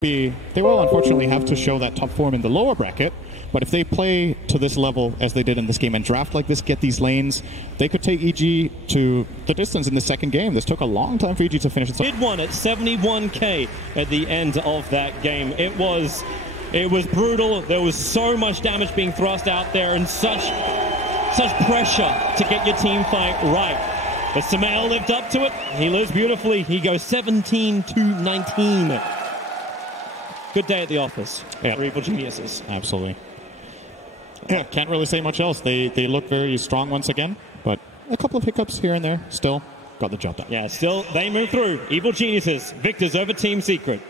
They will unfortunately have to show that top form in the lower bracket, but if they play to this level as they did in this game and draft like this, get these lanes, they could take EG to the distance in the second game. This took a long time for EG to finish it. Did one at 71k at the end of that game. It was brutal. There was so much damage being thrust out there and such pressure to get your team fight right. But Samael lived up to it. He lives beautifully. He goes 17-19. Good day at the office for Evil Geniuses. Absolutely. Yeah, can't really say much else. They look very strong once again, but a couple of hiccups here and there still got the job done. Yeah, still they move through. Evil Geniuses, victors over Team Secret.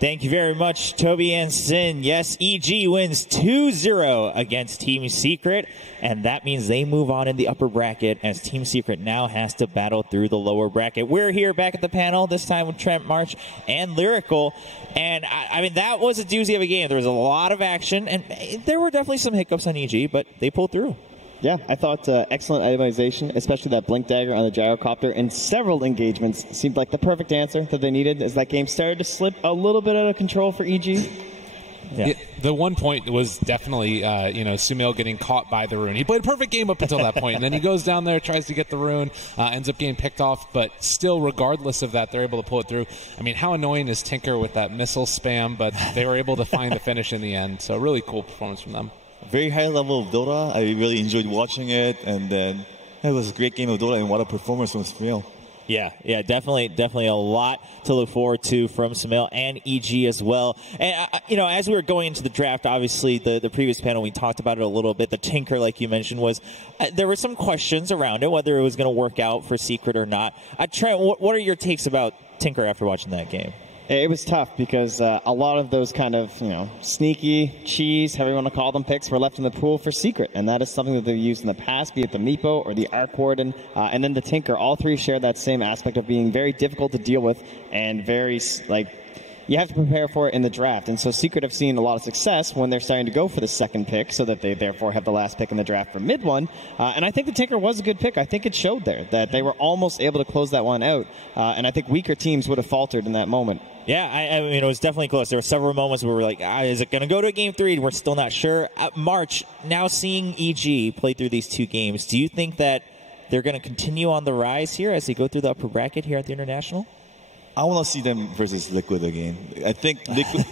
Thank you very much, Toby and Sin. Yes, EG wins 2-0 against Team Secret, and that means they move on in the upper bracket as Team Secret now has to battle through the lower bracket. We're here back at the panel, this time with Trent March and Lyrical, and I mean, that was a doozy of a game. There was a lot of action, and there were definitely some hiccups on EG, but they pulled through. Yeah, I thought excellent itemization, especially that blink dagger on the gyrocopter, and several engagements seemed like the perfect answer that they needed as that game started to slip a little bit out of control for EG. Yeah. The one point was definitely, Sumail getting caught by the rune. He played a perfect game up until that point, and then he goes down there, tries to get the rune, ends up getting picked off, but still, regardless of that, they're able to pull it through. I mean, how annoying is Tinker with that missile spam, but they were able to find the finish in the end, so really cool performance from them. Very high level of Dota. I really enjoyed watching it, and then it was a great game of Dota, and what a performance from Sumail. Yeah, definitely a lot to look forward to from Sumail and EG as well. And, as we were going into the draft, obviously the previous panel, we talked about it a little bit. The Tinker, like you mentioned, was there were some questions around it, whether it was going to work out for Secret or not. Trent, what are your takes about Tinker after watching that game? It was tough because a lot of those kind of, sneaky, cheese, however you want to call them, picks were left in the pool for Secret. And that is something that they've used in the past, be it the Meepo or the Arc Warden, and then the Tinker. All three share that same aspect of being very difficult to deal with and very, you have to prepare for it in the draft. And so Secret have seen a lot of success when they're starting to go for the second pick so that they therefore have the last pick in the draft for mid one. And I think the Tinker was a good pick. I think it showed there that they were almost able to close that one out. And I think weaker teams would have faltered in that moment. Yeah, I mean, it was definitely close. There were several moments where we were like, is it going to go to a game 3? We're still not sure. March, now seeing EG play through these two games, do you think that they're going to continue on the rise here as they go through the upper bracket here at the International? I want to see them versus Liquid again. I think Liquid,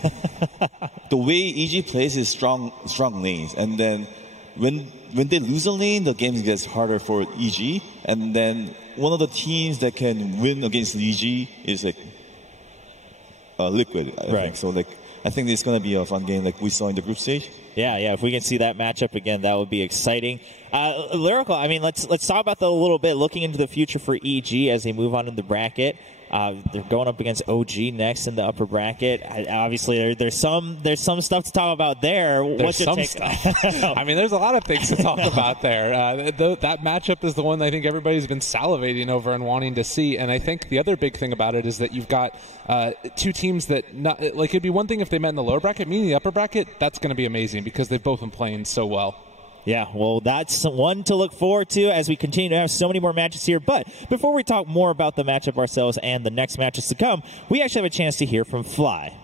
the way EG plays is strong lanes, and then when they lose a lane, the game gets harder for EG. And then one of the teams that can win against EG is Liquid. I think. So I think it's going to be a fun game like we saw in the group stage. Yeah, if we can see that matchup again, that would be exciting. Lyrical, I mean, let's talk about that a little bit, looking into the future for EG as they move on in the bracket. They're going up against OG next in the upper bracket. Obviously, there's some stuff to talk about there. What's your take? I mean, there's a lot of things to talk about there. That matchup is the one I think everybody's been salivating over and wanting to see. And I think the other big thing about it is that you've got two teams that, it'd be one thing if they met in the lower bracket. Meaning the upper bracket, that's going to be amazing because they've both been playing so well. Yeah, well, that's one to look forward to as we continue to have so many more matches here. But before we talk more about the matchup ourselves and the next matches to come, we actually have a chance to hear from Fly.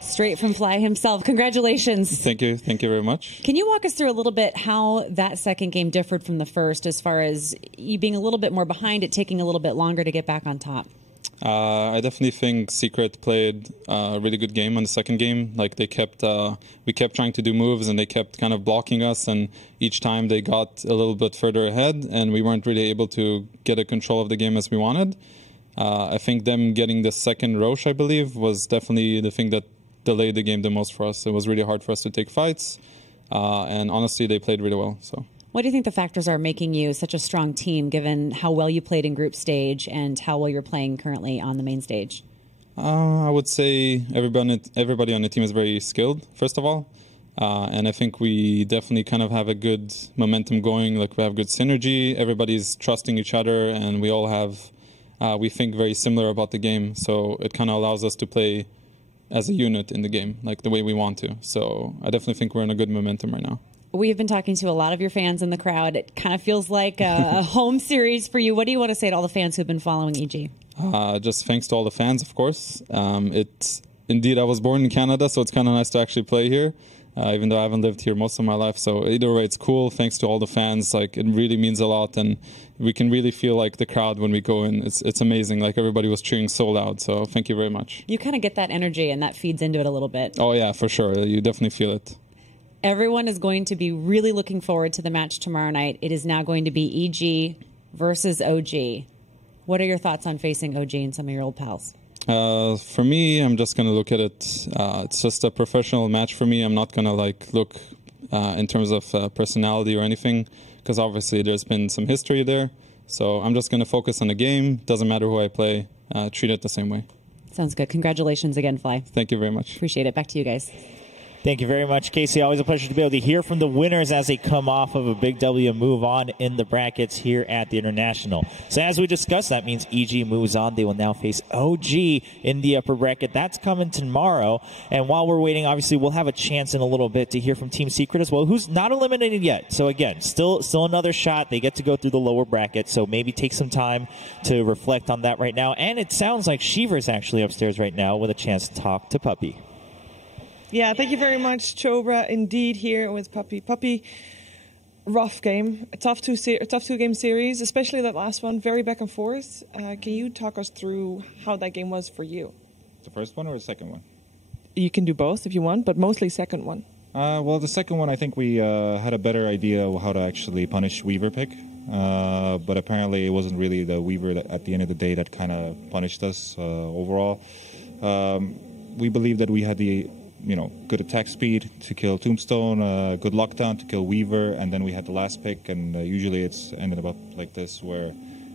Straight from Fly himself. Congratulations. Thank you. Thank you very much. Can you walk us through a little bit how that second game differed from the first as far as you being a little bit more behind, it taking a little bit longer to get back on top? I definitely think Secret played a really good game on the second game. We kept trying to do moves and they kept kind of blocking us, and each time they got a little bit further ahead and we weren't really able to get a control of the game as we wanted. I think them getting the second Roche, I believe, was definitely the thing that delayed the game the most for us. It was really hard for us to take fights, and honestly, they played really well. So. What do you think the factors are making you such a strong team, given how well you played in group stage and how well you're playing currently on the main stage? I would say everybody on the team is very skilled, first of all. And I think we definitely kind of have a good momentum going. We have good synergy. Everybody's trusting each other, and we all have, we think very similar about the game. So it kind of allows us to play as a unit in the game, the way we want to. So I definitely think we're in a good momentum right now. We have been talking to a lot of your fans in the crowd. It kind of feels like a home series for you. What do you want to say to all the fans who've been following EG? Just thanks to all the fans, of course. Indeed, I was born in Canada, so it's kind of nice to actually play here, even though I haven't lived here most of my life. So either way, it's cool. Thanks to all the fans. Like, it really means a lot, and we can really feel like the crowd when we go in. It's amazing. Like, everybody was cheering so loud. So thank you very much. You kind of get that energy, and that feeds into it a little bit. Oh yeah, for sure. You definitely feel it. Everyone is going to be really looking forward to the match tomorrow night. It is now going to be EG versus OG. What are your thoughts on facing OG and some of your old pals? For me, I'm just going to look at it. It's just a professional match for me. I'm not going to look in terms of personality or anything, because obviously there's been some history there. So I'm just going to focus on the game. Doesn't matter who I play. Treat it the same way. Sounds good. Congratulations again, Fly. Thank you very much. Appreciate it. Back to you guys. Thank you very much, Casey. Always a pleasure to be able to hear from the winners as they come off of a big W and move on in the brackets here at the International. So as we discussed, that means EG moves on. They will now face OG in the upper bracket. That's coming tomorrow. And while we're waiting, obviously, we'll have a chance in a little bit to hear from Team Secret as well, who's not eliminated yet. So again, still another shot. They get to go through the lower bracket. So maybe take some time to reflect on that right now. And it sounds like Shiver's actually upstairs right now with a chance to talk to Puppy. Yeah, thank you very much, Chobra. Indeed, here with Puppy. Puppy, rough game, a tough two-game series, especially that last one, very back and forth. Can you talk us through how that game was for you? The first one or the second one? You can do both if you want, but mostly second one. Well, the second one, I think we had a better idea of how to actually punish Weaver pick. But apparently it wasn't really the Weaver that, at the end of the day, that kind of punished us overall. We believe that we had the good attack speed to kill Tombstone, good lockdown to kill Weaver, and then we had the last pick, and usually it's ended up like this, where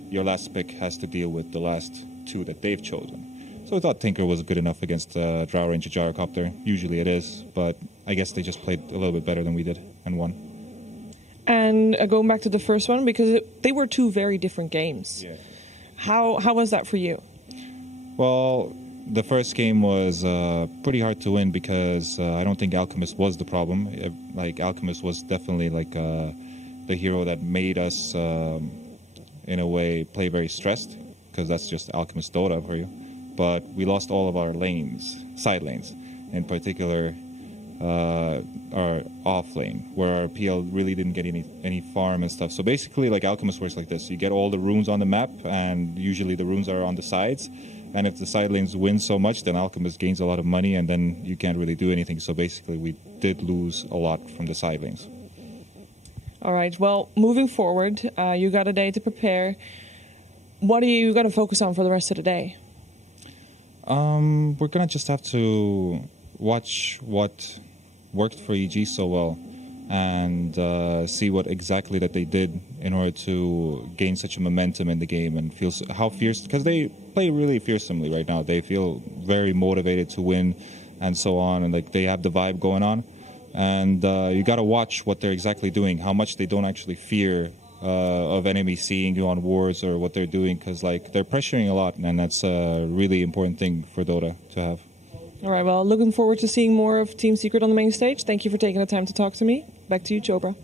your last pick has to deal with the last two that they've chosen. So I thought Tinker was good enough against Drow Ranger Gyrocopter. Usually it is, but I guess they just played a little bit better than we did and won. And going back to the first one, because they were two very different games. Yeah. How was that for you? Well, the first game was pretty hard to win because I don't think Alchemist was the problem. Alchemist was definitely the hero that made us, in a way, play very stressed, because that's just Alchemist Dota for you. But we lost all of our lanes, side lanes, in particular our off lane, where our PL really didn't get any farm and stuff. So basically, Alchemist works like this: you get all the runes on the map, and usually the runes are on the sides. And if the side lanes win so much, then Alchemist gains a lot of money, and then you can't really do anything. So basically, we did lose a lot from the side lanes. All right. Well, moving forward, you got a day to prepare. What are you going to focus on for the rest of the day? We're going to just have to watch what worked for EG so well, and see what exactly that they did in order to gain such a momentum in the game and feel how fierce, because they play really fearsomely right now. They feel very motivated to win and so on, and they have the vibe going on. And you got to watch what they're exactly doing, how much they don't actually fear of enemies seeing you on wards or what they're doing, because they're pressuring a lot, and that's a really important thing for Dota to have. All right, well, looking forward to seeing more of Team Secret on the main stage. Thank you for taking the time to talk to me. Back to you, Chobra.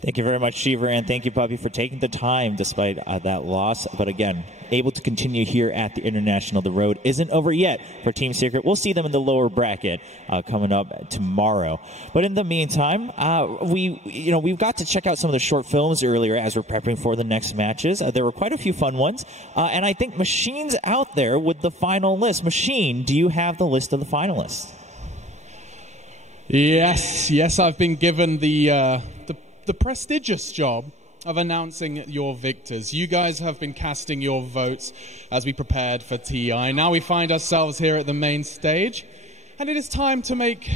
Thank you very much, Shiver, and thank you, Puppy, for taking the time despite that loss. But again, able to continue here at the International. The road isn't over yet for Team Secret. We'll see them in the lower bracket coming up tomorrow. But in the meantime, we've got to check out some of the short films earlier as we're prepping for the next matches. There were quite a few fun ones, and I think Machine's out there with the final list. Machine, do you have the list of the finalists? Yes, I've been given the prestigious job of announcing your victors. You guys have been casting your votes as we prepared for TI. Now we find ourselves here at the main stage, and it is time to make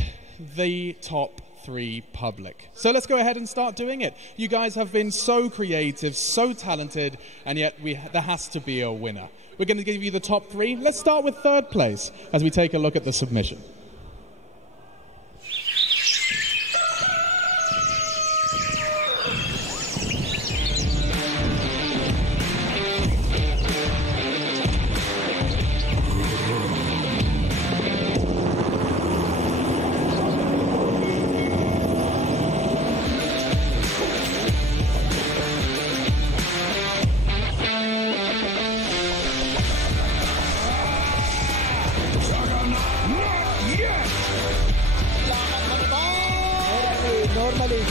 the top 3 public. So let's go ahead and start doing it. You guys have been so creative, so talented, and yet there has to be a winner. We're going to give you the top 3. Let's start with 3rd place as we take a look at the submission. normally.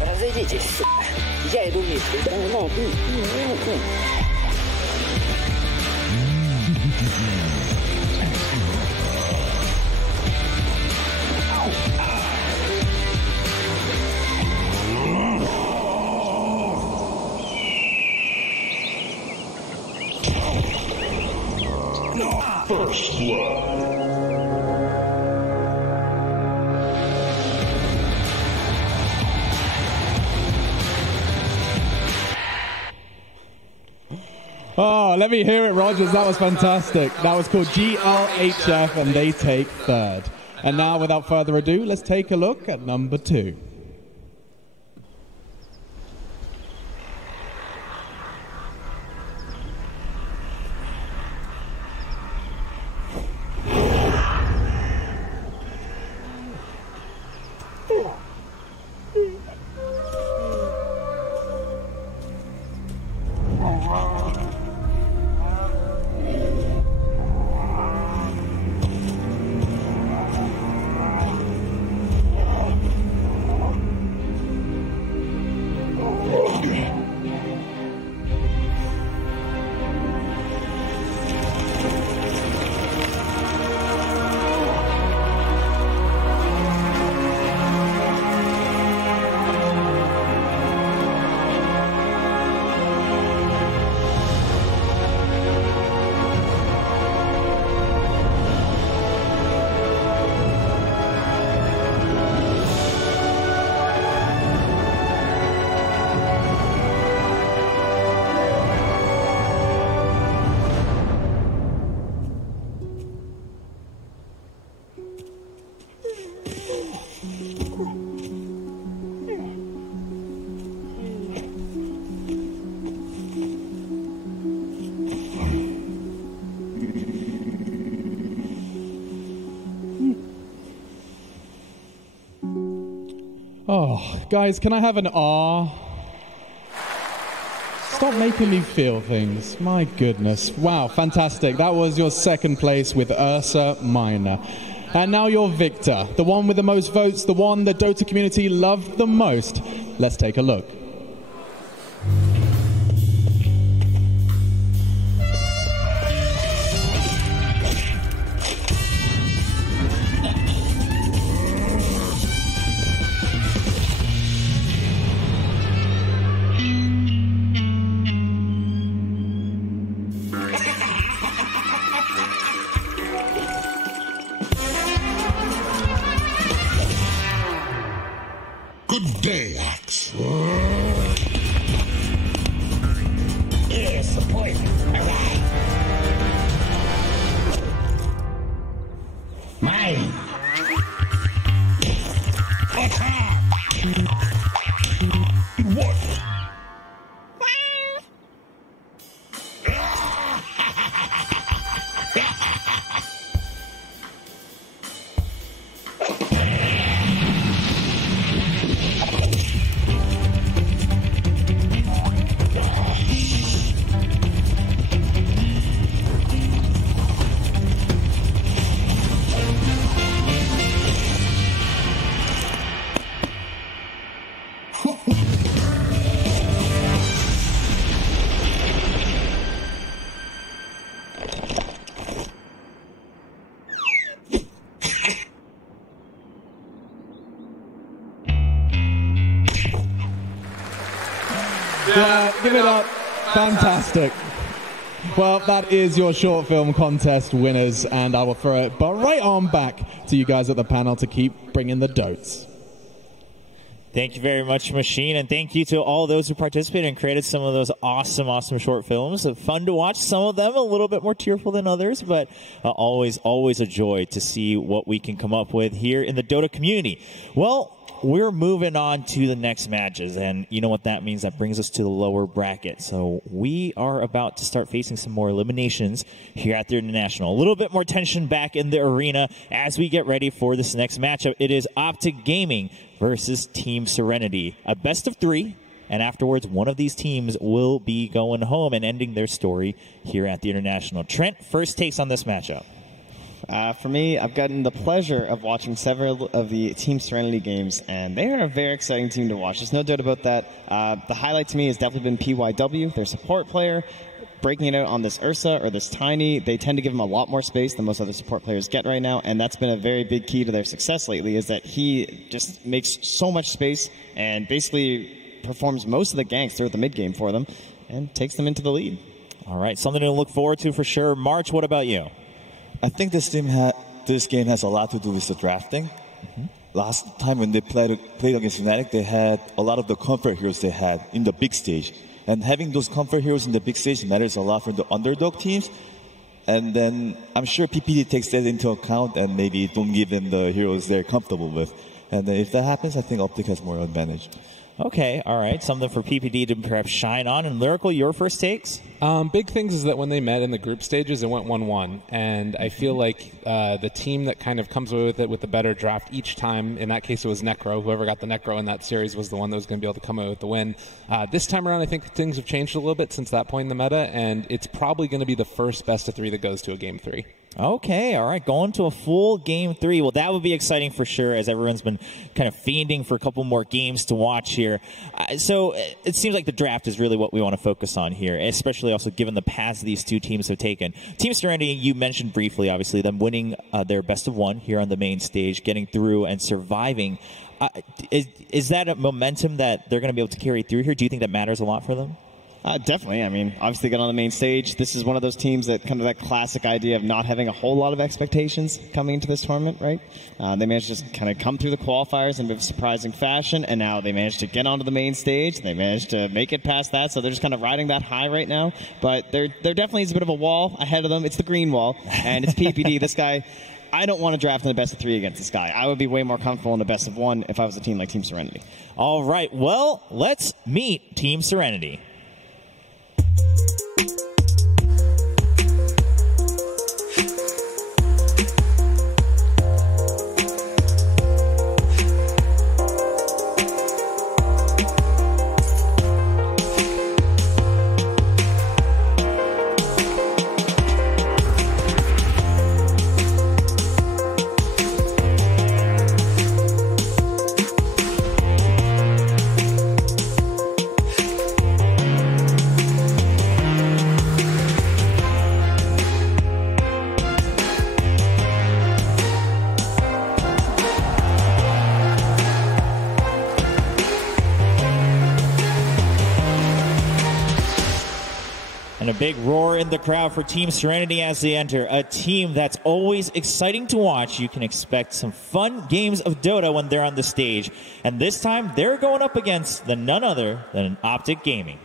Разойдитесь, сука. Я иду мид. First blood. Oh, let me hear it, Rogers. That was fantastic. That was called GLHF, and they take third. And now, without further ado, let's take a look at number 2. Oh, guys, can I have an R? Stop making me feel things. My goodness. Wow, fantastic. That was your second place with Ursa Minor. And now your victor, the one with the most votes, the one the Dota community loved the most. Let's take a look. Good day, Axe. Here's the poison. Alright. Mine. Attack! What? Yeah, give it up. Fantastic. Well, that is your short film contest winners, and I will throw it right on back to you guys at the panel to keep bringing the dotes. Thank you very much, Machine, and thank you to all those who participated and created some of those awesome short films. Fun to watch. Some of them a little bit more tearful than others, but always a joy to see what we can come up with here in the Dota community. Well, we're moving on to the next matches, and you know what that means. That brings us to the lower bracket. So we are about to start facing some more eliminations here at the International. A little bit more tension back in the arena as we get ready for this next matchup. It is Optic Gaming versus Team Serenity. A best of 3. And afterwards, one of these teams will be going home and ending their story here at the International. Trent, first takes on this matchup. For me, I've gotten the pleasure of watching several of the Team Serenity games, and they are a very exciting team to watch. There's no doubt about that. The highlight to me has definitely been PYW, their support player, breaking it out on this Ursa or this Tiny. They tend to give him a lot more space than most other support players get right now, and that's been a very big key to their success lately, is that he just makes so much space and basically performs most of the ganks throughout the mid game for them and takes them into the lead. All right, something to look forward to for sure. March, what about you? I think this game has a lot to do with the drafting. Last time when they played against Fnatic, they had a lot of the comfort heroes they had in the big stage. And having those comfort heroes in the big stage matters a lot for the underdog teams. And then I'm sure PPD takes that into account and maybe don't give them the heroes they're comfortable with. And if that happens, I think Optic has more advantage. Okay, all right. Something for PPD to perhaps shine on. And Lyrical, your first takes? Big things is that when they met in the group stages, it went 1-1. And I feel like the team that kind of comes away with it with the better draft each time, in that case it was Necro. Whoever got the Necro in that series was the one that was going to be able to come away with the win. This time around, I think things have changed a little bit since that point in the meta, and it's probably going to be the first best of 3 that goes to a game 3. Okay, all right, going to a full game 3. Well, that would be exciting for sure, as everyone's been kind of fiending for a couple more games to watch here. So it seems like the draft is really what we want to focus on here, especially also given the paths these two teams have taken. Team Serenity, you mentioned briefly, obviously, them winning their best of 1 here on the main stage, getting through and surviving. Is that a momentum that they're going to be able to carry through here? Do you think that matters a lot for them? Definitely. I mean, obviously get on the main stage. This is one of those teams that kind of that classic idea of not having a whole lot of expectations coming into this tournament, right? They managed to just kind of come through the qualifiers in a surprising fashion, and now they managed to get onto the main stage. They managed to make it past that, so they're just kind of riding that high right now. But there definitely is a bit of a wall ahead of them. It's the green wall, and it's PPD. This guy, I don't want to draft in a best of 3 against this guy. I would be way more comfortable in a best of 1 if I was a team like Team Serenity. All right, well, let's meet Team Serenity. And a big roar in the crowd for Team Serenity as they enter. A team that's always exciting to watch. You can expect some fun games of Dota when they're on the stage. And this time, they're going up against none other than Optic Gaming.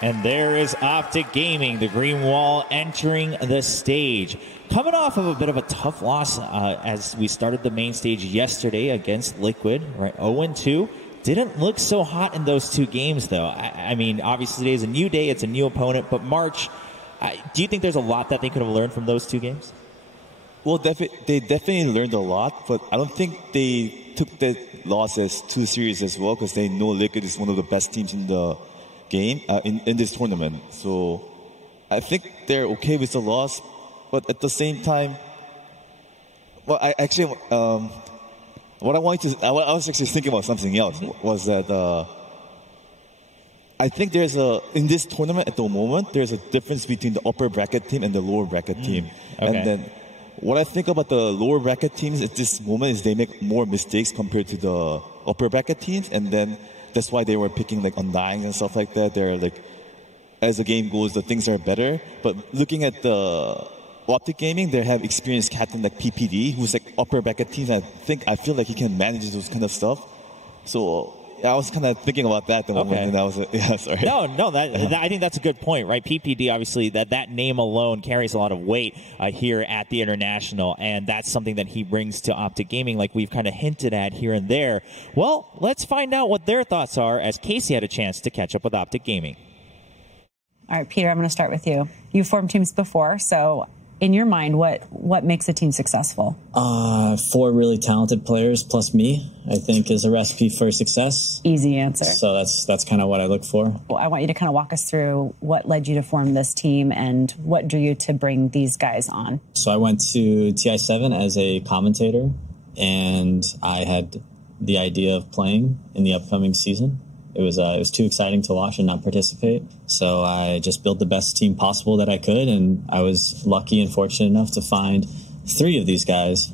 And there is Optic Gaming, the green wall entering the stage. Coming off of a bit of a tough loss as we started the main stage yesterday against Liquid, right? 0-2. Didn't look so hot in those 2 games, though. I mean, obviously today is a new day, it's a new opponent, but March, do you think there's a lot that they could have learned from those 2 games? Well, they definitely learned a lot, but I don't think they took that loss as too serious as well, because they know Liquid is one of the best teams in the game in this tournament. So I think they're okay with the loss, but at the same time, Well, I actually, what I was actually thinking about something else was that I think in this tournament at the moment, there's a difference between the upper bracket team and the lower bracket team. Okay. And then what I think about the lower bracket teams at this moment is they make more mistakes compared to the upper bracket teams, and then that's why they were picking like Undying and stuff like that. They're like, as the game goes, the things are better. But looking at the Optic Gaming, they have experienced captain like PPD, who's like upper bracket teams. I feel like he can manage those kind of stuff. So I was kind of thinking about that the moment, and I was sorry. No, I think that's a good point, right? PPD, obviously, that name alone carries a lot of weight here at the International, and that's something that he brings to Optic Gaming, like we've kind of hinted at here and there. Well, let's find out what their thoughts are as Casey had a chance to catch up with Optic Gaming. All right, Peter, I'm going to start with you. You've formed teams before, so in your mind, what makes a team successful? 4 really talented players plus me, I think, is a recipe for success. Easy answer. So that's kind of what I look for. Well, I want you to kind of walk us through what led you to form this team and what drew you to bring these guys on. So I went to TI7 as a commentator, and I had the idea of playing in the upcoming season. It was too exciting to watch and not participate. So I just built the best team possible that I could, and I was lucky and fortunate enough to find 3 of these guys.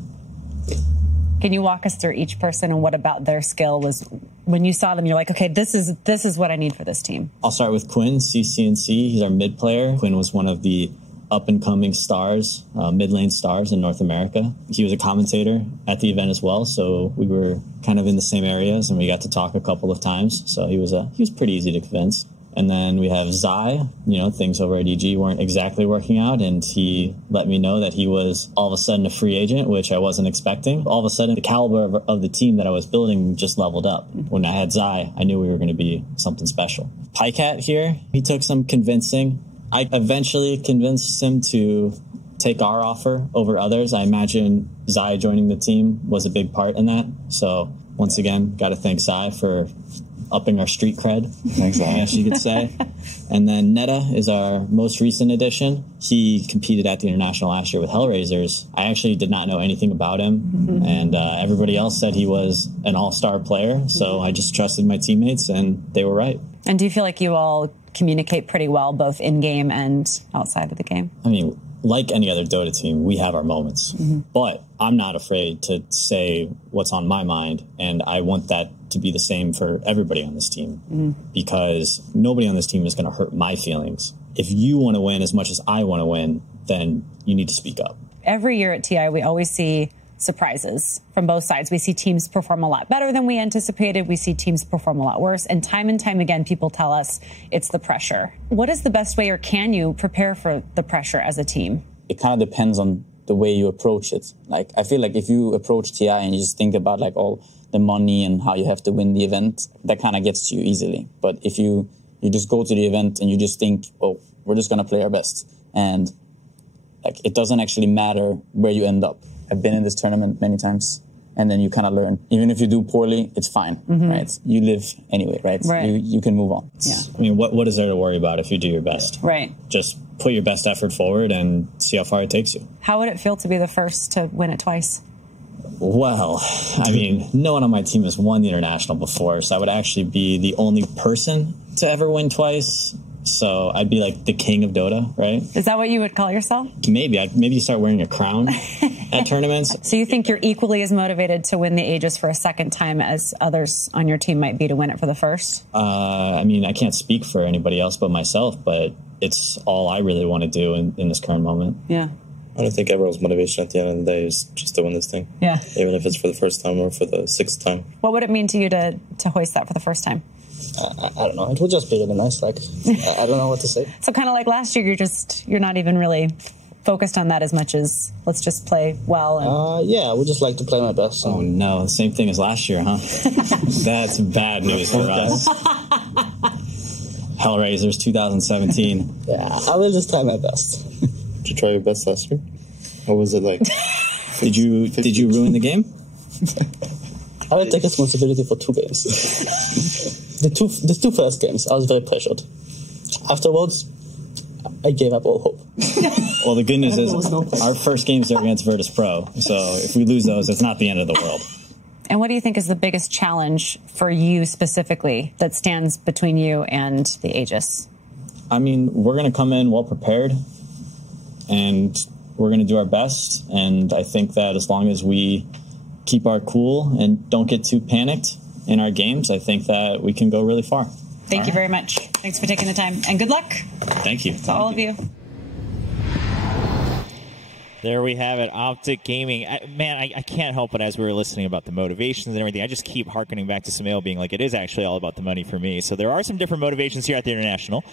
Can you walk us through each person and what about their skill was when you saw them, you're like, okay, this is what I need for this team? I'll start with Quinn, CCNC. He's our mid player. Quinn was one of the up-and-coming stars, mid-lane stars in North America. He was a commentator at the event as well, so we were kind of in the same areas, and we got to talk a couple of times. So he was pretty easy to convince. And then we have Zai. Things over at EG weren't exactly working out, and he let me know that he was all of a sudden a free agent, which I wasn't expecting. All of a sudden, the caliber of the team that I was building just leveled up. When I had Zai, I knew we were going to be something special. Pycat here, he took some convincing. I eventually convinced him to take our offer over others. I imagine Zai joining the team was a big part in that. So once again, got to thank Zai for upping our street cred. Thanks, Zai. I guess you could say. And then Netta is our most recent addition. He competed at the International last year with Hellraisers. I actually did not know anything about him, and everybody else said he was an all-star player. So I just trusted my teammates, and they were right. And do you feel like you all communicate pretty well, both in-game and outside of the game? I mean, like any other Dota team, we have our moments. But I'm not afraid to say what's on my mind, and I want that to be the same for everybody on this team, because nobody on this team is going to hurt my feelings. If you want to win as much as I want to win, then you need to speak up. Every year at TI, we always see surprises from both sides. We see teams perform a lot better than we anticipated. We see teams perform a lot worse. And time again, people tell us it's the pressure. What is the best way, or can you prepare for the pressure as a team? It kind of depends on the way you approach it. Like, I feel like if you approach TI and you just think about like all the money and how you have to win the event, that kind of gets to you easily. But if you just go to the event and you just think, oh, we're just going to play our best, and like it doesn't actually matter where you end up. I've been in this tournament many times, and then you kind of learn. Even if you do poorly, it's fine, right? You live anyway, right? You can move on. Yeah. I mean, what is there to worry about if you do your best? Right. Just put your best effort forward and see how far it takes you. How would it feel to be the first to win it twice? Well, I mean, no one on my team has won the International before, so I would actually be the only person to ever win twice. So I'd be like the king of Dota, right? Is that what you would call yourself? Maybe. Maybe start wearing a crown at tournaments. So you think you're equally as motivated to win the Aegis for a second time as others on your team might be to win it for the first? I mean, I can't speak for anybody else but myself, but it's all I really want to do in this current moment. Yeah. I don't think everyone's motivation at the end of the day is just to win this thing. Yeah. Even if it's for the first time or for the 6th time. What would it mean to you to hoist that for the first time? I don't know. It will just be really nice. Like, I don't know what to say. So kind of like last year, you're not even really focused on that as much as let's just play well. And... yeah, I would just like to play my best. Oh no, same thing as last year, huh? That's bad news for us. Hellraisers 2017. Yeah, I will just try my best. Did you try your best last year? Or was it like... Did you ruin the game? I will take responsibility for 2 games. the two first games, I was very pressured. Afterwards, I gave up all hope. Well, the good news is our first games are against Virtus Pro, so if we lose those, it's not the end of the world. And what do you think is the biggest challenge for you specifically that stands between you and the Aegis? I mean, we're going to come in well prepared, and we're going to do our best. And I think that as long as we keep our cool and don't get too panicked in our games, I think that we can go really far. Thank you very much. Thanks for taking the time. And good luck Thank you. to all of you. There we have it, Optic Gaming. I can't help but as we were listening about the motivations and everything, I just keep hearkening back to Sumail being like, it is actually all about the money for me. So there are some different motivations here at the International.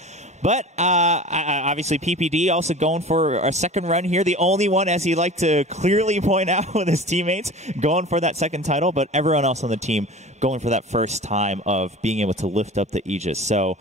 But obviously PPD also going for a second run here. The only one, as he liked to clearly point out with his teammates, going for that second title. But everyone else on the team going for that first time of being able to lift up the Aegis. So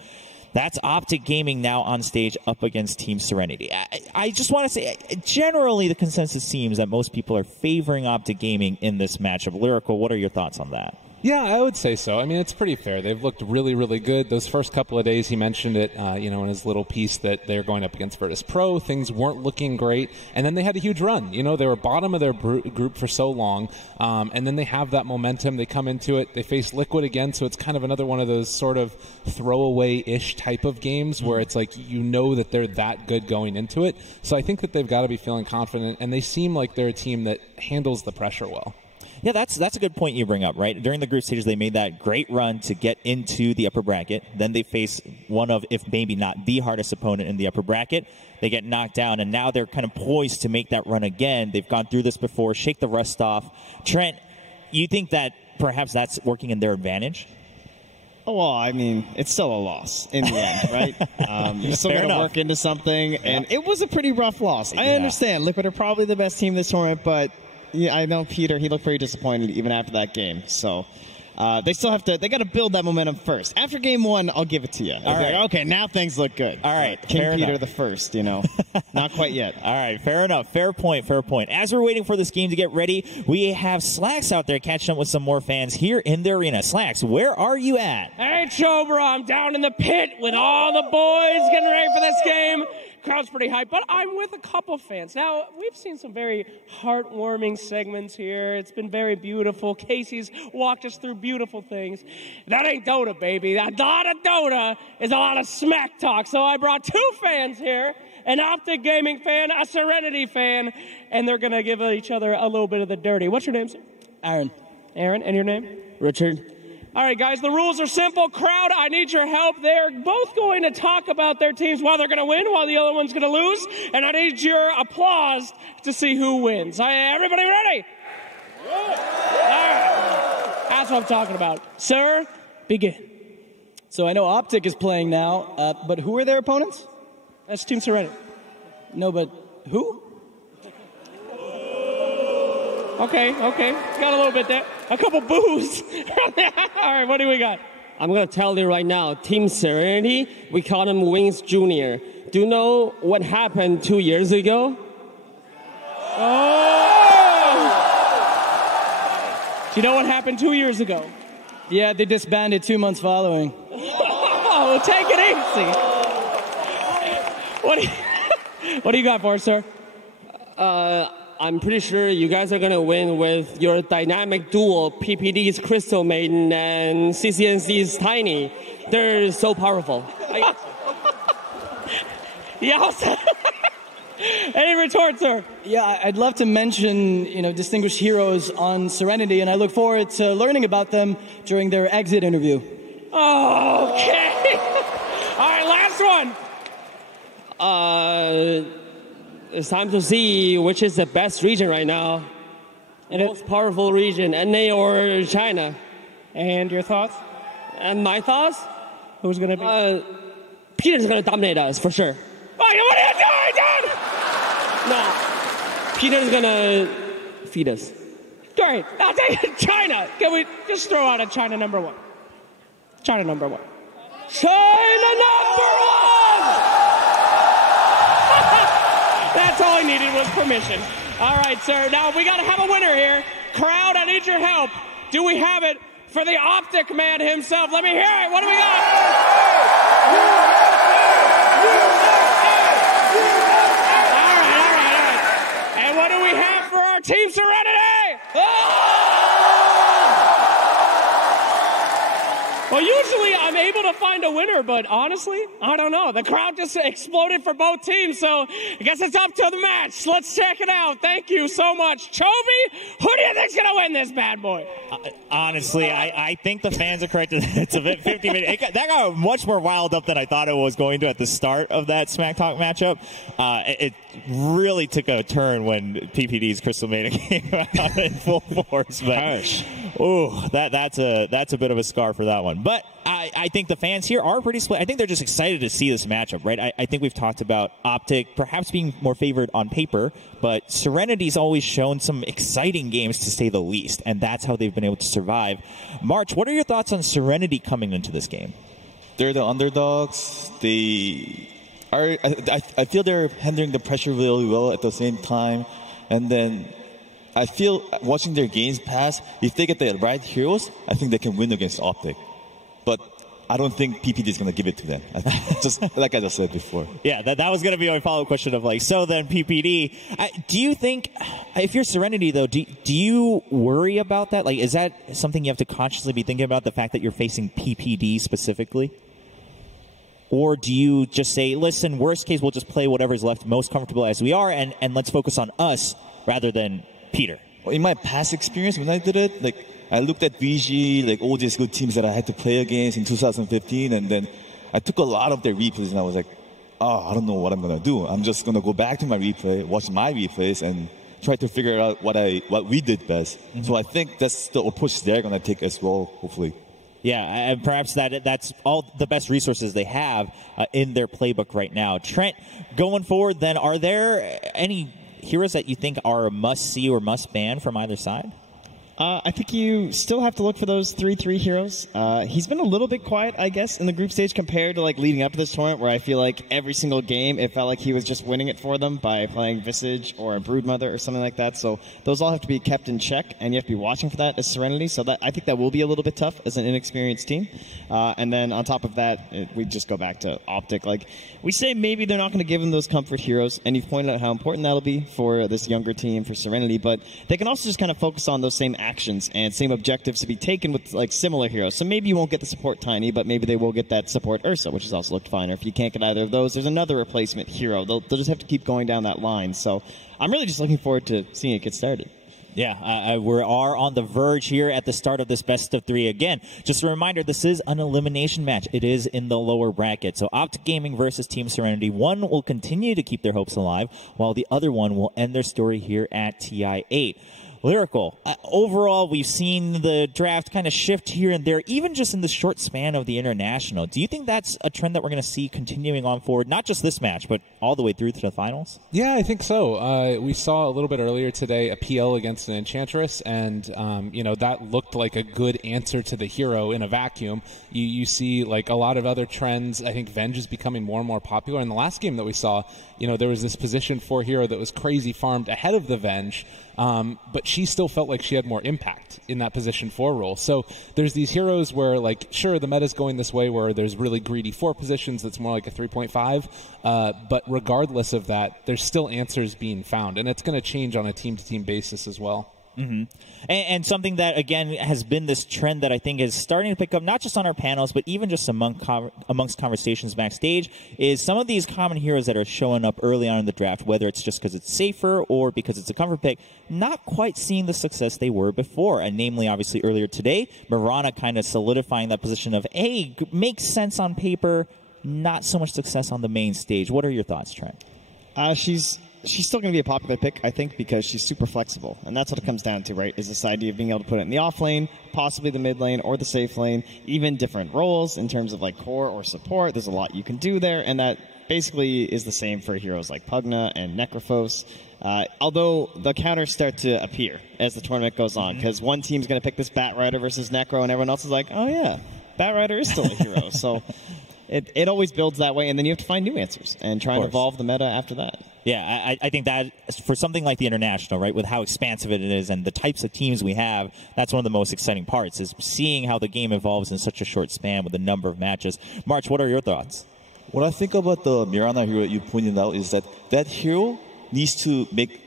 that's Optic Gaming now on stage up against Team Serenity. I just want to say, generally the consensus seems that most people are favoring Optic Gaming in this matchup. Lyrical, what are your thoughts on that? Yeah, I would say so. I mean, it's pretty fair. They've looked really, really good. Those first couple of days, he mentioned it, in his little piece that they're going up against Virtus Pro. Things weren't looking great. And then they had a huge run. They were bottom of their group for so long. And then they have that momentum. They come into it. They face Liquid again. So it's kind of another one of those sort of throwaway-ish type of games where it's like that they're that good going into it. So I think that they've got to be feeling confident. And they seem like they're a team that handles the pressure well. Yeah, that's a good point you bring up, right? During the group stages, they made that great run to get into the upper bracket. Then they face one of, if maybe not the hardest opponent in the upper bracket. They get knocked down, and now they're kind of poised to make that run again. They've gone through this before, shake the rust off. Trent, you think that perhaps that's working in their advantage? Oh, well, I mean, it's still a loss in the end, right? You're still going to work into something, and it was a pretty rough loss. I understand. Liquid are probably the best team this tournament, but yeah, I know Peter, he looked very disappointed even after that game. So they still have to, they got to build that momentum first. After game one, I'll give it to you. All right. Okay, now things look good. All right. King Peter the first, not quite yet. All right, fair enough. Fair point, fair point. As we're waiting for this game to get ready, we have Slacks out there catching up with some more fans here in the arena. Slacks, where are you at? Hey, Chobra, I'm down in the pit with all the boys getting ready for this game. Crowd's pretty hyped, but I'm with a couple fans. Now, we've seen some very heartwarming segments here. It's been very beautiful. Casey's walked us through beautiful things. That ain't Dota, baby. A lot of Dota is a lot of smack talk. So I brought two fans here, an Optic Gaming fan, a Serenity fan, and they're going to give each other a little bit of the dirty. What's your name, sir? Aaron. Aaron, and your name? Richard. All right, guys, the rules are simple. Crowd, I need your help. They're both going to talk about their teams while they're going to win, while the other one's going to lose. And I need your applause to see who wins. Everybody ready? All right. That's what I'm talking about. Sir, begin. So I know Optic is playing now, but who are their opponents? That's Team Serenity. No, but who? Okay. Got a little bit there. A couple boos. All right, what do we got? I'm going to tell you right now, Team Serenity, we call him Wings Jr. Do you know what happened 2 years ago? Do you know what happened 2 years ago? Yeah, they disbanded 2 months following. Oh, take it easy. What do you got for us, sir? I'm pretty sure you guys are going to win with your dynamic duo, PPD's Crystal Maiden and CCNC's Tiny. They're so powerful. Yeah. Any retort, sir? Yeah, I'd love to mention, distinguished heroes on Serenity, and I look forward to learning about them during their exit interview. Okay. All right, last one. It's time to see which is the best region right now. The most powerful region, NA or China. And your thoughts? And my thoughts? Who's going to be? Peter's going to dominate us, for sure. What are you doing, dude? No. Peter's going to feed us. Great. I'll take it. China. Can we just throw out a China number one? China number one. China number one! That's all I needed was permission. All right, sir. Now we got to have a winner here. Crowd, I need your help. Do we have it for the Optic Man himself? Let me hear it. What do we got? for Team Serenity! Well, usually I'm able to find a winner, but honestly, I don't know. The crowd just exploded for both teams, so I guess it's up to the match. Let's check it out. Thank you so much. Chovy, who do you think's going to win this bad boy? Honestly, I think the fans are correct. It's a bit 50-minute. That got much more wild up than I thought it was going to at the start of that Smack Talk matchup. It really took a turn when PPD's Crystal Maiden came out in full force. But, ooh, that's a bit of a scar for that one. But I think the fans here are pretty split. I think they're just excited to see this matchup, right? I think we've talked about Optic perhaps being more favored on paper, but Serenity's always shown some exciting games, to say the least, and that's how they've been able to survive. March, what are your thoughts on Serenity coming into this game? They're the underdogs. I feel they're handling the pressure really well at the same time. And then I feel watching their games pass, if they get the right heroes, I think they can win against Optic. But I don't think PPD is going to give it to them. Just like I just said before. Yeah, that was going to be my follow-up question of like, so then PPD, do you think, if you're Serenity though, do you worry about that? Like, is that something you have to consciously be thinking about, the fact that you're facing PPD specifically? Or do you just say, listen, worst case, we'll just play whatever's left most comfortable as we are, and let's focus on us rather than Peter? Well, in my past experience, when I did it, like, I looked at VG, like all these good teams that I had to play against in 2015, and then I took a lot of their replays, and I was like, oh, I don't know what I'm going to do. I'm just going to go back to my replay, watch my replays, and try to figure out what we did best. Mm-hmm. So I think that's the approach they're going to take as well, hopefully. Yeah, and perhaps that's all the best resources they have in their playbook right now. Trent, going forward then, are there any heroes that you think are a must-see or must-ban from either side? I think you still have to look for those 3-3 heroes. He's been a little bit quiet, I guess, in the group stage compared to like leading up to this tournament, where I feel like every single game it felt like he was just winning it for them by playing Visage or a Broodmother or something like that. So those all have to be kept in check, and you have to be watching for that as Serenity. So I think that will be a little bit tough as an inexperienced team. And then on top of that, we just go back to Optic. Like we say, maybe they're not going to give them those comfort heroes, and you've pointed out how important that'll be for this younger team, for Serenity. But they can also just kind of focus on those same actions and same objectives to be taken with like similar heroes. So maybe you won't get the support Tiny, but maybe they will get that support Ursa, which has also looked fine. Or if you can't get either of those, there's another replacement hero. They'll just have to keep going down that line. So I'm really just looking forward to seeing it get started. Yeah, we are on the verge here at the start of this best of three. Again, just a reminder, this is an elimination match. It is in the lower bracket. So Optic Gaming versus Team Serenity. One will continue to keep their hopes alive, while the other one will end their story here at TI8. Lyrical, overall, we've seen the draft kind of shift here and there, even just in the short span of the international. Do you think that's a trend that we're going to see continuing on forward, not just this match, but all the way through to the finals? Yeah, I think so. We saw a little bit earlier today a PL against an Enchantress, and that looked like a good answer to the hero in a vacuum. You see like a lot of other trends. I think Venge is becoming more and more popular. In the last game that we saw, there was this position 4 hero that was crazy farmed ahead of the Venge. But she still felt like she had more impact in that position 4 role. So there's these heroes where, like, sure, the meta's going this way where there's really greedy 4 positions that's more like a 3.5. But regardless of that, there's still answers being found. And it's going to change on a team-to-team basis as well. Mm-hmm. And something that, again, has been this trend that I think is starting to pick up, not just on our panels, but even just amongst conversations backstage, is some of these common heroes that are showing up early on in the draft, whether it's just because it's safer or because it's a comfort pick, not quite seeing the success they were before. And namely, obviously, earlier today, Mirana kind of solidifying that position of, hey, makes sense on paper, not so much success on the main stage. What are your thoughts, Trent? She's still going to be a popular pick, I think, because she's super flexible. And that's what it comes down to, right, is this idea of being able to put it in the off lane, possibly the mid lane or the safe lane, even different roles in terms of like core or support. There's a lot you can do there, and that basically is the same for heroes like Pugna and Necrophos. Although the counters start to appear as the tournament goes on, because one team's going to pick this Batrider versus Necro, and everyone else is like, oh yeah, Batrider is still a hero. So it always builds that way, and then you have to find new answers and try and evolve the meta after that. Yeah, I think that for something like the International, right, with how expansive it is and the types of teams we have, that's one of the most exciting parts, is seeing how the game evolves in such a short span with a number of matches. March, what are your thoughts? What I think about the Mirana hero you pointed out is that hero needs to make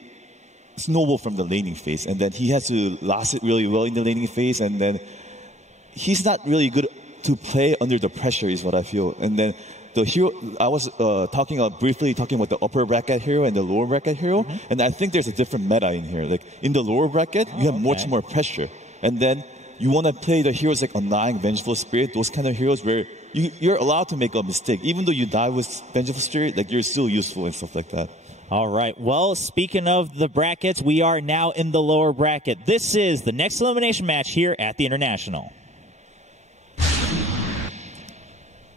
snowball from the laning phase, and then he has to last it really well in the laning phase, and then he's not really good to play under the pressure is what I feel. And then the hero, I was briefly talking about the upper bracket hero and the lower bracket hero, and I think there's a different meta in here. Like in the lower bracket, you have much more pressure, and then you want to play the heroes like Undying, Vengeful Spirit, those kind of heroes where you're allowed to make a mistake. Even though you die with Vengeful Spirit, like you're still useful and stuff like that. All right. Well, speaking of the brackets, we are now in the lower bracket. This is the next elimination match here at the International.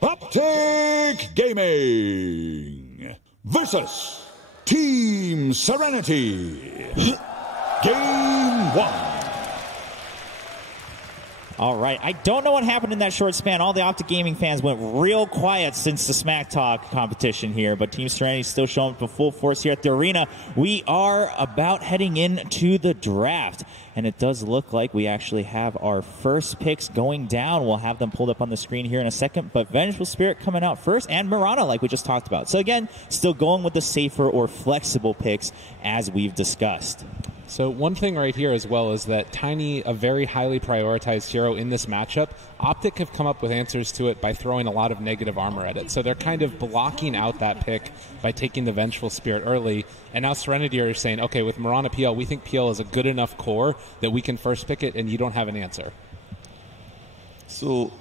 Optic Gaming versus Team Serenity. Game 1. All right. I don't know what happened in that short span. All the Optic Gaming fans went real quiet since the Smack Talk competition here, but Team Serenity is still showing up in full force here at the arena. We are about heading into the draft, and it does look like we actually have our first picks going down. We'll have them pulled up on the screen here in a second, but Vengeful Spirit coming out first, and Mirana, like we just talked about. So again, still going with the safer or flexible picks as we've discussed. So one thing right here as well is that Tiny, a very highly prioritized hero in this matchup, Optic have come up with answers to it by throwing a lot of negative armor at it. So they're kind of blocking out that pick by taking the Vengeful Spirit early. And now Serenity are saying, okay, with Mirana PL, we think PL is a good enough core that we can first pick it and you don't have an answer. So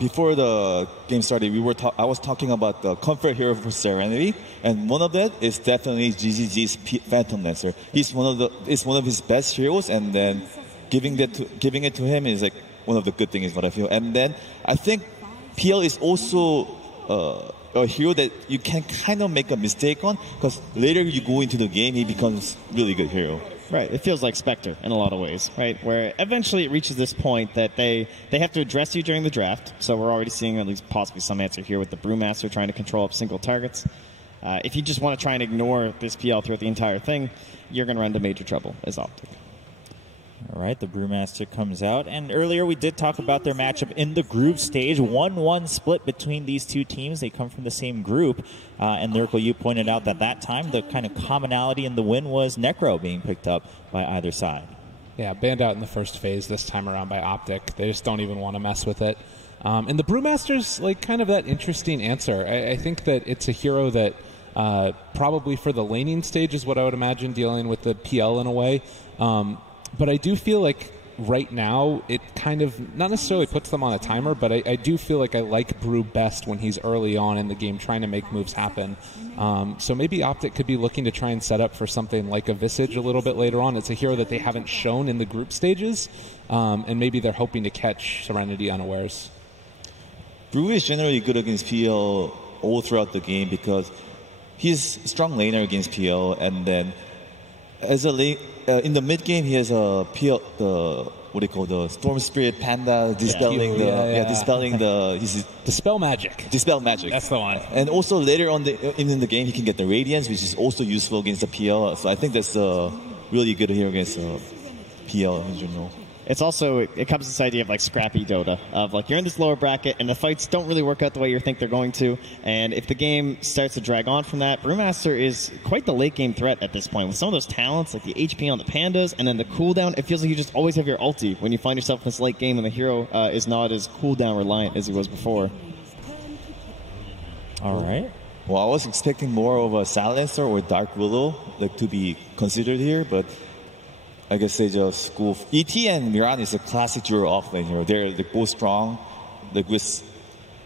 before the game started, I was talking about the comfort hero for Serenity, and one of that is definitely GGG's Phantom Lancer. It's one of his best heroes, and then giving it to him is like one of the good things is what I feel. And then I think PL is also a hero that you can kind of make a mistake on, because later you go into the game, he becomes really good hero. Right, it feels like Spectre in a lot of ways, right? Where eventually it reaches this point that they have to address you during the draft. So we're already seeing at least possibly some answer here with the Brewmaster trying to control up single targets. If you just want to try and ignore this PL throughout the entire thing, you're going to run into major trouble as Optic. All right, the Brewmaster comes out. And earlier we did talk about their matchup in the group stage. 1-1 split between these two teams. They come from the same group. And Lyrical, you pointed out that time, the kind of commonality in the win was Necro being picked up by either side. Yeah, banned out in the first phase this time around by Optic. They just don't even want to mess with it. And the Brewmaster's like kind of that interesting answer. I think that it's a hero that probably for the laning stage is what I would imagine, dealing with the PL in a way. But I do feel like right now it kind of not necessarily puts them on a timer, but I do feel like I like Brew best when he's early on in the game trying to make moves happen. So maybe Optic could be looking to try and set up for something like a Visage a little bit later on. It's a hero that they haven't shown in the group stages, and maybe they're hoping to catch Serenity unawares. Brew is generally good against PL all throughout the game because he's a strong laner against PL, and then as a lane, in the mid game he has a PL, the Storm Spirit Panda dispelling Dispel Magic. Dispel Magic. That's the one. And also later on in the game he can get the Radiance, which is also useful against the PL. So I think that's a really good hero against PL in general. It's also, it comes this idea of like scrappy Dota, of like you're in this lower bracket and the fights don't really work out the way you think they're going to, and if the game starts to drag on from that, Brewmaster is quite the late game threat at this point. With some of those talents, like the HP on the Pandas, and then the cooldown, it feels like you just always have your ulti when you find yourself in this late game and the hero is not as cooldown reliant as he was before. All right. Well, I was expecting more of a Silencer or Dark Willow to be considered here, but I guess they just go. ET and Mirana is a classic dual offlane hero. They're both strong. Like with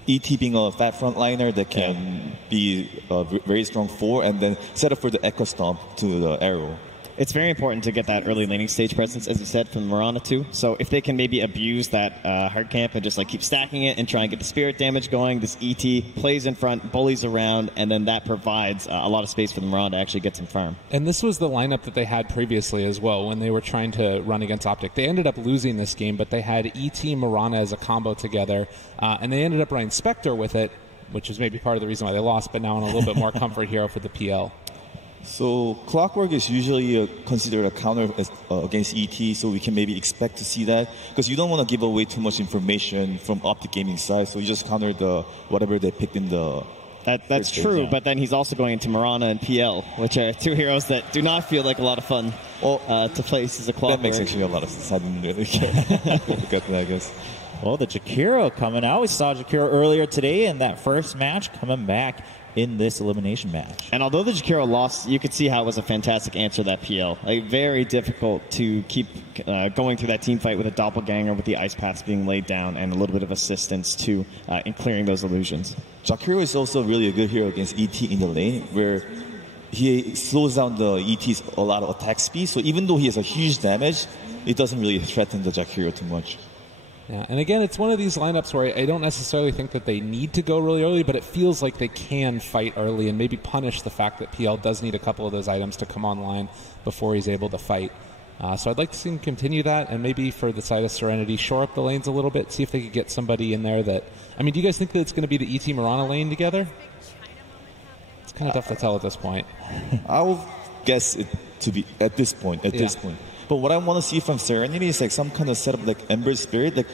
ET being a fat frontliner that can be a very strong 4, and then set up for the Echo Stomp to the arrow. It's very important to get that early laning stage presence, as you said, from Mirana too. So if they can maybe abuse that hard camp and just like keep stacking it and try and get the spirit damage going, this ET plays in front, bullies around, and then that provides a lot of space for the Mirana to actually get some farm. And this was the lineup that they had previously as well when they were trying to run against Optic. They ended up losing this game, but they had ET Mirana as a combo together, and they ended up running Spectre with it, which is maybe part of the reason why they lost, but now in a little bit more comfort hero for the PL. So Clockwork is usually considered a counter against ET, so we can maybe expect to see that, because you don't want to give away too much information from Optic Gaming side, so you just counter whatever they picked in the That's true, but then he's also going into Mirana and PL, which are two heroes that do not feel like a lot of fun to place as a clock. That makes actually a lot of sense. I didn't really care. Forgot that, I guess. Well, the Jakiro coming out. We saw Jakiro earlier today in that first match, coming back in this elimination match. And although the Jakiro lost, you could see how it was a fantastic answer to that PL. Like, very difficult to keep going through that team fight with a doppelganger with the ice paths being laid down and a little bit of assistance too in clearing those illusions. Jakiro is also really a good hero against ET in the lane, where he slows down the ET's a lot of attack speed. So even though he has a huge damage, it doesn't really threaten the Jakiro too much. Yeah, and again, it's one of these lineups where I don't necessarily think that they need to go really early, but it feels like they can fight early and maybe punish the fact that PL does need a couple of those items to come online before he's able to fight. So I'd like to see him continue that, and maybe for the side of Serenity, shore up the lanes a little bit, see if they could get somebody in there that... I mean, do you guys think that it's going to be the ET Mirana lane together? It's kind of tough to tell at this point. I will guess it to be at this point. But what I want to see from Serenity is like some kind of setup like Ember Spirit. Like,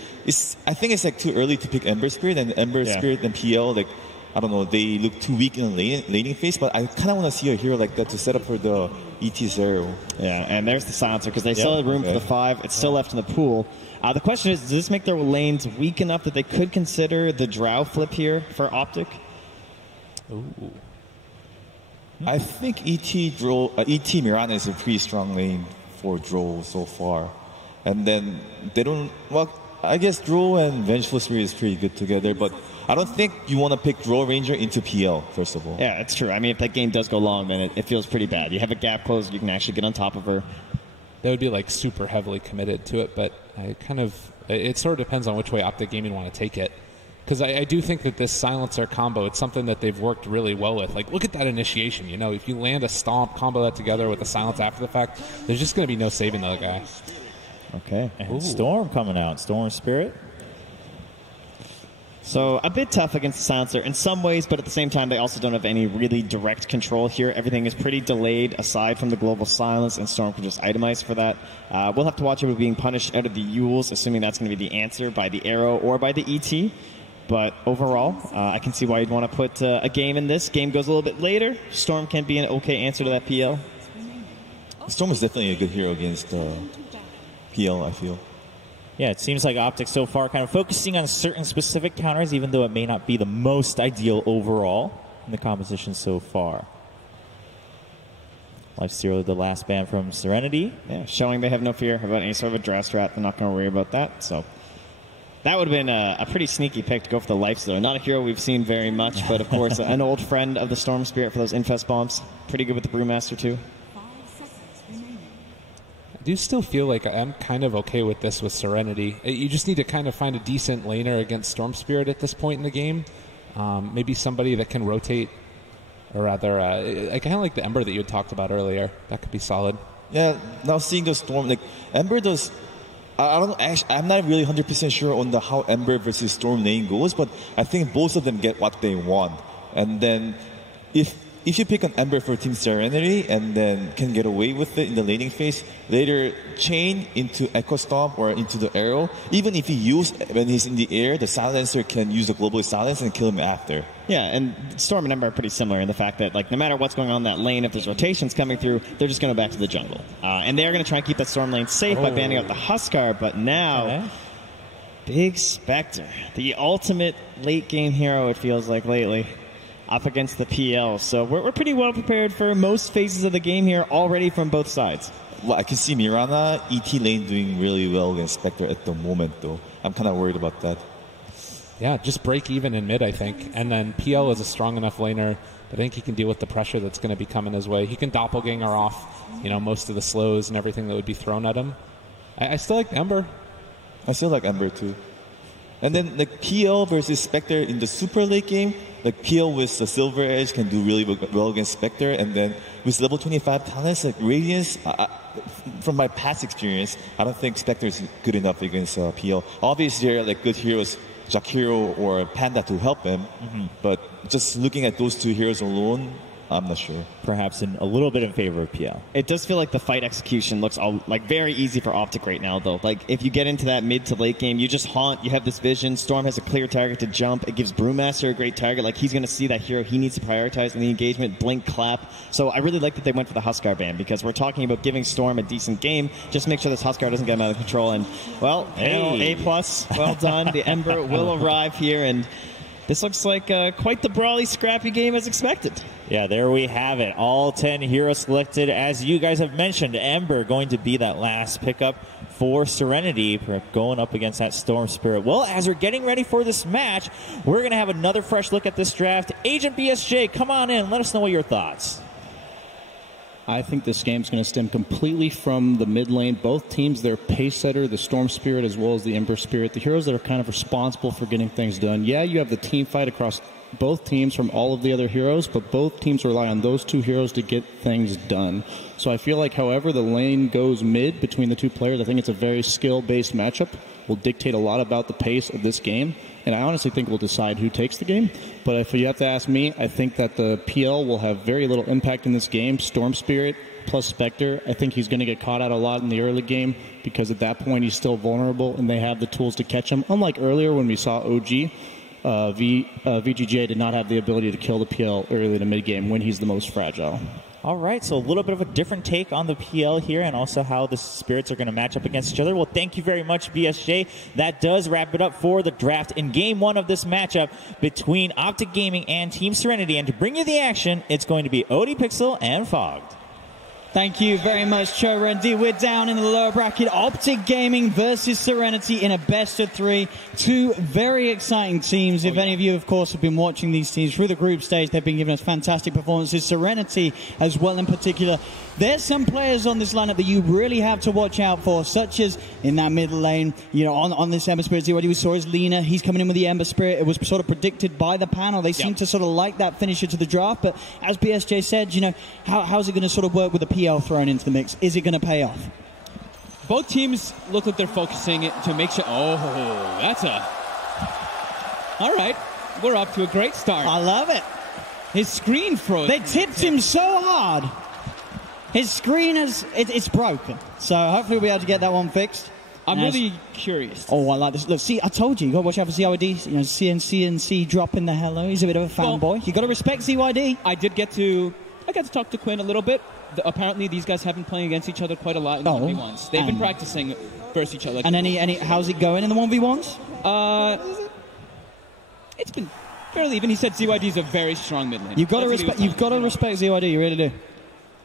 I think it's like too early to pick Ember Spirit, and Ember Spirit and PL, like, I don't know, they look too weak in the laning phase, but I kind of want to see a hero like that to set up for the ET0. Yeah, and there's the silencer, because they still have room for the 5. It's still left in the pool. The question is, does this make their lanes weak enough that they could consider the Drow flip here for Optic? Ooh. I think ET Mirana is a pretty strong lane for Drow so far. And then they don't... Well, I guess Drow and Vengeful Spirit is pretty good together, but I don't think you want to pick Drow Ranger into PL, first of all. Yeah, it's true. I mean, if that game does go long, then it feels pretty bad. You have a gap closed, you can actually get on top of her. That would be like super heavily committed to it, but it sort of depends on which way Optic Gaming want to take it. Because I do think that this silencer combo, it's something that they've worked really well with. Like, look at that initiation. You know, if you land a stomp, combo that together with a silence after the fact, there's just going to be no saving the other guy. Okay. And Storm coming out. Storm Spirit. So a bit tough against the silencer in some ways, but at the same time, they also don't have any really direct control here. Everything is pretty delayed aside from the global silence, and Storm can just itemize for that. We'll have to watch it being punished out of the Yules, assuming that's going to be the answer by the Arrow or by the ET. But overall, I can see why you'd want to put a game in this. Game goes a little bit later. Storm can be an okay answer to that PL. Storm is definitely a good hero against PL, I feel. Yeah, it seems like Optic so far kind of focusing on certain specific counters, even though it may not be the most ideal overall in the composition so far. Life Zero, the last ban from Serenity. Yeah, showing they have no fear about any sort of a draw strat. They're not going to worry about that. So that would have been a pretty sneaky pick to go for the Life Zero. Not a hero we've seen very much, but of course an old friend of the Storm Spirit for those Infest bombs. Pretty good with the Brewmaster too. I do still feel like I'm kind of okay with this with Serenity. You just need to kind of find a decent laner against Storm Spirit at this point in the game. Maybe somebody that can rotate, or rather, I kind of like the Ember that you had talked about earlier. That could be solid. Yeah, now seeing the Storm, like Ember does. I don't actually. I'm not really 100% sure on how Ember versus Storm lane goes, but I think both of them get what they want. And then if you pick an Ember for Team Serenity and then can get away with it in the laning phase, later chain into Echo Stomp or into the Arrow, even if when he's in the air, the Silencer can use the Global Silence and kill him after. Yeah, and Storm and Ember are pretty similar in the fact that, like, no matter what's going on in that lane, if there's rotations coming through, they're just going to go back to the jungle. And they're going to try and keep that Storm lane safe by banning out the Huskar, but now, Big Spectre, the ultimate late-game hero, it feels like lately, up against the PL. So we're pretty well prepared for most phases of the game here already from both sides. Well, I can see Mirana, ET lane doing really well against Spectre at the moment, though. I'm kind of worried about that. Yeah, just break even in mid, I think. And then PL is a strong enough laner. I think he can deal with the pressure that's going to be coming his way. He can doppelganger off, most of the slows and everything that would be thrown at him. I still like Ember. I still like Ember, too. And then, like, PL versus Spectre in the super late game, like, PL with the Silver Edge can do really well against Spectre, and then with level 25 talents, like Radiance, from my past experience, I don't think Spectre is good enough against PL. Obviously, there are, like, good heroes, Jakiro or Panda to help him, but just looking at those two heroes alone, I'm not sure. Perhaps a little bit in favor of PL. It does feel like the fight execution looks very easy for Optic right now, though. Like, if you get into that mid to late game, you just haunt, you have this vision. Storm has a clear target to jump. It gives Brewmaster a great target. Like, he's going to see that hero he needs to prioritize in the engagement, blink, clap. So I really like that they went for the Huskar ban, because we're talking about giving Storm a decent game. Just make sure this Huskar doesn't get him out of control. And, well, A+, well done. The Ember will arrive here, and this looks like quite the brawly, scrappy game as expected. Yeah, there we have it. All 10 heroes selected. As you guys have mentioned, Ember going to be that last pickup for Serenity, going up against that Storm Spirit. Well, as we're getting ready for this match, we're going to have another fresh look at this draft. Agent BSJ, come on in. Let us know what your thoughts. I think this game's going to stem completely from the mid lane. Both teams, their pace setter, the Storm Spirit as well as the Ember Spirit, the heroes that are kind of responsible for getting things done. Yeah, you have the team fight across both teams from all of the other heroes, but both teams rely on those two heroes to get things done. So I feel like however the lane goes mid between the two players, I think it's a very skill-based matchup. Will dictate a lot about the pace of this game, and I honestly think will decide who takes the game. But if you have to ask me, I think that the PL will have very little impact in this game. Storm Spirit plus Spectre, I think he's going to get caught out a lot in the early game, because at that point he's still vulnerable and they have the tools to catch him. Unlike earlier when we saw OG, VGJ did not have the ability to kill the PL early to mid game when he's the most fragile. All right, so a little bit of a different take on the PL here, and also how the spirits are going to match up against each other. Well, thank you very much, BSJ. That does wrap it up for the draft in Game 1 of this matchup between Optic Gaming and Team Serenity. And to bring you the action, it's going to be Odie Pixel and Fogged. Thank you very much, Chora and D. We're down in the lower bracket. Optic Gaming versus Serenity in a best of 3. Two very exciting teams. If any of you, of course, have been watching these teams through the group stage, they've been giving us fantastic performances. Serenity as well in particular. There's some players on this lineup that you really have to watch out for, such as in that middle lane, you know, on this Ember Spirit. What we saw is Lina. He's coming in with the Ember Spirit. It was sort of predicted by the panel. They seem to sort of like that finisher to the draft. But as BSJ said, you know, how's it going to sort of work with the PL thrown into the mix? Is it going to pay off? Both teams look like they're focusing to make sure. Oh, that's a. All right, we're off to a great start. I love it. His screen froze. They tipped him so hard. His screen it's broken. So hopefully we'll be able to get that one fixed. I'm really curious. Oh, I like this. Look, see, I told you, you got to watch out for ZYD. You know, CNC dropping the hello. He's a bit of a fanboy. You got to respect ZYD. I got to talk to Quinn a little bit. Apparently, these guys have been playing against each other quite a lot in the 1v1s. They've been practicing versus each other. And how's it going in the 1v1s? It's been fairly even. He said ZYD is a very strong mid lane. You've got to respect ZYD. You really do.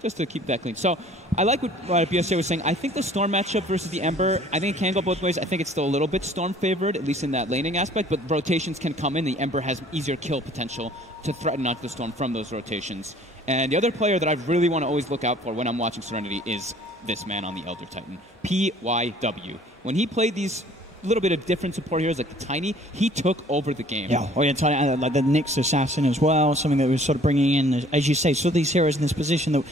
Just to keep that clean. So I like what BSJ was saying. I think the Storm matchup versus the Ember, I think it can go both ways. I think it's still a little bit Storm favored, at least in that laning aspect, but rotations can come in. The Ember has easier kill potential to threaten onto the Storm from those rotations. And the other player that I really want to always look out for when I'm watching Serenity is this man on the Elder Titan, PYW. When he played these little bit of different support heroes like the Tiny, he took over the game. Yeah, Tiny, like the Nyx Assassin as well, something that was sort of bringing in, as you say, so these heroes in this position that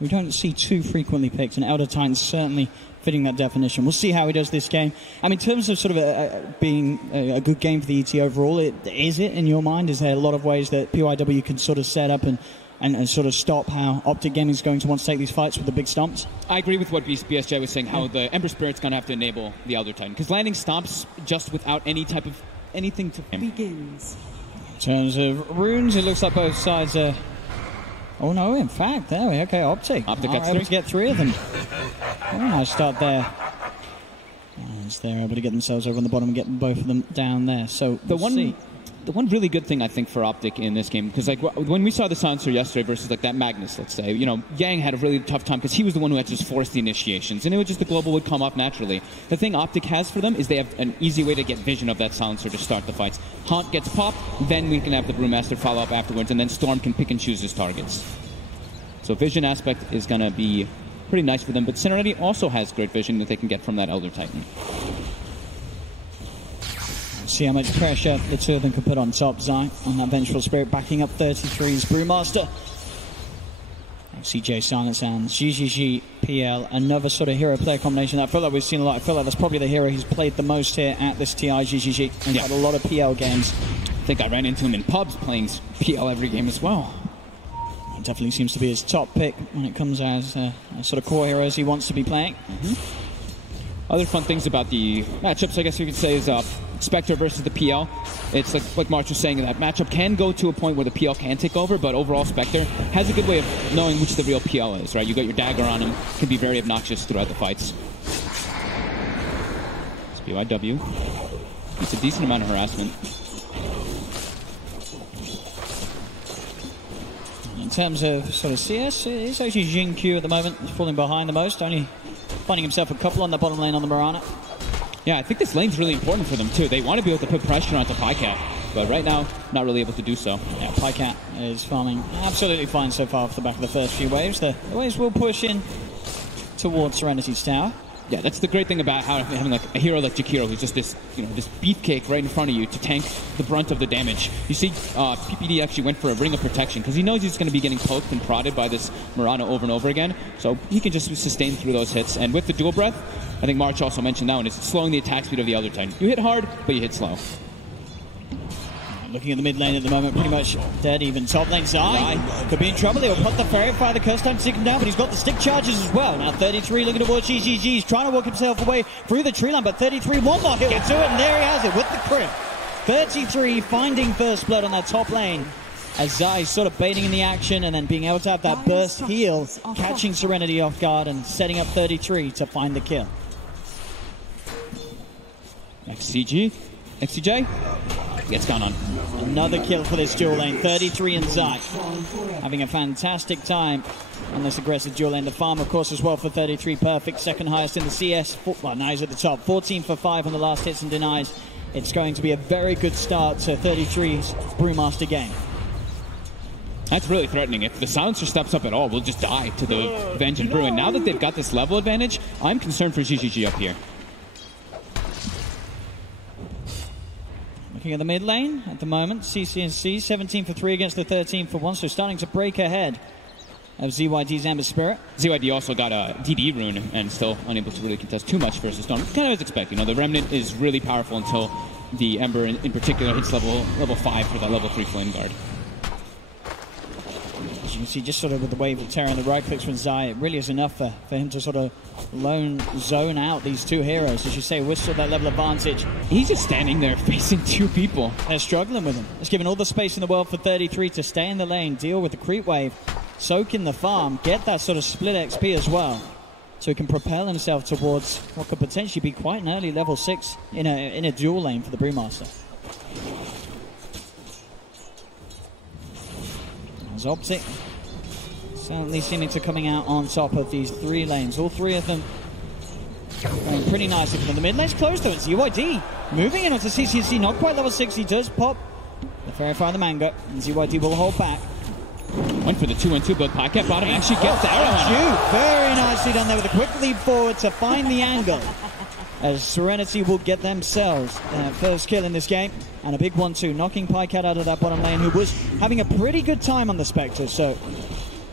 we don't see too frequently picked, and Elder Titan's certainly fitting that definition. We'll see how he does this game. I mean, in terms of sort of being a good game for the ET overall, is it in your mind? Is there a lot of ways that PYW can sort of set up and sort of stop how Optic Gaming is going to want to take these fights with the big stomps? I agree with what BSJ was saying, how the Ember Spirit's going to have to enable the Elder Titan, because landing stomps just without any type of anything to begins. In terms of runes, it looks like both sides are... Oh no, in fact, there we go. Okay, Optic able to get 3 of them. Very nice start there. As they're able to get themselves over on the bottom and get both of them down there. So the one really good thing I think for Optic in this game, because like when we saw the Silencer yesterday versus like that Magnus, let's say, you know, Yang had a really tough time because he was the one who had to just force the initiations, and it was just the global would come up naturally. The thing Optic has for them is they have an easy way to get vision of that Silencer to start the fights. Haunt gets popped, then we can have the Brewmaster follow up afterwards, and then Storm can pick and choose his targets. So vision aspect is going to be pretty nice for them, but Serenity also has great vision that they can get from that Elder Titan. See how much pressure the two of them can put on top. Zai on that Vengeful Spirit backing up 33's Brewmaster. CJ Silence and GGG PL, another sort of hero player combination. I feel like we've seen a lot. I feel like that's probably the hero who's played the most here at this TI GGG and had a lot of PL games. I think I ran into him in pubs playing PL every game as well. definitely seems to be his top pick when it comes as sort of core heroes he wants to be playing. Other fun things about the matchups, I guess you could say, is Spectre versus the PL. It's like March was saying, that matchup can go to a point where the PL can take over, but overall Spectre has a good way of knowing which the real PL is, right? You got your dagger on him, can be very obnoxious throughout the fights. It's BYW. It's a decent amount of harassment. In terms of sort of CS, it's actually Jin Q at the moment. He's falling behind the most, only finding himself a couple on the bottom lane on the Mirana. Yeah, I think this lane's really important for them, too. They want to be able to put pressure onto Pycat, but right now, not really able to do so. Yeah, Pycat is farming absolutely fine so far off the back of the first few waves. The waves will push in towards Serenity's tower. Yeah, that's the great thing about having like a hero like Jakiro, who's just this, this beefcake right in front of you to tank the brunt of the damage. You see, PPD actually went for a ring of protection because he knows he's going to be getting poked and prodded by this Mirana over and over again, so he can just sustain through those hits. And with the dual breath, I think March also mentioned that one, is slowing the attack speed of the other Titan. You hit hard, but you hit slow. Looking at the mid lane at the moment, pretty much dead. Even top lane Zai could be in trouble. He'll put the Fairy Fire, the Curse Time to take him down, but he's got the stick charges as well. Now 33 looking towards GGG. He's trying to walk himself away through the tree line, but 33 one more hit will do it, and there he has it with the crit. 33 finding first blood on that top lane, as Zai sort of baiting in the action and then being able to have that burst heal, catching Serenity off guard and setting up 33 to find the kill. XCJ gets gone on. Another kill for this dual lane. 33 and Zai having a fantastic time on this aggressive dual lane. The farm, of course, as well for 33. Perfect. Second highest in the CS. Well, now he's at the top. 14 for 5 on the last hits and denies. It's going to be a very good start to 33's Brewmaster game. That's really threatening. If the silencer steps up at all, we'll just die to the Venge and Brew. And now that they've got this level advantage, I'm concerned for GGG up here. Looking at the mid lane at the moment, CCNC 17 for 3 against the 13 for 1, so starting to break ahead of ZYD's Amber Spirit. ZYD also got a DD rune and still unable to really contest too much versus Storm. Kind of as expected. The Remnant is really powerful until the Ember in particular hits level 5 for that level 3 Flame Guard. As you can see, just sort of with the wave of terror and the right clicks from Zai, it really is enough for him to sort of zone out these two heroes. As you say, whistle that level advantage. He's just standing there facing two people. They're struggling with him. It's given all the space in the world for 33 to stay in the lane, deal with the creep wave, soak in the farm, get that sort of split XP as well, so he can propel himself towards what could potentially be quite an early level 6 in a dual lane for the Brewmaster. As Optic certainly seeming to coming out on top of these 3 lanes. All 3 of them going pretty nicely for them. The mid lane's closed though. It's ZYD moving in onto CCC, not quite level 6. He does pop the Fairy Fire the Mango, and ZYD will hold back. Went for the 2-1-2, but Pycat bottom actually gets the arrow on him. Very nicely done there with a quick leap forward to find the angle, as Serenity will get themselves their first kill in this game. And a big 1-2, knocking Pycat out of that bottom lane, who was having a pretty good time on the Spectre. So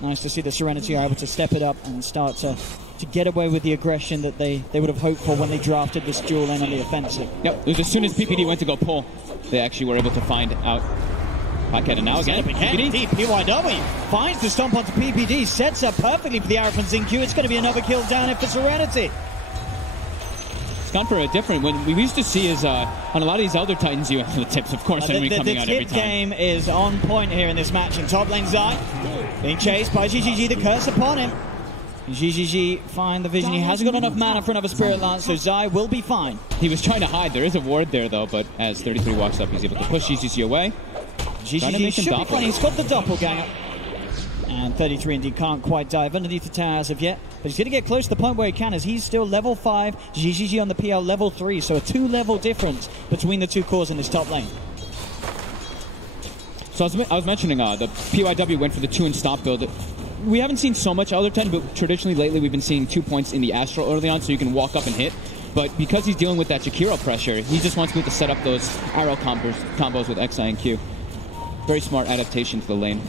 nice to see the Serenity are able to step it up and start to get away with the aggression that they would have hoped for when they drafted this dual lane on the offensive. Yep, it was as soon as PPD went to go pull, they actually were able to find out Pycat. And now again, PPD. PYW finds the stomp onto PPD, sets up perfectly for the arrow from Xingqiu. It's going to be another kill down here for Serenity. Gone for a different, when we used to see is on a lot of these Elder Titans, you have the tips, of course, coming out every time. The tip game is on point here in this match. In top lane, Zai being chased by GGG, the curse upon him. GGG find the vision. He hasn't got enough mana for another Spirit Lance, so Zai will be fine. He was trying to hide. There is a ward there, though, but as 33 walks up, he's able to push GGG away. GGG should be fine. He's got the doppelganger. And 33 indeed can't quite dive underneath the tower as of yet, but he's going to get close to the point where he can, as he's still level 5, GGG on the PL level 3, so a 2-level difference between the two cores in this top lane. So I was mentioning the PYW went for the 2 and stop build. We haven't seen so much Elder Titan, but traditionally lately we've been seeing 2 points in the Astral early on, so you can walk up and hit. But because he's dealing with that Jakiro pressure, he just wants me to set up those arrow combos with XI and Q. Very smart adaptation to the lane.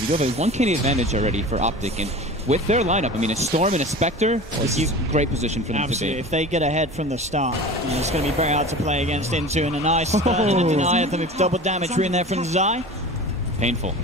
You have a 1 KD advantage already for Optic, and with their lineup. I mean, a Storm and a Spectre, this is a great position for them Absolutely. to If they get ahead from the start, it's going to be very hard to play against Into, and a nice deny. I think it's double damage in there from Zai. be painful.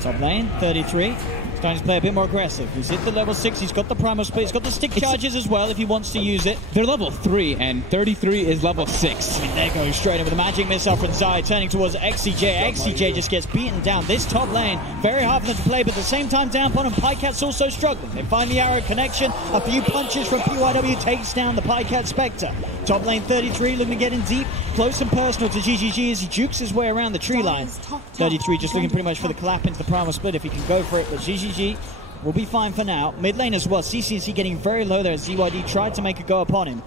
Top lane, 33. Starting to play a bit more aggressive. He's hit the level 6. He's got the primal split. He's got the stick charges as well if he wants to use it. They're level 3, and 33 is level 6. I mean, they're going straight in with a magic missile from Zai, turning towards XCJ. XCJ just gets beaten down. This top lane, very hard for them to play, but at the same time, down on him, Pycat's also struggling. They find the arrow connection. A few punches from PYW takes down the Pycat Spectre. Top lane 33 looking to get in deep, close and personal to GGG as he jukes his way around the tree line. 33 just looking pretty much for the clap into the primal split if he can go for it, but GGG will be fine for now. Mid lane as well. CCNC getting very low there as ZYD tried to make a go upon him.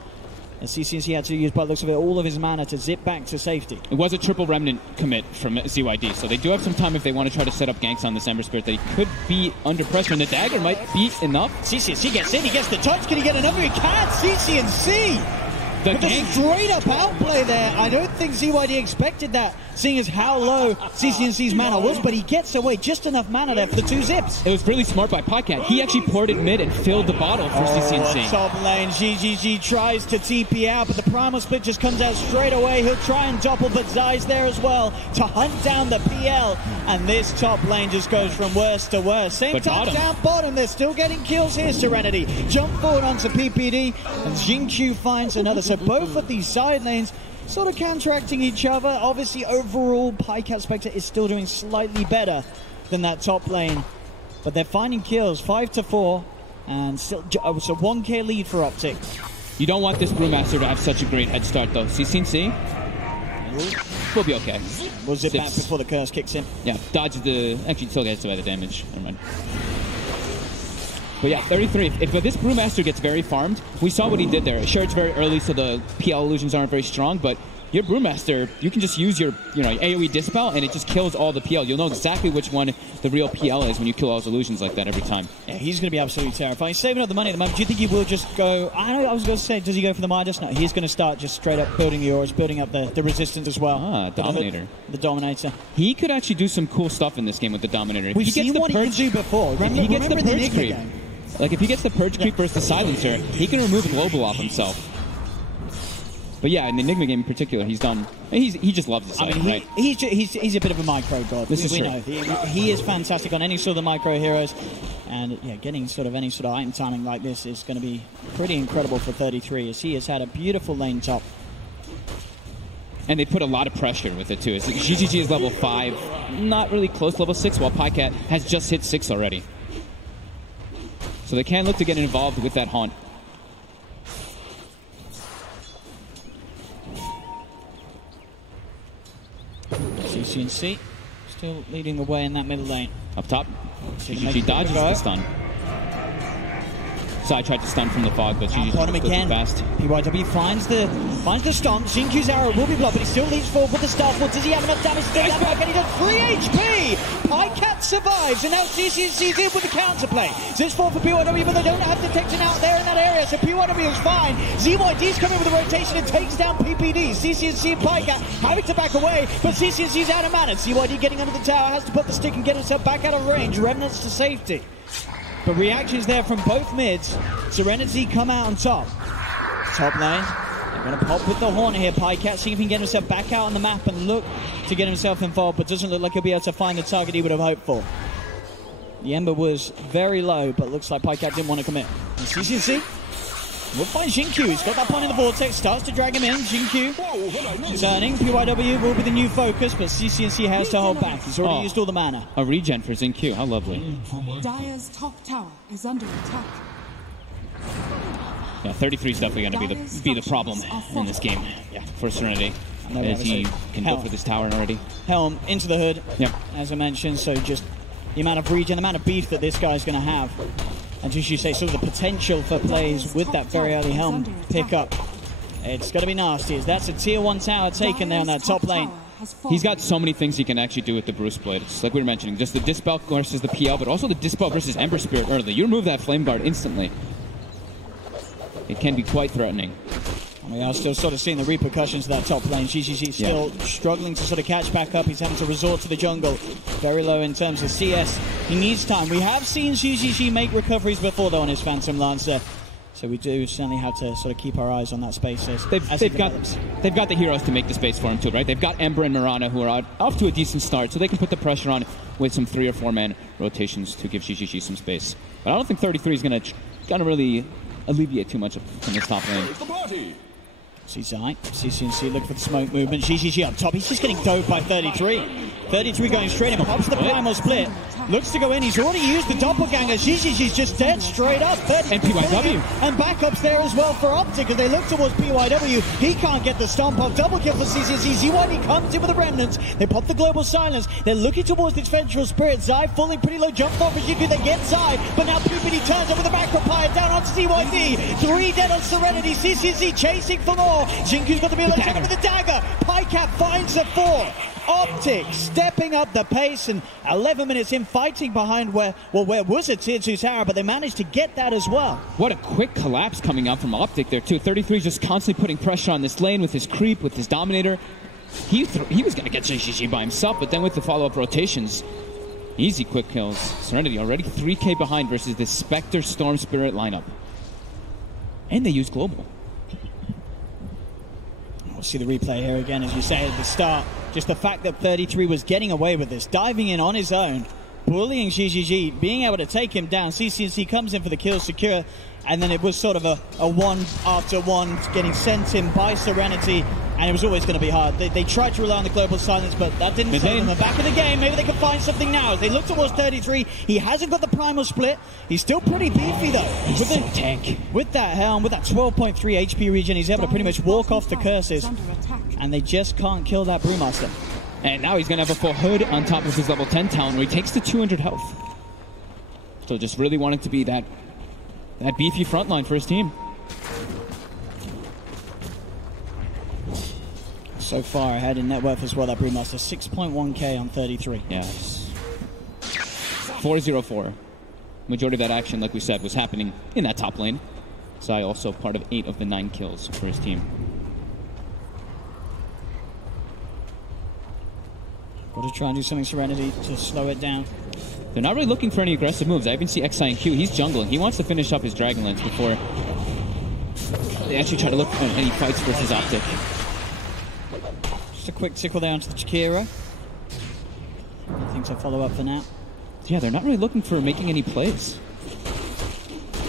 And CCNC had to use, by the looks of it, all of his mana to zip back to safety. It was a triple remnant commit from ZYD, so they do have some time if they want to try to set up ganks on this Ember Spirit that he could be under pressure, and the dagger might be enough. CCNC gets in, he gets the touch. Can he get another? He can! CCNC! But the straight up outplay there. I don't think ZYD expected that, seeing as how low CCNC's mana was, but he gets away just enough mana there for the 2 zips. It was really smart by Pycat. He actually ported mid and filled the bottle for CCNC. Top lane, GGG tries to TP out, but the primal split just comes out straight away. He'll try and doppel, but Zai's there as well to hunt down the PL. And this top lane just goes from worst to worst. Same time down bottom, they're still getting kills here, Serenity. Jump forward onto PPD, and Xingqiu finds another. So both of these side lanes sort of counteracting each other. Obviously, overall, Pycat Spectre is still doing slightly better than that top lane. But they're finding kills, 5-4, and still, so 1k lead for Optic. You don't want this Brewmaster to have such a great head start, though. CCNC will be okay. We'll zip back before the curse kicks in. Yeah, dodge the... Actually, still gets away the damage. Never mind. But yeah, 33. If this Brewmaster gets very farmed, we saw what he did there. Sure, it's very early, so the PL illusions aren't very strong, but your Brewmaster, you can just use your AoE Dispel, and it just kills all the PL. You'll know exactly which one the real PL is when you kill all those illusions like that every time. Yeah, he's going to be absolutely terrifying. He's saving up the money at the moment. Do you think he will just go... I was going to say, does he go for the Midas? No, he's going to start just straight up building the auras, building up the resistance as well. Ah, Dominator. The Dominator. He could actually do some cool stuff in this game with the Dominator. We've seen what he can do before. Remember, he gets the Enigma Purge creep. game. Like, if he gets the Purge creep versus the Silencer, he can remove Global off himself. But yeah, in the Enigma game in particular, he's done... He just loves the side, right? He's a bit of a micro god. This is true. Know. He is fantastic on any sort of the micro heroes. And yeah, getting sort of any sort of item timing like this is going to be pretty incredible for 33, as he has had a beautiful lane top. And they put a lot of pressure with it, too. GGG is level 5, not really close to level 6, while Pycat has just hit 6 already. So they can look to get involved with that haunt. CCNC still leading the way in that middle lane. Up top, GGG dodges the stun. Sai tried to stun from the fog, but GGG got him again. Fast. PYW finds the stomp. Xingqiu's arrow will be blocked, but he still leads forward with the Starfall. Does he have enough damage to take that back? And he does 3 HP! Pycat survives, and now CCNC's in with the counterplay. This fall for PYW, but they don't have Detecting out there in that area, so PYW is fine. ZYD's coming with a rotation and takes down PPD. CCNC and Pycat having to back away, but CCNC's out of mana. ZYD getting under the tower, has to put the stick and get himself back out of range. Remnants to safety. But reactions there from both mids. Serenity come out on top. Top lane. They're going to pop with the horn here. Pycat seeing if he can get himself back out on the map and look to get himself involved, but doesn't look like he'll be able to find the target he would have hoped for. The Ember was very low, but looks like Pycat didn't want to commit. And CCNC will find Xingqiu. He's got that point in the vortex, starts to drag him in. Xingqiu turning. PYW will be the new focus, but CCNC has to hold back. He's already used all the mana. A regen for Xingqiu. How lovely. Dire's top tower is under attack. Yeah, 33 is definitely going to be the problem in this game. Yeah, for Serenity. As he can go for this tower already. Helm into the hood. Yep. As I mentioned, so just the amount of regen, the amount of beef that this guy's going to have. And as you say, sort of the potential for plays with that very early Helm pickup. It's going to be nasty. That's a tier 1 tower taken there on that top lane. He's got so many things he can actually do with the Bruce Blade. It's like we were mentioning, just the Dispel versus the PL, but also the Dispel versus Ember Spirit early. You remove that Flame Guard instantly. It can be quite threatening. And we are still sort of seeing the repercussions of that top lane. GGG still struggling to sort of catch back up. He's having to resort to the jungle. Very low in terms of CS. He needs time. We have seen GGG make recoveries before, though, on his Phantom Lancer. So we do certainly have to sort of keep our eyes on that space as they've got the heroes to make the space for him too, right? They've got Ember and Mirana who are off to a decent start, so they can put the pressure on with some 3 or 4 man rotations to give GGG some space. But I don't think 33 is gonna really alleviate too much from this top lane. See Zai, CCNC look for the smoke movement. GGG up top, he's just getting dove by 33. 33 going straight in, pops the primal split. Looks to go in, he's already used the doppelganger. GGG's just dead straight up. And PYW. And backups there as well for Optic as they look towards PYW. He can't get the stomp off. Double kill for CCNC. ZYD comes in with the remnants. They pop the global silence. They're looking towards the Vengeful Spirit. Zai falling pretty low. Jump for Jiku. They get Zai. But now PPD turns over the back repire down onto ZYD. 3 dead on Serenity. CCNC chasing for more. Jinku's got to be able to take him with the dagger. Pycap finds the 4. Optic stepping up the pace, and 11 minutes in fighting behind where was a tier 2 tower, but they managed to get that as well. What a quick collapse coming out from Optic there too. 33 just constantly putting pressure on this lane with his creep, with his Dominator. He was going to get GGG by himself, but then with the follow-up rotations, easy quick kills. Serenity already 3k behind versus this Spectre Storm Spirit lineup. And they use Global. We'll see the replay here again, as you say at the start. Just the fact that 33 was getting away with this, diving in on his own, bullying GGG, being able to take him down. CCNC comes in for the kill secure, and then it was sort of a 1 after 1 getting sent in by Serenity, and it was always going to be hard. They tried to rely on the global silence, but that didn't save them. Back in the game, maybe they can find something now. As they look towards 33, he hasn't got the primal split. He's still pretty beefy though. He's a tank. With that helm, with that 12.3 HP regen, he's able to pretty much walk off the curses, and they just can't kill that Brewmaster. And now he's going to have a full hood on top of his level 10 talent, where he takes to 200 health. So just really wanting to be that beefy frontline for his team. So far ahead in net worth as well, that Brewmaster. 6.1k on 33. Yes. 4-0-4. Majority of that action, like we said, was happening in that top lane. Zai also part of 8 of the 9 kills for his team. Got to try and do something Serenity to slow it down. They're not really looking for any aggressive moves. I even see XI and Q. He's jungling. He wants to finish up his Dragonlance before they actually try to look at any fights versus Optic. Just a quick tickle down to the Chikira. I think to follow up for now. Yeah, they're not really looking for making any plays,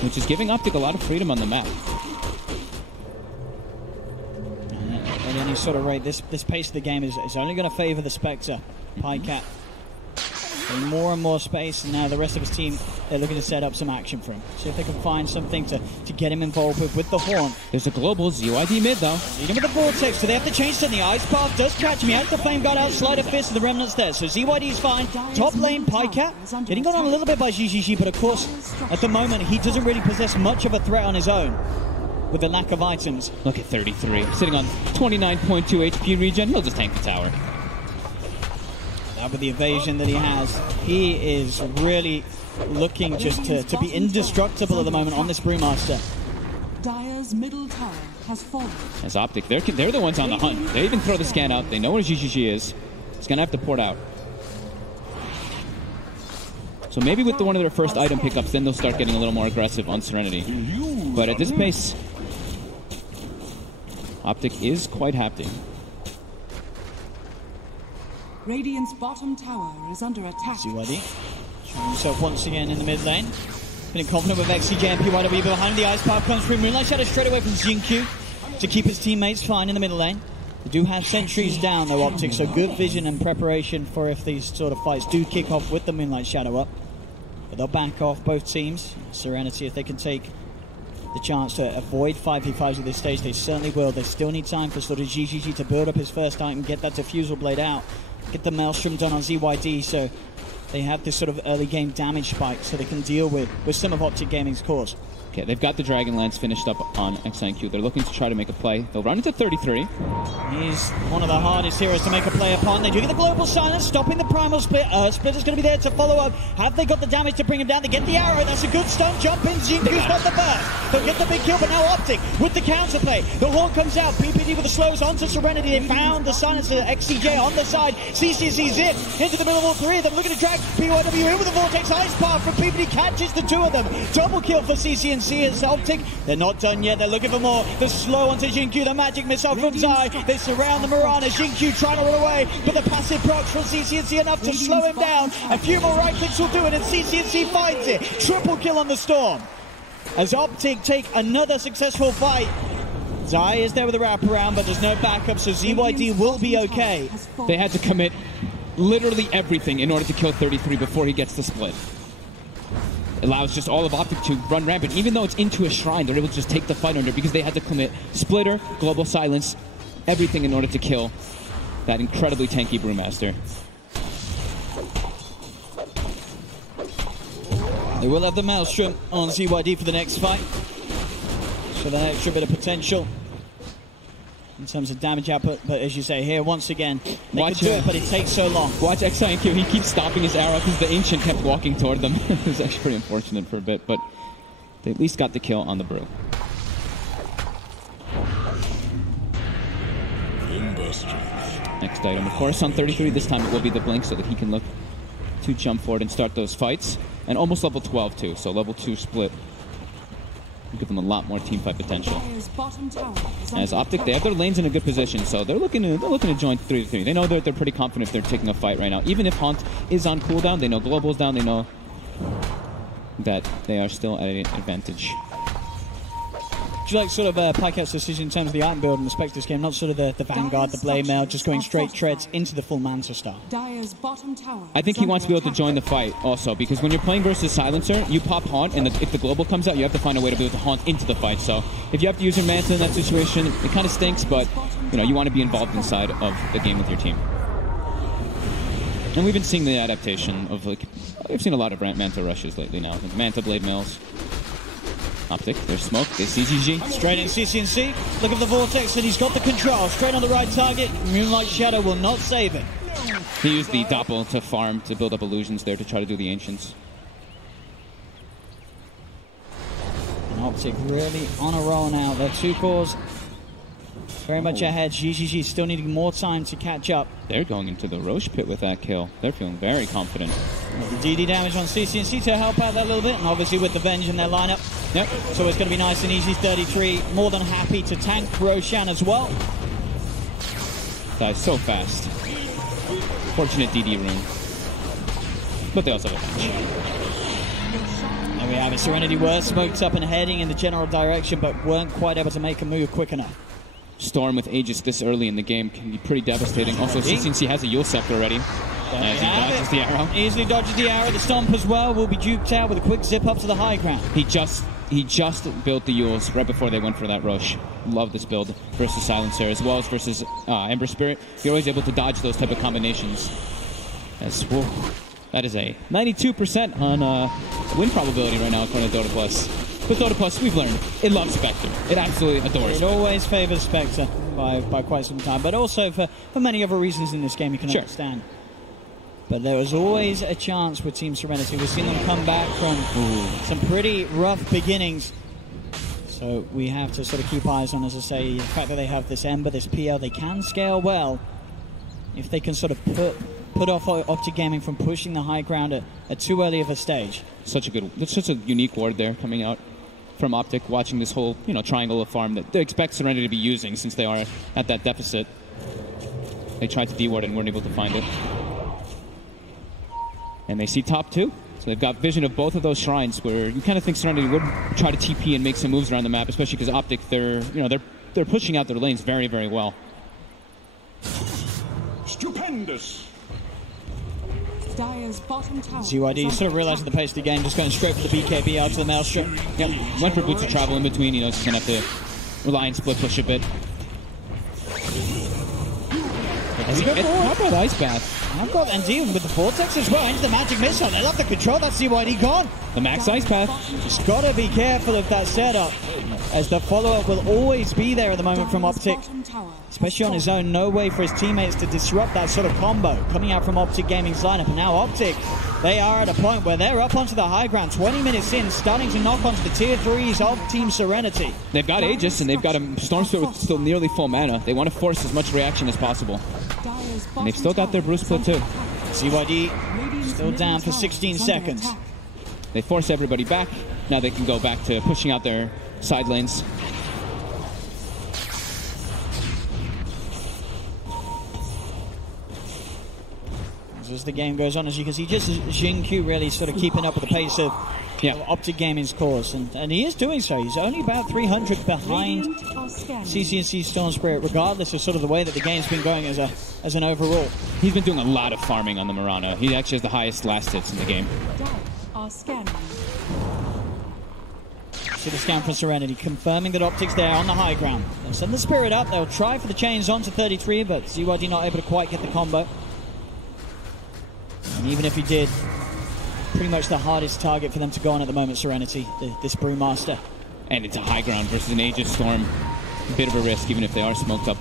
which is giving Optic a lot of freedom on the map. At any sort of rate, this pace of the game is only going to favour the Spectre. Pycat. More and more space, and now the rest of his team, they're looking to set up some action for him. See if they can find something to get him involved with the Horn. There's a global ZYD mid, though. Leading with the Vortex, so they have to change something. The Ice Path does catch him. He has the Flame Guard out, Sleight of Fist, and the Remnant's there. So ZYD's fine. Top lane, Pycat, getting gone on a little bit by GGG, but of course, at the moment, he doesn't really possess much of a threat on his own with the lack of items. Look at 33, sitting on 29.2 HP regen. He'll just tank the tower. With the evasion that he is really looking just to be indestructible at the moment on this Brewmaster. Dire's middle tower has fallen. As Optic, they're the ones on the hunt. They even throw the scan out. They know where GGG is. He's going to have to port out. So maybe with one of their first item pickups, then they'll start getting a little more aggressive on Serenity. But at this pace, Optic is quite happy. Radiant's bottom tower is under attack. ZYD showing himself once again in the mid lane. Feeling confident with XCJ and PYW behind. The Ice Path comes through. Moonlight Shadow straight away from Jinku to keep his teammates fine in the middle lane. They do have sentries down though, Optic, so good vision and preparation for if these sort of fights do kick off with the Moonlight Shadow up. But they'll back off both teams. Serenity, if they can take the chance to avoid 5v5s at this stage, they certainly will. They still need time for sort of GGG to build up his first item, get that Diffusal Blade out, get the Maelstrom done on ZYD, so they have this sort of early game damage spike so they can deal with some of Optic Gaming's cores. Okay, they've got the Dragonlance finished up on XIQ. They're looking to try to make a play. They'll run into 33. He's one of the hardest heroes to make a play upon. They do get the global silence, stopping the primal split. Split is going to be there to follow up. Have they got the damage to bring him down? They get the arrow. That's a good stun jump in. Jinku's got the burst. They'll get the big kill, but now Optic with the counterplay. The Hawk comes out. PPD with the slows onto Serenity. They found the silencer. XCJ on the side. CCC zip into the middle of all three of them. Looking to drag PYW in with the Vortex Ice Path from PPD. Catches the two of them. Double kill for CCNC as Optic. They're not done yet. They're looking for more. The slow onto Jinku. The magic missile from Zai. They surround the Mirana. Jinku trying to run away, but the passive procs from CCNC enough to slow him down. A few more right clicks will do it, and CCNC finds it. Triple kill on the Storm. As Optic take another successful fight. Zai is there with a wraparound, but there's no backup, so ZYD will be okay. They had to commit literally everything in order to kill 33 before he gets the split. Allows just all of Optic to run rampant. Even though it's into a shrine, they're able to just take the fight under because they had to commit Splitter, Global Silence, everything in order to kill that incredibly tanky Brewmaster. They will have the Maelstrom on ZYD for the next fight. So that extra bit of potential in terms of damage output, but as you say here, once again, they can do it, but it takes so long. Watch XIQ, he keeps stopping his arrow because the Ancient kept walking toward them. It was actually pretty unfortunate for a bit, but they at least got the kill on the Brew. Next item, of course, on 33, this time it will be the Blink so that he can look to jump forward and start those fights. And almost level 12 too, so level 2 split. Give them a lot more team fight potential. As Optic, they have their lanes in a good position, so they're looking to join 3-3. They know they're pretty confident if they're taking a fight right now. Even if Haunt is on cooldown, they know Global's down, they know that they are still at an advantage. Do you like sort of Pikeout's decision in terms of the item build in the Spectres game, not sort of the Vanguard, the Blade Mail, just going straight treads into the full Manta style? I think he wants to be able to join the fight also, because when you're playing versus Silencer, you pop Haunt, and if the Global comes out, you have to find a way to be able to Haunt into the fight. So if you have to use your Manta in that situation, it kind of stinks, but you know you want to be involved inside of the game with your team. And we've been seeing the adaptation of, like, we've seen a lot of Manta rushes lately now, like Manta Blade Mails. Optic, there's smoke, there's CCG. Straight in CCNC, look at the Vortex, and he's got the control. Straight on the right target, Moonlight Shadow will not save him. He used the Doppel to farm, to build up illusions there to try to do the Ancients. And Optic really on a roll now. Their two cores very much ahead. GGG still needing more time to catch up. They're going into the Roche pit with that kill. They're feeling very confident. The DD damage on CCNC to help out that little bit, and obviously with the Venge in their lineup. Yep. So it's going to be nice and easy. 33, more than happy to tank Roshan as well. Dies so fast. Fortunate DD rune. But they also have a Venge. There we have it. Serenity were smoked up and heading in the general direction, but weren't quite able to make a move quick enough. Storm with Aegis this early in the game can be pretty devastating. Also, CCNC has a Yule Scepter already. As he dodges the arrow. Easily dodges the arrow. The Stomp as well will be duped out with a quick zip up to the high ground. He just built the Yules right before they went for that rush. Love this build versus Silencer as well as versus Ember Spirit. You're always able to dodge those type of combinations. That is a 92% on win probability right now according to Dota Plus. With Dota Plus, we've learned it loves Spectre. It absolutely adores it. It always favors Spectre by quite some time, but also for many other reasons in this game you can understand. But there was always a chance with Team Serenity. We've seen them come back from some pretty rough beginnings. So we have to sort of keep eyes on, as I say, the fact that they have this Ember, this PL, they can scale well. If they can sort of put off Optic Gaming from pushing the high ground at too early of a stage. That's such a unique ward there coming out from Optic, watching this whole triangle of farm that they expect Serenity to be using since they are at that deficit. They tried to de-ward and weren't able to find it. And they see top 2. So they've got vision of both of those shrines where you kind of think Serenity would try to TP and make some moves around the map, especially because Optic, they're pushing out their lanes very, very well. Stupendous. ZYD sort of realizing the pace of the game, just going straight for the BKB out to the Maelstrom. Yep, went for boots of travel in between, just gonna have to rely on split push a bit. How about Ice Bath? I've got ND with the Vortex as well into the Magic Missile. They love the control. That's CYD gone. The max ice path. Just got to be careful of that setup, as the follow-up will always be there at the moment from Optic. Especially on his own, no way for his teammates to disrupt that sort of combo coming out from Optic Gaming's lineup. And now Optic, they are at a point where they're up onto the high ground, 20 minutes in, starting to knock onto the tier 3s of Team Serenity. They've got Aegis, and they've got a Storm Spirit with still nearly full mana. They want to force as much reaction as possible. And they've still got their Bruce Split too. CYD still down for 16 seconds. They force everybody back. Now they can go back to pushing out their side lanes. As the game goes on, as you can see, just Xingqiu really sort of keeping up with the pace of Optic Gaming's course, and he is doing so. He's only about 300 behind CCNC Storm Spirit, regardless of sort of the way that the game's been going as an overall. He's been doing a lot of farming on the Mirana. He actually has the highest last hits in the game. So the scan for Serenity, confirming that Optic's there on the high ground. They'll send the Spirit up. They'll try for the chains onto 33, but CYD not able to quite get the combo. And even if he did, pretty much the hardest target for them to go on at the moment, Serenity, this Brewmaster. And it's a high ground versus an Aegis Storm. A bit of a risk, even if they are smoked up.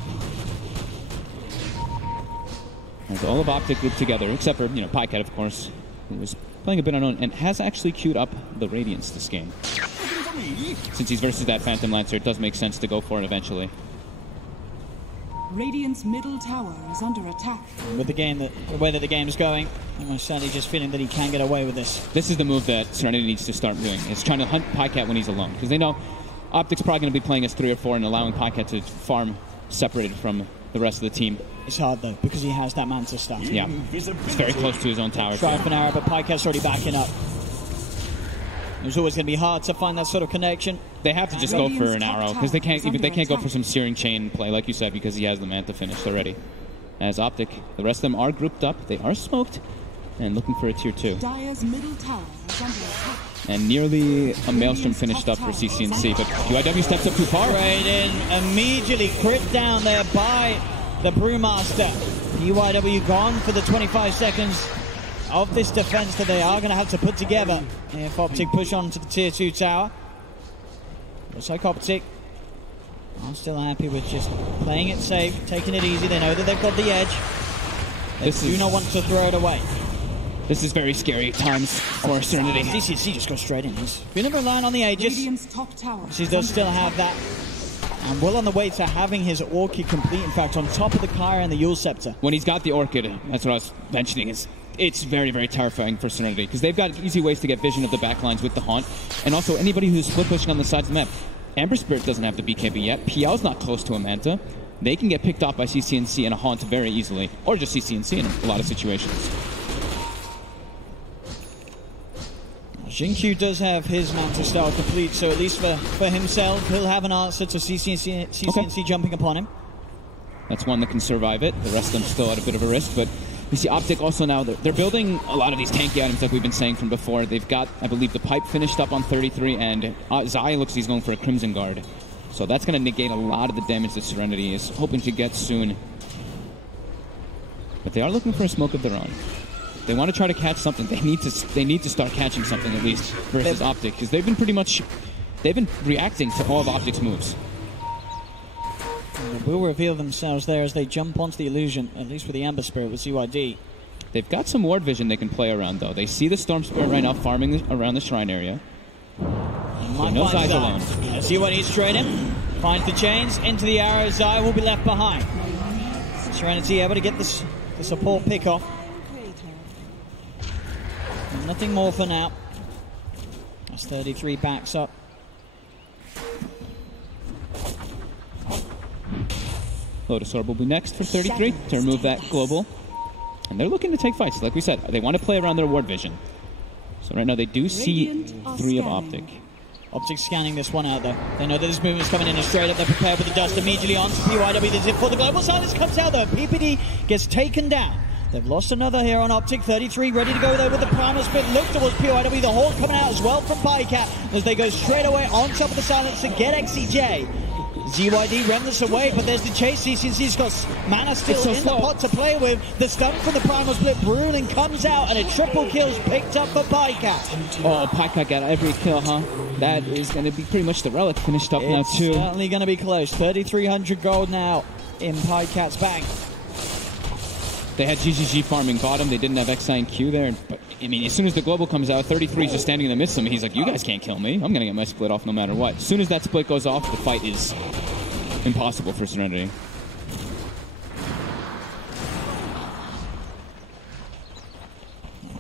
As all of Optic grouped together, except for, Pycat, of course, who was playing a bit unknown and has actually queued up the Radiance this game. Since he's versus that Phantom Lancer, it does make sense to go for it eventually. Radiant's middle tower is under attack. With the way that the game is going, I'm certainly just feeling that he can get away with this. This is the move that Serenity needs to start doing. Is trying to hunt Pycat when he's alone, because they know Optic's probably going to be playing as 3 or 4 and allowing Pycat to farm separated from the rest of the team. It's hard though, because he has that Manta stack. Yeah, it's very close to his own tower. Try for an arrow, but Pycat's already backing up. It was always going to be hard to find that sort of connection. They have to just go for an arrow, because they can't go for some searing chain play, like you said, because he has the Manta finished already. As Optic, the rest of them are grouped up. They are smoked and looking for a tier 2. Dire's middle tower is under attack. And nearly a Maelstrom finished up for CCNC, but UIW steps up too far. Right in, immediately crit down there by the Brewmaster. UIW gone for the 25 seconds of this defense that they are going to have to put together if Optic push on to the tier 2 tower. Looks like Optic are still happy with just playing it safe, taking it easy. They know that they've got the edge. They do not want to throw it away. This is very scary at times for Serenity. CCC just goes straight in. He's been relying on the Aegis. He does still have that. And well on the way to having his Orchid complete, in fact, on top of the Kyra and the Yule Scepter. When he's got the Orchid, that's what I was mentioning, it's very, very terrifying for Serenity, because they've got easy ways to get vision of the backlines with the Haunt, and also anybody who's split pushing on the sides of the map. Amber Spirit doesn't have the BKB yet. PL's not close to a Manta. They can get picked off by CCNC and a Haunt very easily, or just CCNC in a lot of situations. Xingqiu does have his Manta style complete, so at least for himself, he'll have an answer to CCNC jumping upon him. That's one that can survive it. The rest of them still at a bit of a risk, but you see Optic also now, they're building a lot of these tanky items like we've been saying from before. They've got, I believe, the Pipe finished up on 33, and Zai looks like he's going for a Crimson Guard. So that's going to negate a lot of the damage that Serenity is hoping to get soon. But they are looking for a smoke of their own. They want to try to catch something. They need to start catching something at least versus Optic, because they've been reacting to all of Optic's moves. They will reveal themselves there as they jump onto the illusion, at least with the Amber Spirit with CYD. They've got some ward vision they can play around, though. They see the Storm Spirit right now farming around the Shrine area. So no Zai's alone. CYD straight in, finds the chains, into the arrow. Zai will be left behind. Serenity able to get the support pick off. Nothing more for now. That's 33 backs up. Lotus Orb will be next for 33 to remove that global. And they're looking to take fights. Like we said, they want to play around their ward vision. So right now they do see 3 of Optic. Optic scanning this one out though. They know that this movement's coming in and straight up. They're prepared with the dust immediately onto PYW. There's it for the global silence comes out though. PPD gets taken down. They've lost another here on Optic. 33 ready to go there with the primal spit. Look towards PYW. The Hawk coming out as well from Pycat as they go straight away on top of the silence to get XCJ. ZYD remnants away, but there's the chase. CCNC's got mana still in the pot to play with. The stun from the Primal Split. Bruning comes out, and a triple kill's picked up for Pycat. Oh, Pycat got every kill, huh? That is going to be pretty much the relic finished up now, too. It's certainly going to be close. 3,300 gold now in Pycat's bank. They had GGG farming bottom. They didn't have XI and Q there. But, I mean, as soon as the global comes out, 33 is just standing in the midst of him. He's like, you guys can't kill me. I'm going to get my split off no matter what. As soon as that split goes off, the fight is impossible for Serenity.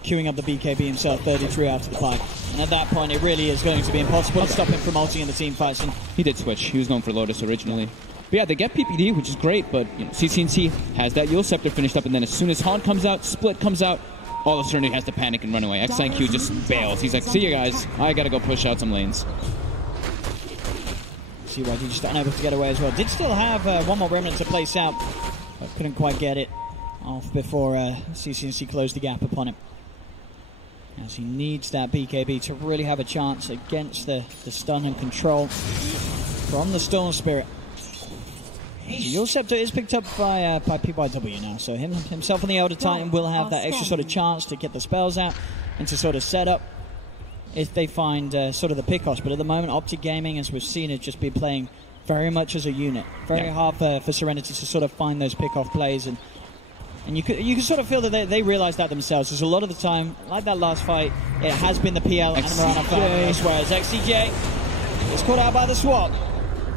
Queuing up the BKB himself, 33 after the fight. And at that point, it really is going to be impossible to stop him from ulting in the team fights. And he did switch. He was known for Lotus originally. But yeah, they get PPD, which is great, but you know, CCNC has that Yule Scepter finished up, and then as soon as Haunt comes out, Split comes out, all of Serenity has to panic and run away. XIQ just bails. He's like, see you guys, I gotta go push out some lanes. CYG just unable to get away as well. Did still have one more Remnant to place out, but couldn't quite get it off before CCNC closed the gap upon him. As he needs that BKB to really have a chance against the stun and control from the Storm Spirit. Your Scepter is picked up by PYW now, so himself and the Elder Titan will have that extra sort of chance to get the spells out and to sort of set up if they find sort of the pickoffs. But at the moment, Optic Gaming, as we've seen, has just been playing very much as a unit. Very hard for Serenity to sort of find those pickoff plays, and you can sort of feel that they realize that themselves. There's a lot of the time, like that last fight, it has been the PL and Marana fight, whereas XCJ is caught out by the swap.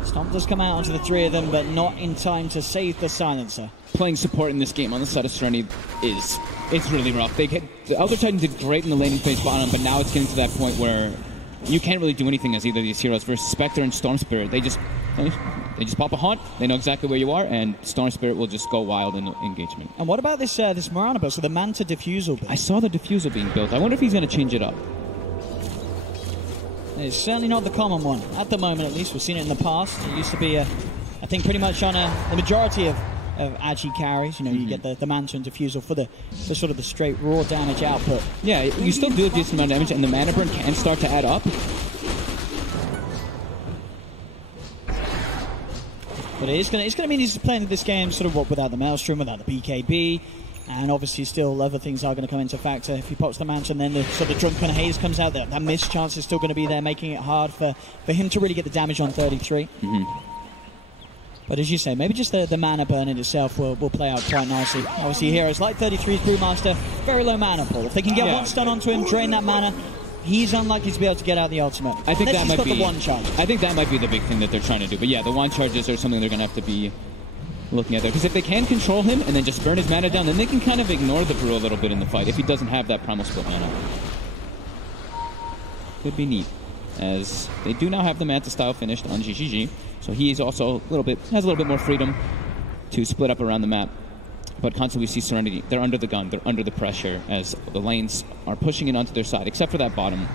Stomp does come out onto the three of them, but not in time to save the silencer. Playing support in this game on the side of Serenity it's really rough. The Elder Titan did great in the laning phase bottom, but now it's getting to that point where you can't really do anything as either of these heroes. Versus Spectre and Storm Spirit, they just pop a Haunt, they know exactly where you are, and Storm Spirit will just go wild in engagement. And what about this Marana build, so the Manta Diffusal build? I saw the Diffusal being built. I wonder if he's going to change it up. It's certainly not the common one. At the moment, at least, we've seen it in the past. It used to be, I think, pretty much on the majority of Agi carries. You know, you get the Manta and Diffusal for the sort of the straight raw damage output. Yeah, you still do a decent amount of damage, and the mana burn can start to add up. But it's gonna mean he's playing this game sort of without the Maelstrom, without the BKB. And obviously still other things are going to come into factor. If he pops the Manta and then the sort of Drunken Haze comes out, that missed chance is still going to be there, making it hard for him to really get the damage on 33. But as you say, maybe just the mana burn in itself will play out quite nicely. Obviously heroes like 33's Brewmaster, very low mana pool. If they can get one stun onto him, drain that mana, he's unlikely to be able to get out the ultimate. I think that might be the one charge. I think that might be the big thing that they're trying to do. But yeah, the one charges are something they're going to have to be looking at there, because if they can control him and then just burn his mana down, then they can kind of ignore the brew a little bit in the fight if he doesn't have that primal split mana. Could be neat, as they do now have the Manta style finished on GGG, so he's also has a little bit more freedom to split up around the map. But constantly we see Serenity, they're under the gun, they're under the pressure as the lanes are pushing it onto their side, except for that bottom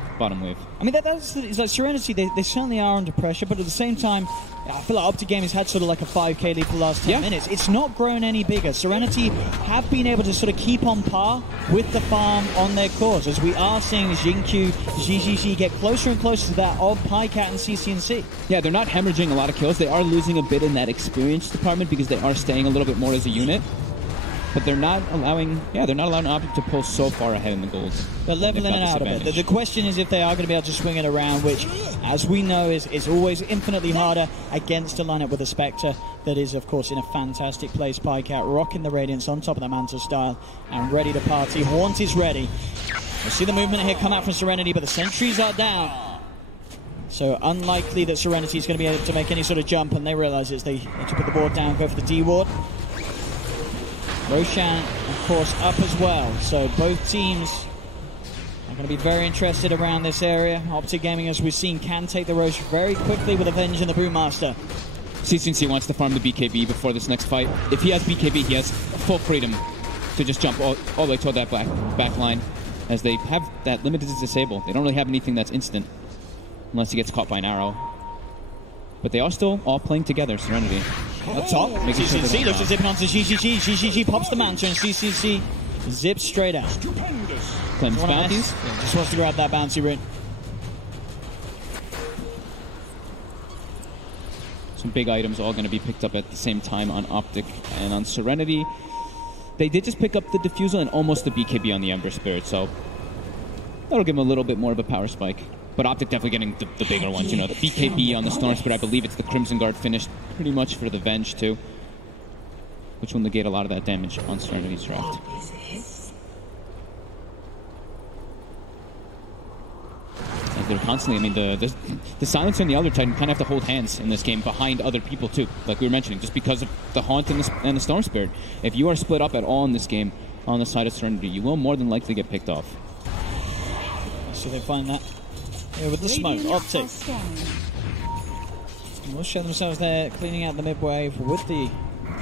wave. I mean, it's like Serenity, they certainly are under pressure, but at the same time, I feel like Optic Gaming's had sort of like a 5k lead for the last 10 minutes. It's not grown any bigger. Serenity have been able to sort of keep on par with the farm on their cores, as we are seeing Xingqiu, GGG get closer and closer to that of Pycat and CCNC. Yeah, they're not hemorrhaging a lot of kills. They are losing a bit in that experience department because they are staying a little bit more as a unit. But they're not allowing Optic to pull so far ahead in the gold. But leveling it out a bit. The question is if they are going to be able to swing it around, which, as we know, is always infinitely harder against a lineup with a Spectre that is, of course, in a fantastic place. Pycat rocking the Radiance on top of the Manta style and ready to party. Haunt is ready. We'll see the movement here come out from Serenity, but the sentries are down. So unlikely that Serenity is going to be able to make any sort of jump, and they realize it's they need to put the ward down, go for the D-ward. Roshan, of course, up as well. So both teams are going to be very interested around this area. Optic Gaming, as we've seen, can take the Rosh very quickly with Avenge and the Brewmaster. CCNC wants to farm the BKB before this next fight. If he has BKB, he has full freedom to just jump all the way toward that back line, as they have that limited disable. They don't really have anything that's instant, unless he gets caught by an arrow. But they are still all playing together, Serenity. Up top, CCNC looks to zip onto GGG. GGG pops the Manta and CCNC zips straight out. Claims bounties. Yeah, just wants to grab that bouncy rune. Some big items all going to be picked up at the same time on Optic and on Serenity. They did just pick up the Diffusal and almost the BKB on the Ember Spirit, so that'll give them a little bit more of a power spike. But Optic definitely getting the bigger ones, you know, the BKB on the Storm Spirit. I believe it's the Crimson Guard finished pretty much for the Venge too, which will negate a lot of that damage on Serenity's draft. As they're constantly, I mean, the Silencer and the Elder Titan kind of have to hold hands in this game behind other people too, like we were mentioning, just because of the Haunt and the Storm Spirit. If you are split up at all in this game on the side of Serenity, you will more than likely get picked off. So they find that here with the smoke. Optic will show themselves there, cleaning out the mid-wave with the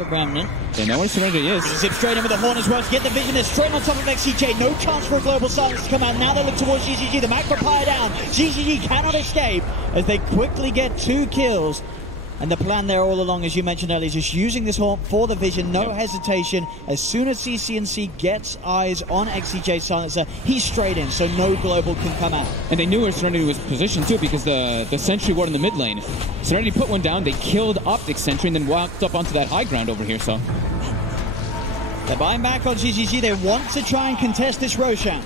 Remnant. They know where Serenity is. Zip straight in with the Horn as well to get the vision. They're straight on top of XCJ. No chance for a global silence to come out. Now they look towards GGG. The Macropire down. GGG cannot escape as they quickly get 2 kills. And the plan there all along, as you mentioned earlier, is just using this Haunt for the vision. No hesitation. As soon as CCNC gets eyes on XCJ Silencer, he's straight in, so no global can come out. And they knew where Serenity was positioned too, because the Sentry Ward in the mid lane. Serenity put one down, they killed Optic Sentry, and then walked up onto that high ground over here, so. They're buying back on GGG. They want to try and contest this Roshan.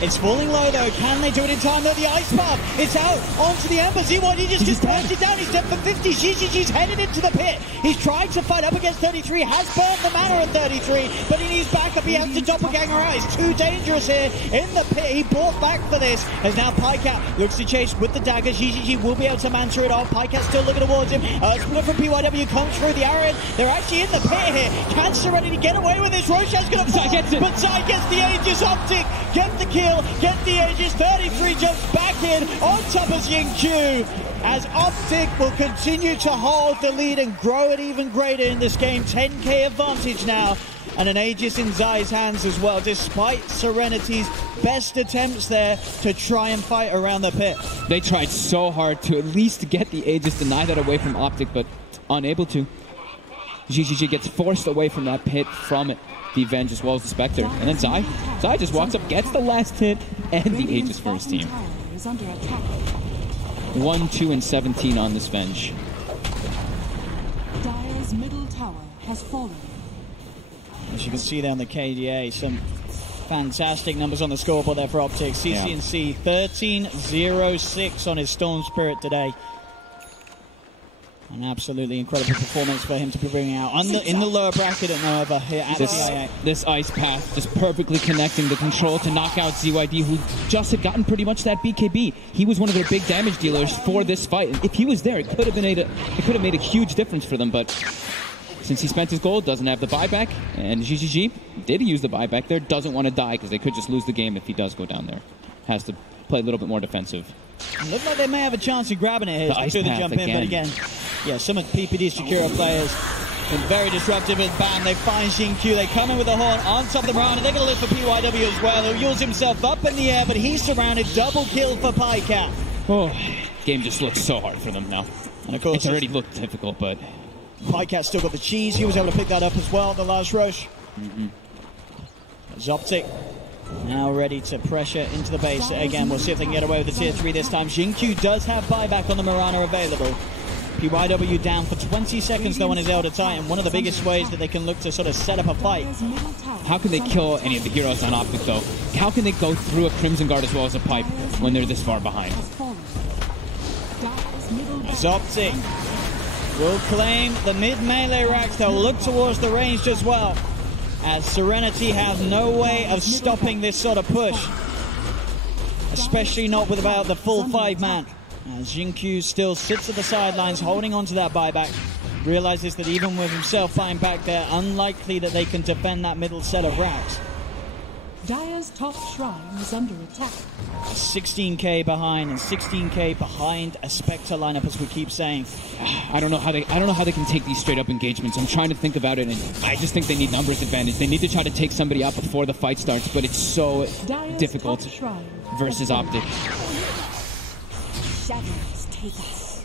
It's falling low though. Can they do it in time though? The Ice Path, it's out onto the Ember. ZYD just burnt it down. He's dead for 50. GGG's headed into the pit. He's trying to fight up against 33. Has burned the mana at 33, but he needs backup. He has to doppelganger out. It's too dangerous here in the pit. He bought back for this. As now Pycat looks to chase with the dagger. GGG will be able to mantra it off. Pycat still looking towards him. Split from PYW comes through the arrow. They're actually in the pit here. Can Serenity get away with this? Roshan's going to fall, but Zai gets the Aegis. Optic get the kill. Get the Aegis. 33 jumps back in on top of Yingqiu as Optic will continue to hold the lead and grow it even greater in this game. 10k advantage now, and an Aegis in Zai's hands as well, despite Serenity's best attempts there to try and fight around the pit. They tried so hard to at least get the Aegis, deny that away from Optic, but unable to. GGG gets forced away from that pit from the Venge as well as the Spectre. And then Zai just walks up, gets the last hit, and the Aegis for his team. 1, 2, and 17 on this Venge. Dire's middle tower has fallen. As you can see there on the KDA, some fantastic numbers on the scoreboard there for Optic. CCNC 13-0-6 on his Storm Spirit today. An absolutely incredible performance for him to be bringing out in the lower bracket at Nova here at CIA. This Ice Path just perfectly connecting the control to knock out ZYD, who just had gotten pretty much that BKB. He was one of their big damage dealers for this fight. And if he was there, it could have made a huge difference for them. But since he spent his gold, doesn't have the buyback, and GGG did use the buyback there, doesn't want to die because they could just lose the game if he does go down there. Has to play a little bit more defensive. Look like they may have a chance of grabbing it here. The Ice Path jump in, but again, yeah, some of PPD's Shakira players been very disruptive, and bam, they find Yingqiu. They come in with the Horn on top of the round, and they're going to live for PYW as well. He'll use himself up in the air, but he's surrounded. Double kill for Pycat. Oh, game just looks so hard for them now. And of course, it's already looked difficult, but Pycat still got the cheese. He was able to pick that up as well, the last rush. Optic now ready to pressure into the base. Again, we'll see if they can get away with the tier 3 this time. Yingqiu does have buyback on the Mirana available. PYW down for 20 seconds though on his Elder Titan. One of the biggest ways that they can look to sort of set up a fight. How can they kill any of the heroes on Optic though? How can they go through a Crimson Guard as well as a pipe when they're this far behind? As Optic will claim the mid melee racks. They'll look towards the ranged as well, as Serenity have no way of stopping this sort of push, especially not with about the full 5-man. As Yingqiu still sits at the sidelines holding on to that buyback, realizes that even with himself buying back there, unlikely that they can defend that middle set of racks. Dire's top shrine is under attack. 16k behind, and 16k behind a Spectre lineup, as we keep saying. I don't know how they can take these straight up engagements. I'm trying to think about it, and I just think they need numbers advantage. They need to try to take somebody out before the fight starts, but it's so difficult versus Optic. Shadows take us.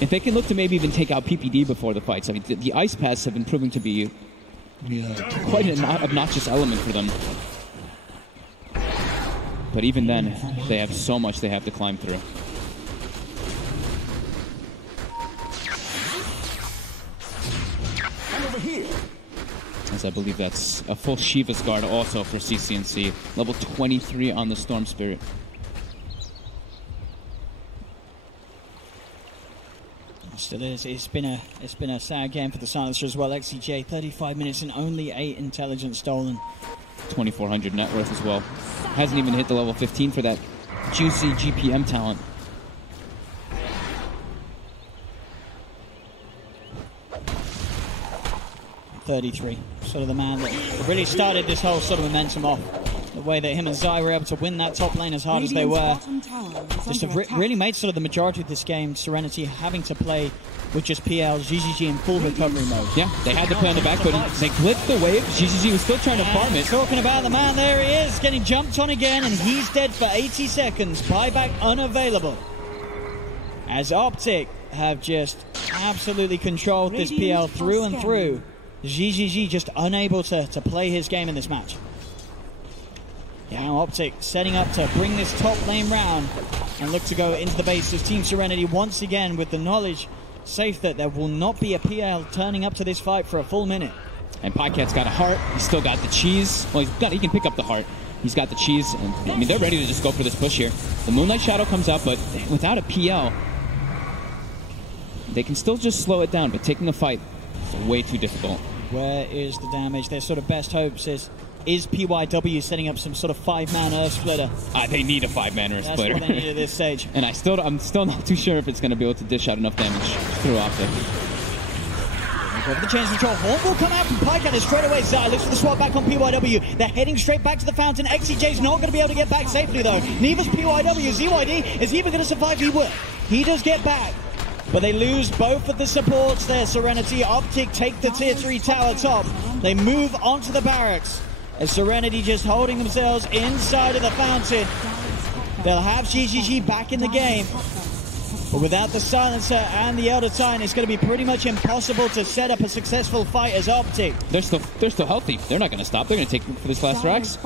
If they can look to maybe even take out PPD before the fights, I mean, the Ice Paths have been proving to be quite an obnoxious element for them. But even then, they have so much they have to climb through. as I believe that's a full Shiva's guard also for CCNC. Level 23 on the Storm Spirit. Still is. It's been a sad game for the Silencer as well. XCJ, 35 minutes and only 8 intelligence stolen. 2,400 net worth as well. Hasn't even hit the level 15 for that juicy GPM talent. .33, sort of the man that really started this whole sort of momentum off. The way that him and Zai were able to win that top lane as hard as they were. Just have really made sort of the majority of this game Serenity having to play with just PL, GGG in full recovery mode. Yeah, they had to play on the back foot. They clipped the wave. GGG was still trying to farm it. Talking about the man, there he is, getting jumped on again, and he's dead for 80 seconds. Buyback unavailable. As Optic have just absolutely controlled this PL through and through. GGG just unable to play his game in this match. Now Optic setting up to bring this top lane round and look to go into the base of Team Serenity once again with the knowledge safe that there will not be a PL turning up to this fight for a full minute. And Pycat's got a heart. He's still got the cheese. Well, he can pick up the heart. He's got the cheese. And, I mean, they're ready to just go for this push here. The Moonlight Shadow comes out, but without a PL, they can still just slow it down. But taking the fight is way too difficult. Where is the damage? Their sort of best hopes is PYW setting up some sort of 5-man Earth Splitter. They need a 5-man Earth Splitter. That's what they need at this stage. And I'm still not too sure if it's going to be able to dish out enough damage through Optic. Over the change control. Horn will come out from Pycat straight away. Zai looks for the swap back on PYW. They're heading straight back to the fountain. XCJ's not going to be able to get back safely though. Neither's PYW. ZYD is even going to survive. He will. He does get back. But they lose both of the supports there, Serenity. Optic take the tier 3 tower top. They move onto the barracks. As Serenity just holding themselves inside of the fountain. They'll have GGG back in the game. But without the Silencer and the Elder Titan, it's going to be pretty much impossible to set up a successful fight as Optic. They're still healthy. They're not going to stop. They're going to take for this last Rax.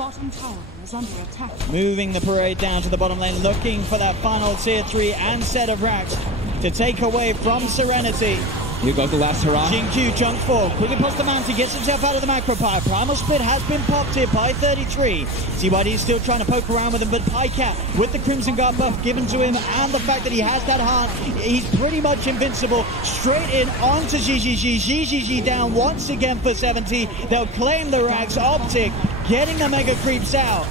Moving the parade down to the bottom lane, looking for that final tier 3 and set of Rax to take away from Serenity. Here goes the last hurrah. Jingju jump forward, quickly past the mountain, gets himself out of the macro pie. Primal Split has been popped here by 33. ZYD is still trying to poke around with him, but Pycat, with the Crimson Guard buff given to him and the fact that he has that heart, he's pretty much invincible. Straight in onto GGG. GGG down once again for 70. They'll claim the Rags. Optic getting the Mega Creeps out.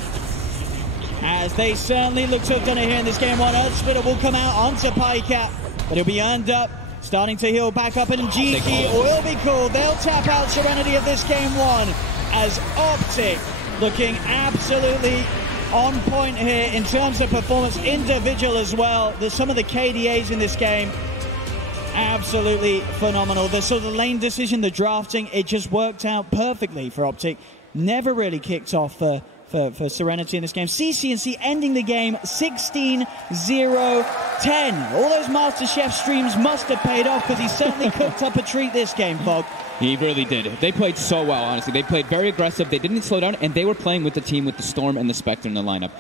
As they certainly look to have done it here in this game. One Earth Splitter will come out onto Pycat, but he'll be earned up. Starting to heal back up, and GG will be cool. They'll tap out Serenity of this game 1 as Optic looking absolutely on point here in terms of performance, individual as well. There's some of the KDAs in this game, absolutely phenomenal. The sort of lane decision, the drafting, it just worked out perfectly for Optic. Never really kicked off for Serenity in this game. CCNC ending the game 16-0-10. All those MasterChef streams must have paid off because he certainly cooked up a treat this game, Fog. He really did. They played so well, honestly. They played very aggressive. They didn't slow down, and they were playing with the team with the Storm and the Spectre in the lineup.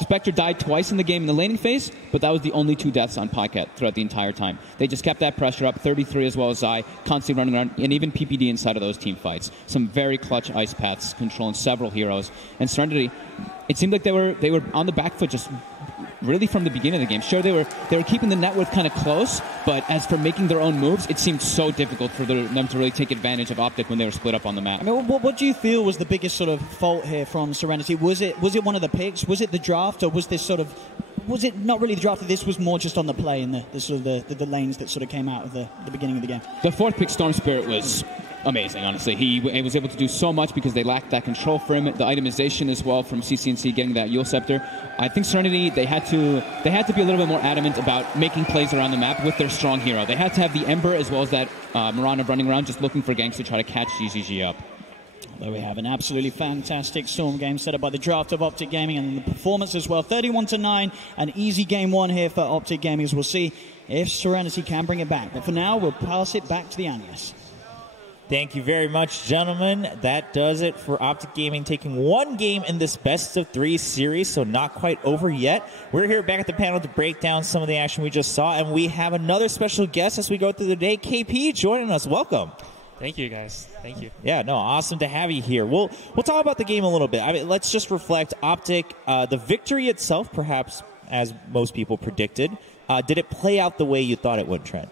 The Spectre died twice in the game in the laning phase, but that was the only 2 deaths on Pycat throughout the entire time. They just kept that pressure up, 33 as well as Zai, constantly running around, and even PPD inside of those team fights. Some very clutch ice paths, controlling several heroes. And Serenity, it seemed like they were on the back foot just really from the beginning of the game. Sure, they were keeping the net worth kind of close, but as for making their own moves, it seemed so difficult for them to really take advantage of Optic when they were split up on the map. I mean, what do you feel was the biggest sort of fault here from Serenity? Was it one of the picks? Was it the draft, or was this sort of... Was it not really the draft? This was more just on the play and the sort of the lanes that sort of came out of the beginning of the game. The 4th pick, Storm Spirit, was amazing, honestly. He was able to do so much because they lacked that control for him, the itemization as well from CCNC getting that Yule Scepter. I think Serenity, they had to be a little bit more adamant about making plays around the map with their strong hero. They had to have the Ember as well as that Mirana running around just looking for ganks to try to catch GGG up. There we have an absolutely fantastic Storm game set up by the draft of Optic Gaming, and the performance as well. 31-9, an easy game 1 here for Optic Gaming, as we'll see if Serenity can bring it back. But for now, we'll pass it back to the Anias. Thank you very much, gentlemen. That does it for Optic Gaming, taking 1 game in this best-of-3 series, so not quite over yet. We're here back at the panel to break down some of the action we just saw, and we have another special guest as we go through the day. KP joining us. Welcome. Thank you, guys. Thank you. Yeah, no, awesome to have you here. We'll talk about the game a little bit. I mean, let's just reflect. Optic, the victory itself, perhaps, as most people predicted, did it play out the way you thought it would, Trent?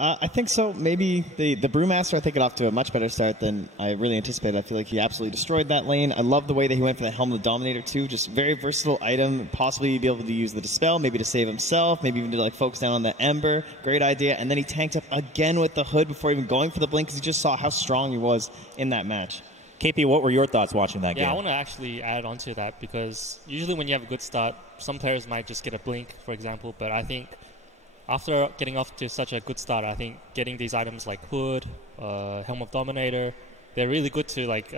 I think so. Maybe the Brewmaster, I think, got off to a much better start than I really anticipated. I feel like he absolutely destroyed that lane. I love the way that he went for the Helm of the Dominator, too. Just very versatile item. Possibly be able to use the Dispel, maybe to save himself, maybe even to like focus down on the Ember. Great idea. And then he tanked up again with the Hood before even going for the Blink, because he just saw how strong he was in that match. KP, what were your thoughts watching that game? Yeah, I want to actually add on to that, because usually when you have a good start, some players might just get a Blink, for example, but I think after getting off to such a good start, I think getting these items like Hood, Helm of Dominator, they're really good to like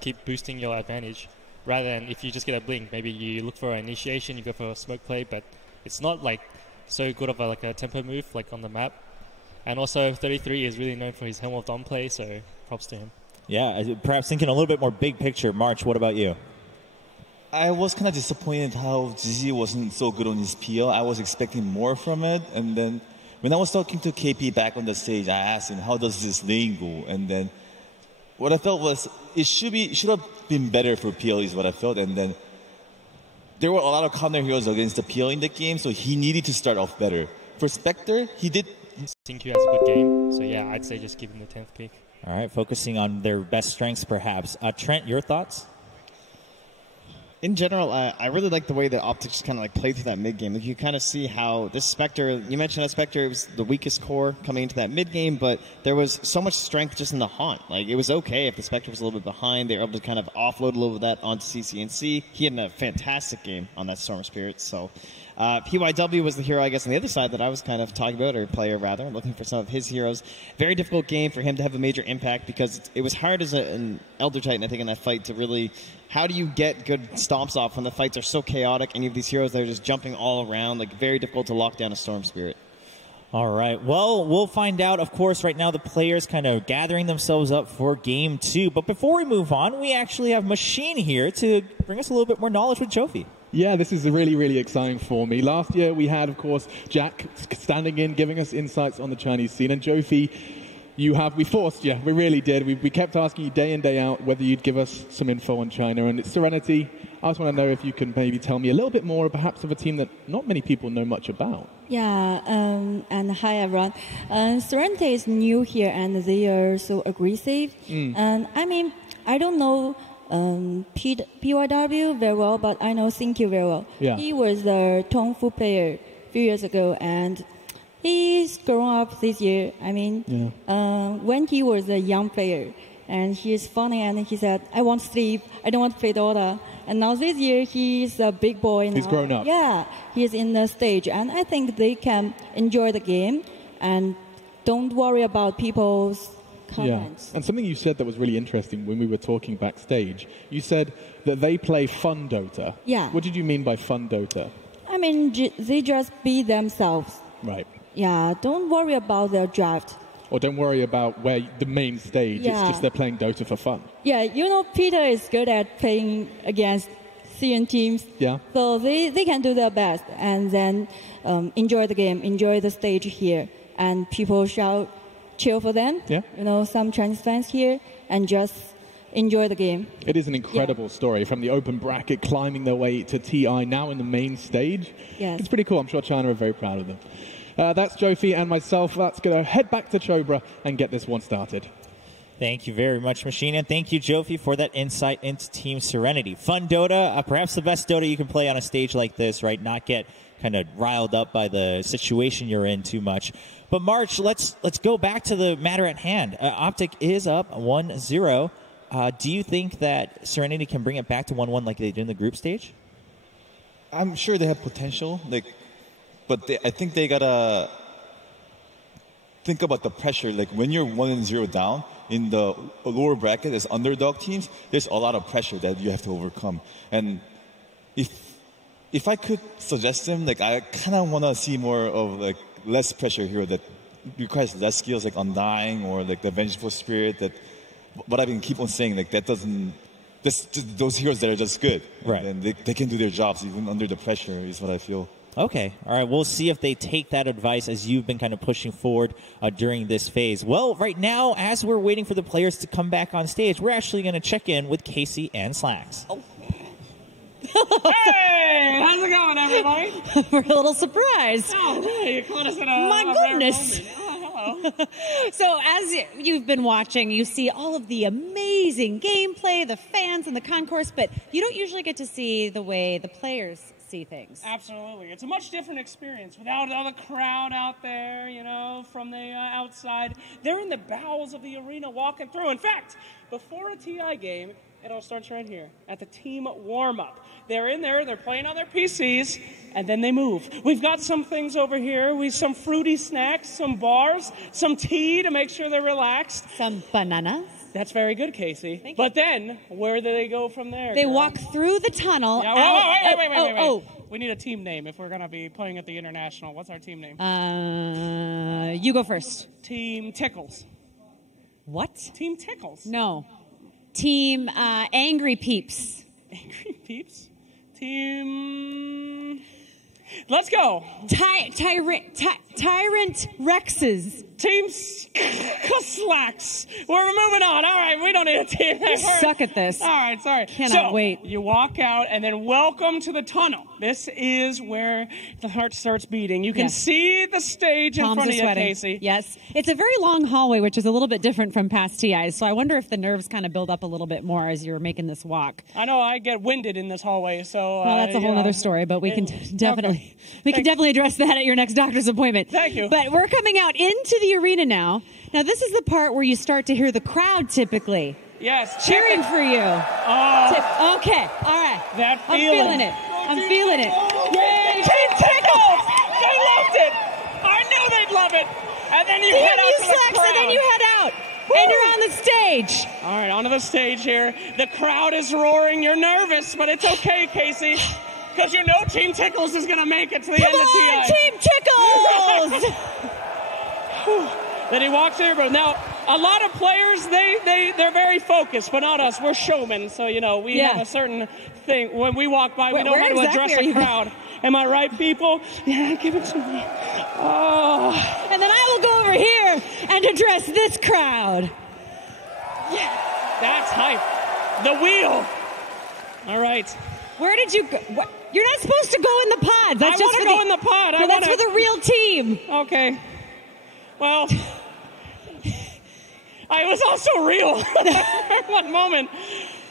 keep boosting your advantage. Rather than if you just get a Blink, maybe you look for an initiation, you go for a smoke play, but it's not like so good of a tempo move like on the map. And also 33 is really known for his Helm of Dom play, so props to him. Yeah, perhaps thinking a little bit more big picture. March, what about you? I was kind of disappointed how GG wasn't so good on his PL. I was expecting more from it. And then when I was talking to KP back on the stage, I asked him, how does this lane go? And then what I felt was it should have been better for PL is what I felt. And then there were a lot of counter heroes against the PL in the game, so he needed to start off better. For Spectre, he did. I think he has a good game. So yeah, I'd say just give him the 10th pick. All right, focusing on their best strengths perhaps. Trent, your thoughts? In general, I really like the way that Optic just kind of like played through that mid game. Like you kind of see how this Spectre, you mentioned that Spectre was the weakest core coming into that mid game, but there was so much strength just in the Haunt. Like it was okay if the Spectre was a little bit behind. They were able to kind of offload a little of that onto CCNC. He had a fantastic game on that Storm Spirit. So PYW was the hero, I guess, on the other side that I was kind of talking about, or player rather, looking for some of his heroes. Very difficult game for him to have a major impact because it was hard as an Elder Titan, I think, in that fight to really, how do you get good stomps off when the fights are so chaotic and you have these heroes that are just jumping all around? Like, very difficult to lock down a Storm Spirit. All right. Well, we'll find out. Of course, right now the players kind of gathering themselves up for game 2. But before we move on, we actually have Machine here to bring us a little bit more knowledge with Jofi. Yeah, this is really, really exciting for me. Last year we had, of course, Jack standing in, giving us insights on the Chinese scene. And Jofi, we forced you. We really did. We kept asking you day in, day out whether you'd give us some info on China. And it's Serenity. I just want to know if you can maybe tell me a little bit more, perhaps, of a team that not many people know much about. Yeah, and hi, everyone. Serenity is new here, and they are so aggressive. And I mean, I don't know PYW very well, but I know Thank You very well. Yeah. He was a Tongfu player a few years ago, and he's grown up this year. I mean, when he was a young player, and he's funny, and he said, I want to sleep, I don't want to play Dota. And now this year, he's a big boy now. He's grown up. Yeah, he's in the stage, and I think they can enjoy the game and don't worry about people's comments. Yeah. And something you said that was really interesting when we were talking backstage, you said that they play fun Dota. Yeah. What did you mean by fun Dota? I mean, they just be themselves. Right. Yeah, don't worry about their draft. Or don't worry about where the main stage. Yeah. It's just they're playing Dota for fun. Yeah, you know, Peter is good at playing against CN teams. Yeah. So they can do their best and then enjoy the game, enjoy the stage here. And people shout, cheer for them. Yeah. You know, some Chinese fans here, and just enjoy the game. It is an incredible story from the open bracket, climbing their way to TI, now in the main stage. Yes. It's pretty cool. I'm sure China are very proud of them. That's Jofi and myself. That's going to head back to Chobra and get this one started. Thank you very much, Machine, and thank you, Jofi, for that insight into Team Serenity. Fun Dota, perhaps the best Dota you can play on a stage like this, right? Not get kind of riled up by the situation you're in too much. But March, let's go back to the matter at hand. Optic is up 1-0. Do you think that Serenity can bring it back to 1-1 like they did in the group stage? I'm sure they have potential, but I think they gotta think about the pressure. Like when you're 1-0 down in the lower bracket as underdog teams, there's a lot of pressure that you have to overcome. And if I could suggest them, I kind of want to see more of less pressure hero that requires less skills, like Undying or the Vengeful Spirit. But I've been keep on saying that doesn't. Those heroes that are just good, right? And they can do their jobs even under the pressure. Is what I feel. Okay. All right. We'll see if they take that advice as you've been kind of pushing forward during this phase. Well, right now, as we're waiting for the players to come back on stage, we're actually going to check in with Casey and Slacks. Oh. Hey, how's it going, everybody? We're a little surprised. Oh, hey, you caught us in a My goodness. Oh, hello. So as you've been watching, you see all of the amazing gameplay, the fans and the concourse, but you don't usually get to see the way the players see things. Absolutely. It's a much different experience without all the crowd out there, you know, from the outside. They're in the bowels of the arena walking through. In fact, before a TI game, it all starts right here at the team warm-up. They're in there, they're playing on their PCs, and then they move. We've got some things over here. We've some fruity snacks, some bars, some tea to make sure they're relaxed. Some bananas. That's very good, Casey. But then, where do they go from there? They girl? walk through the tunnel. Yeah, wait. We need a team name if we're going to be playing at the International. What's our team name? You go first. Team Tickles. What? Team Tickles. No. Team Angry Peeps. Angry Peeps? Team... Let's go. Tyrant Rexes. Team Slacks. We're moving on. All right, we don't need a team. You suck at this. All right, sorry. Cannot wait. You walk out, and then welcome to the tunnel. This is where the heart starts beating. You can see the stage in front of you, Casey. Yes. It's a very long hallway, which is a little bit different from past TIs, so I wonder if the nerves kind of build up a little bit more as you're making this walk. I know I get winded in this hallway, so... Well, that's a whole other story, but we can definitely... We can definitely address that at your next doctor's appointment. Thank you. But we're coming out into the arena now. Now, this is the part where you start to hear the crowd typically. Yes. Cheering for you. Oh. Okay. All right. That I'm feeling it. I'm feeling it. Yay! Team Tickles! They loved it. I knew they'd love it. And then you head out to the crowd. And then you head out. And you're on the stage. All right, onto the stage here. The crowd is roaring. You're nervous, but it's okay, Casey. Because you know Team Tickles is going to make it to the end of TI. Team Tickles! Then he walks in, but now a lot of players, they're very focused, but not us. We're showmen, so, you know, we have a certain thing. When we walk by, we know how to address a crowd. Am I right, people? Yeah, give it to me. Oh. And then I will go over here and address this crowd. Yeah, that's hype. The wheel. All right. Where did you go? What? You're not supposed to go in the pods. That's I want to go in the pod. No, that's for the real team. Okay. Well, I was also real at one moment.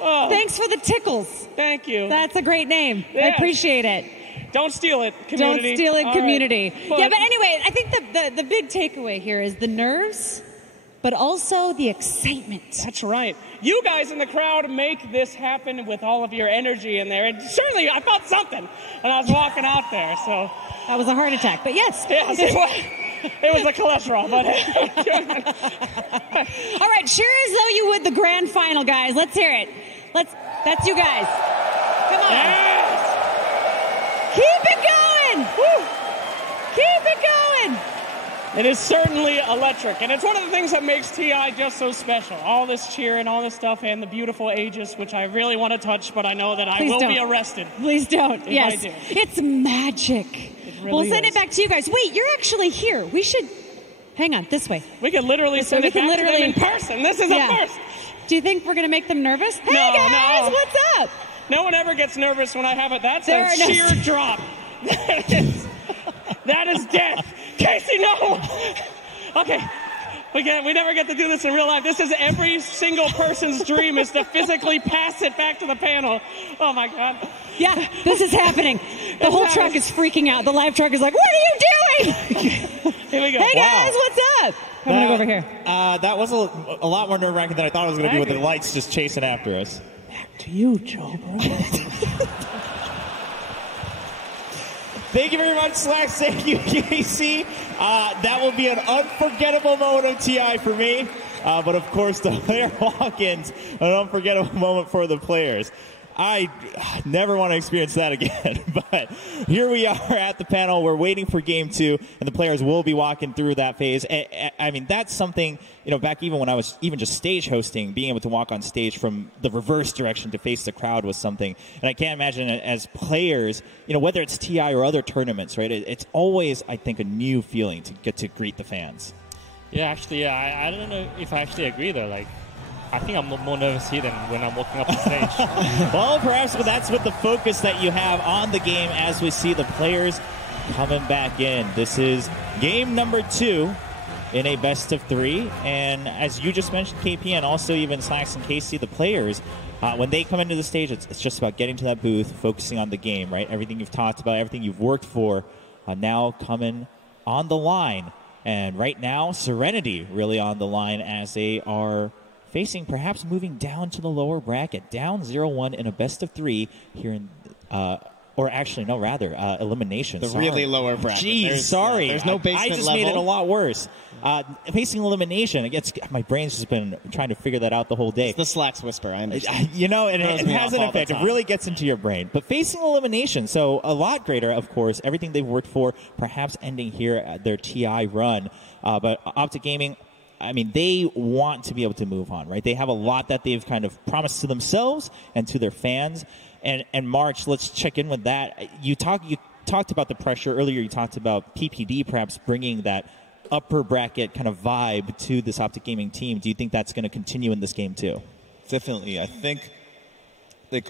Oh. Thanks for the tickles. Thank you. That's a great name. Yeah. I appreciate it. Don't steal it, community. Don't steal it, community. Right. Yeah, but anyway, I think the big takeaway here is the nerves, but also the excitement. That's right. You guys in the crowd make this happen with all of your energy in there. And certainly I felt something when I was walking out there. So that was a heart attack, but yes. Yes, it was the cholesterol. But all right, cheer as though you would the grand final, guys. Let's hear it. That's you guys. Come on. Yes. Keep it going. Woo. Keep it going. It is certainly electric, and it's one of the things that makes TI just so special. All this cheer and all this stuff, and the beautiful Aegis, which I really want to touch, but I know that I will be arrested. Please don't. If yes, I do. It's magic. We'll send it back to you guys. Wait, you're actually here. We should hang on this way. We could literally send it back to them in person. This is a first. Do you think we're going to make them nervous? Hey guys, what's up? No one ever gets nervous when I have it. That's a sheer drop. That is death. Casey, no. Okay. We never get to do this in real life. This is every single person's dream, is to physically pass it back to the panel. Oh, my God. Yeah, this is happening. The whole truck is freaking out. The live truck is like, what are you doing? Here we go. Hey, guys, what's up? I'm going to go over here. That was a lot more nerve-wracking than I thought it was going to be with the lights just chasing after us. Back to you, Joe, bro. Thank you very much, Slacks. Thank you, Casey. That will be an unforgettable moment of TI for me. But, of course, the player walk-ins, an unforgettable moment for the players. I never want to experience that again. But here we are at the panel. We're waiting for game 2, and the players will be walking through that phase. I mean, that's something, back even when I was even just stage hosting, being able to walk on stage from the reverse direction to face the crowd was something. And I can't imagine it as players, whether it's TI or other tournaments, right? It's always, I think, a new feeling to get to greet the fans. Yeah, actually, I don't know if I actually agree though. Like, I think I'm more nervous here than when I'm walking up the stage. Well, perhaps that's with the focus that you have on the game as we see the players coming back in. This is game number 2 in a best of 3. And as you just mentioned, KP, and also even Slacks and Casey, the players, when they come into the stage, it's just about getting to that booth, focusing on the game, right? Everything you've talked about, everything you've worked for, now coming on the line. And right now, Serenity really on the line as they are facing perhaps moving down to the lower bracket, down 0-1 in a best of 3 here in, or actually, no, rather, elimination. The really lower bracket. Jeez, sorry. There's no basement I just level. made it a lot worse. Facing elimination, my brain's just been trying to figure that out the whole day. It's the Slacks whisper, I understand. And it has an effect. It really gets into your brain. But facing elimination, so a lot greater, of course, everything they've worked for, perhaps ending here at their TI run. But Optic Gaming, I mean, they want to be able to move on, right? They have a lot that they've kind of promised to themselves and to their fans. And March, let's check in with that. You talked about the pressure earlier. You talked about PPD perhaps bringing that upper bracket kind of vibe to this Optic Gaming team. Do you think that's going to continue in this game too? Definitely. I think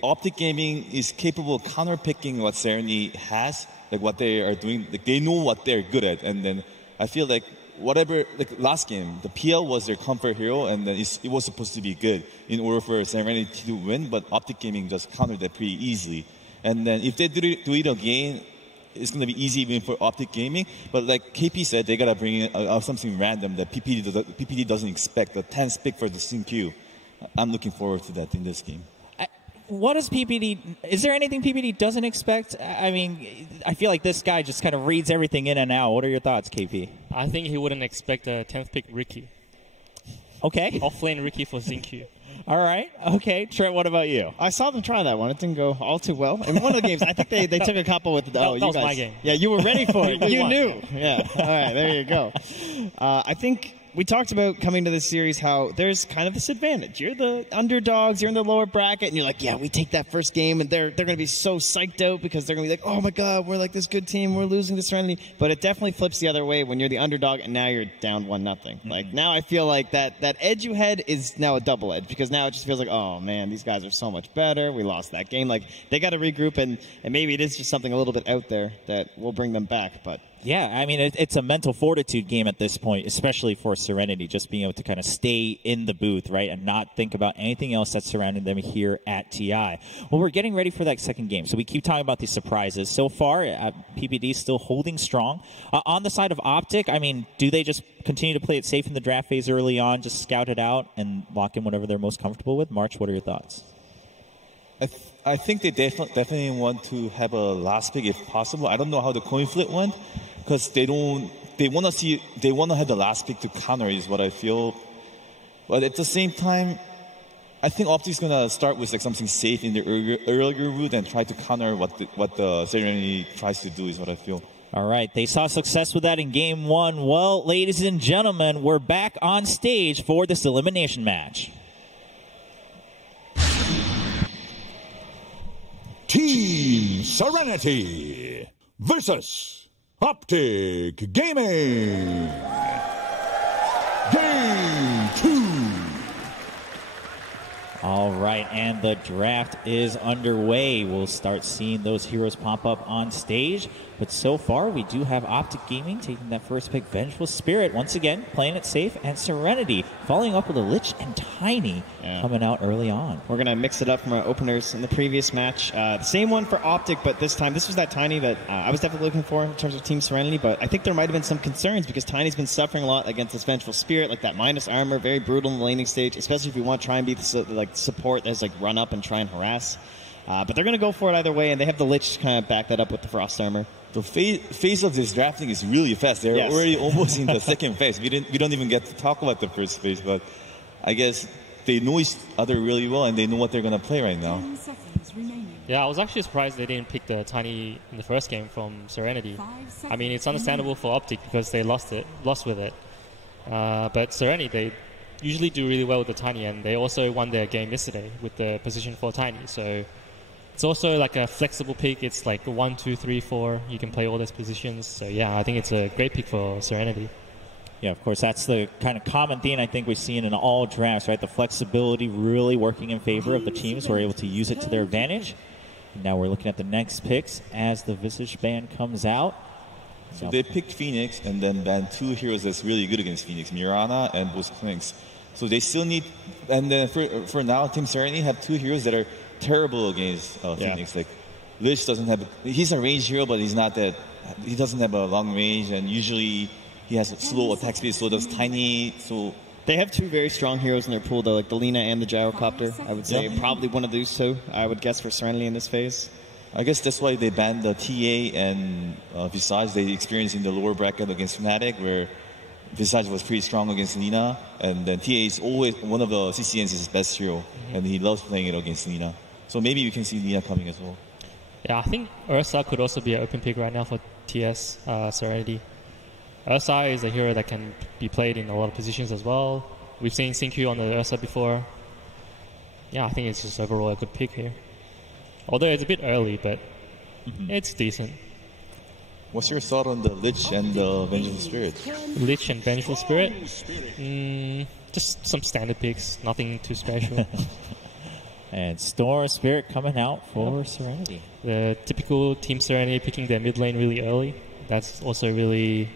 Optic Gaming is capable of counterpicking what Serenity has, what they are doing. They know what they're good at, and then I feel whatever, last game, the PL was their comfort hero, and then it was supposed to be good in order for Serenity to win, but Optic Gaming just countered that pretty easily. And then if they do it again, it's going to be easy win for Optic Gaming. But like KP said, they got to bring in something random that PPD doesn't expect, the 10th pick for the Sin-Q. I'm looking forward to that in this game. What does PPD... Is there anything PPD doesn't expect? I mean, I feel like this guy just kind of reads everything in and out. What are your thoughts, KP? I think he wouldn't expect a 10th pick Ricky. Okay. Offlane Ricky for Sin-Q. All right. Okay. Trent, what about you? I saw them try that one. It didn't go all too well. In one of the games, I think they took a couple with... that was my game. Yeah, you were ready for it. You knew. Yeah. All right. There you go. I think... We talked about coming to this series how there's kind of this advantage. You're the underdogs, you're in the lower bracket, and you're like, yeah, we take that first game, and they're going to be so psyched out because they're going to be like, oh my god, we're like this good team, we're losing to Serenity. But it definitely flips the other way when you're the underdog and now you're down 1-0. Like now I feel like that edge you had is now a double edge because now it just feels like, oh man, these guys are so much better. We lost that game. Like they got to regroup, and maybe it is just something a little bit out there that will bring them back. But yeah, I mean, it's a mental fortitude game at this point, especially for Serenity, just being able to kind of stay in the booth, right, and not think about anything else that's surrounding them here at TI. Well, we're getting ready for that second game, so we keep talking about these surprises. So far, PPD is still holding strong. On the side of Optic, I mean, do they just continue to play it safe in the draft phase early on, just scout it out and lock in whatever they're most comfortable with? March, what are your thoughts? I think they definitely want to have a last pick if possible. I don't know how the coin flip went because they want to have the last pick to counter is what I feel. But at the same time, I think Optic's gonna start with something safe in the earlier route and try to counter what the Serenity tries to do is what I feel. All right, they saw success with that in game 1. Well, ladies and gentlemen, we're back on stage for this elimination match. Team Serenity versus Optic Gaming. Game 2. All right, and the draft is underway. We'll start seeing those heroes pop up on stage. But so far, we do have Optic Gaming taking that first pick, Vengeful Spirit, once again, playing it safe, and Serenity following up with a Lich and Tiny coming out early on. We're going to mix it up from our openers in the previous match. The same one for Optic, but this time, this was that Tiny that I was definitely looking for in terms of Team Serenity, but I think there might have been some concerns because Tiny's been suffering a lot against this Vengeful Spirit, like that minus armor, very brutal in the laning stage, especially if you want to try and be the support that's run up and try and harass. But they're going to go for it either way, and they have the Lich to kind of back that up with the Frost armor. The phase of this drafting is really fast. They're already almost in the second phase. We don't even get to talk about the first phase, but I guess they know each other really well and they know what they're going to play right now. Yeah, I was actually surprised they didn't pick the Tiny in the first game from Serenity. I mean, it's understandable for Optic because they lost with it. But Serenity, they usually do really well with the Tiny, and they also won their game yesterday with the position 4 Tiny. So it's also like a flexible pick. It's like 1, 2, 3, 4. You can play all those positions. So yeah, I think it's a great pick for Serenity. Yeah, of course, that's the kind of common theme I think we've seen in all drafts, right? The flexibility really working in favor of the teams who are able to use it to their advantage. And now we're looking at the next picks as the Visage ban comes out. So they picked Phoenix and then banned 2 heroes that's really good against Phoenix, Mirana and Bosklinks. So they still need, and then for now, Team Serenity have 2 heroes that are terrible against Phoenix. Like Lich doesn't have, he's a range hero, but he's not that, he doesn't have a long range, and usually he has a slow attack speed, so does Tiny. So they have 2 very strong heroes in their pool, though, like the Lina and the Gyrocopter. I would say probably one of those 2, I would guess, for Serenity in this phase. I guess that's why they banned the TA and Visage. They experienced in the lower bracket against Fnatic, where Visage was pretty strong against Lina, and then TA is always one of the CCN's best hero, and he loves playing it against Lina. So maybe we can see Lina coming as well. Yeah, I think Ursa could also be an open pick right now for TS Serenity. Ursa is a hero that can be played in a lot of positions as well. We've seen Sinkyu on the Ursa before. Yeah, I think it's just overall a good pick here. Although it's a bit early, but it's decent. What's your thought on the Lich and the Vengeful Spirit? Lich and Vengeful Spirit? Just some standard picks, nothing too special. And Storm Spirit coming out for Serenity. The typical Team Serenity picking their mid lane really early. That's also really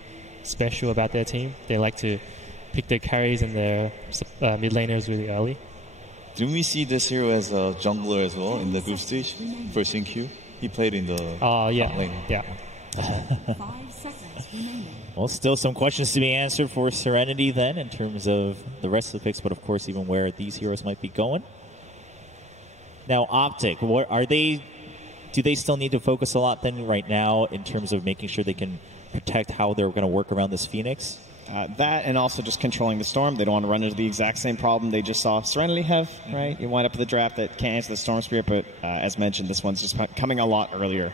special about their team. They like to pick their carries and their mid laners really early. Didn't we see this hero as a jungler as well in the group stage for Sinkyu? He played in the top lane. Yeah. Well, still some questions to be answered for Serenity then in terms of the rest of the picks, but of course even where these heroes might be going. Now, Optic, what are they? Do they still need to focus a lot then right now in terms of making sure they can protect how they're going to work around this Phoenix? That and also just controlling the Storm. They don't want to run into the exact same problem they just saw Serenity have, right? You wind up with a draft that can't answer the Storm Spirit, but as mentioned, this one's just coming a lot earlier.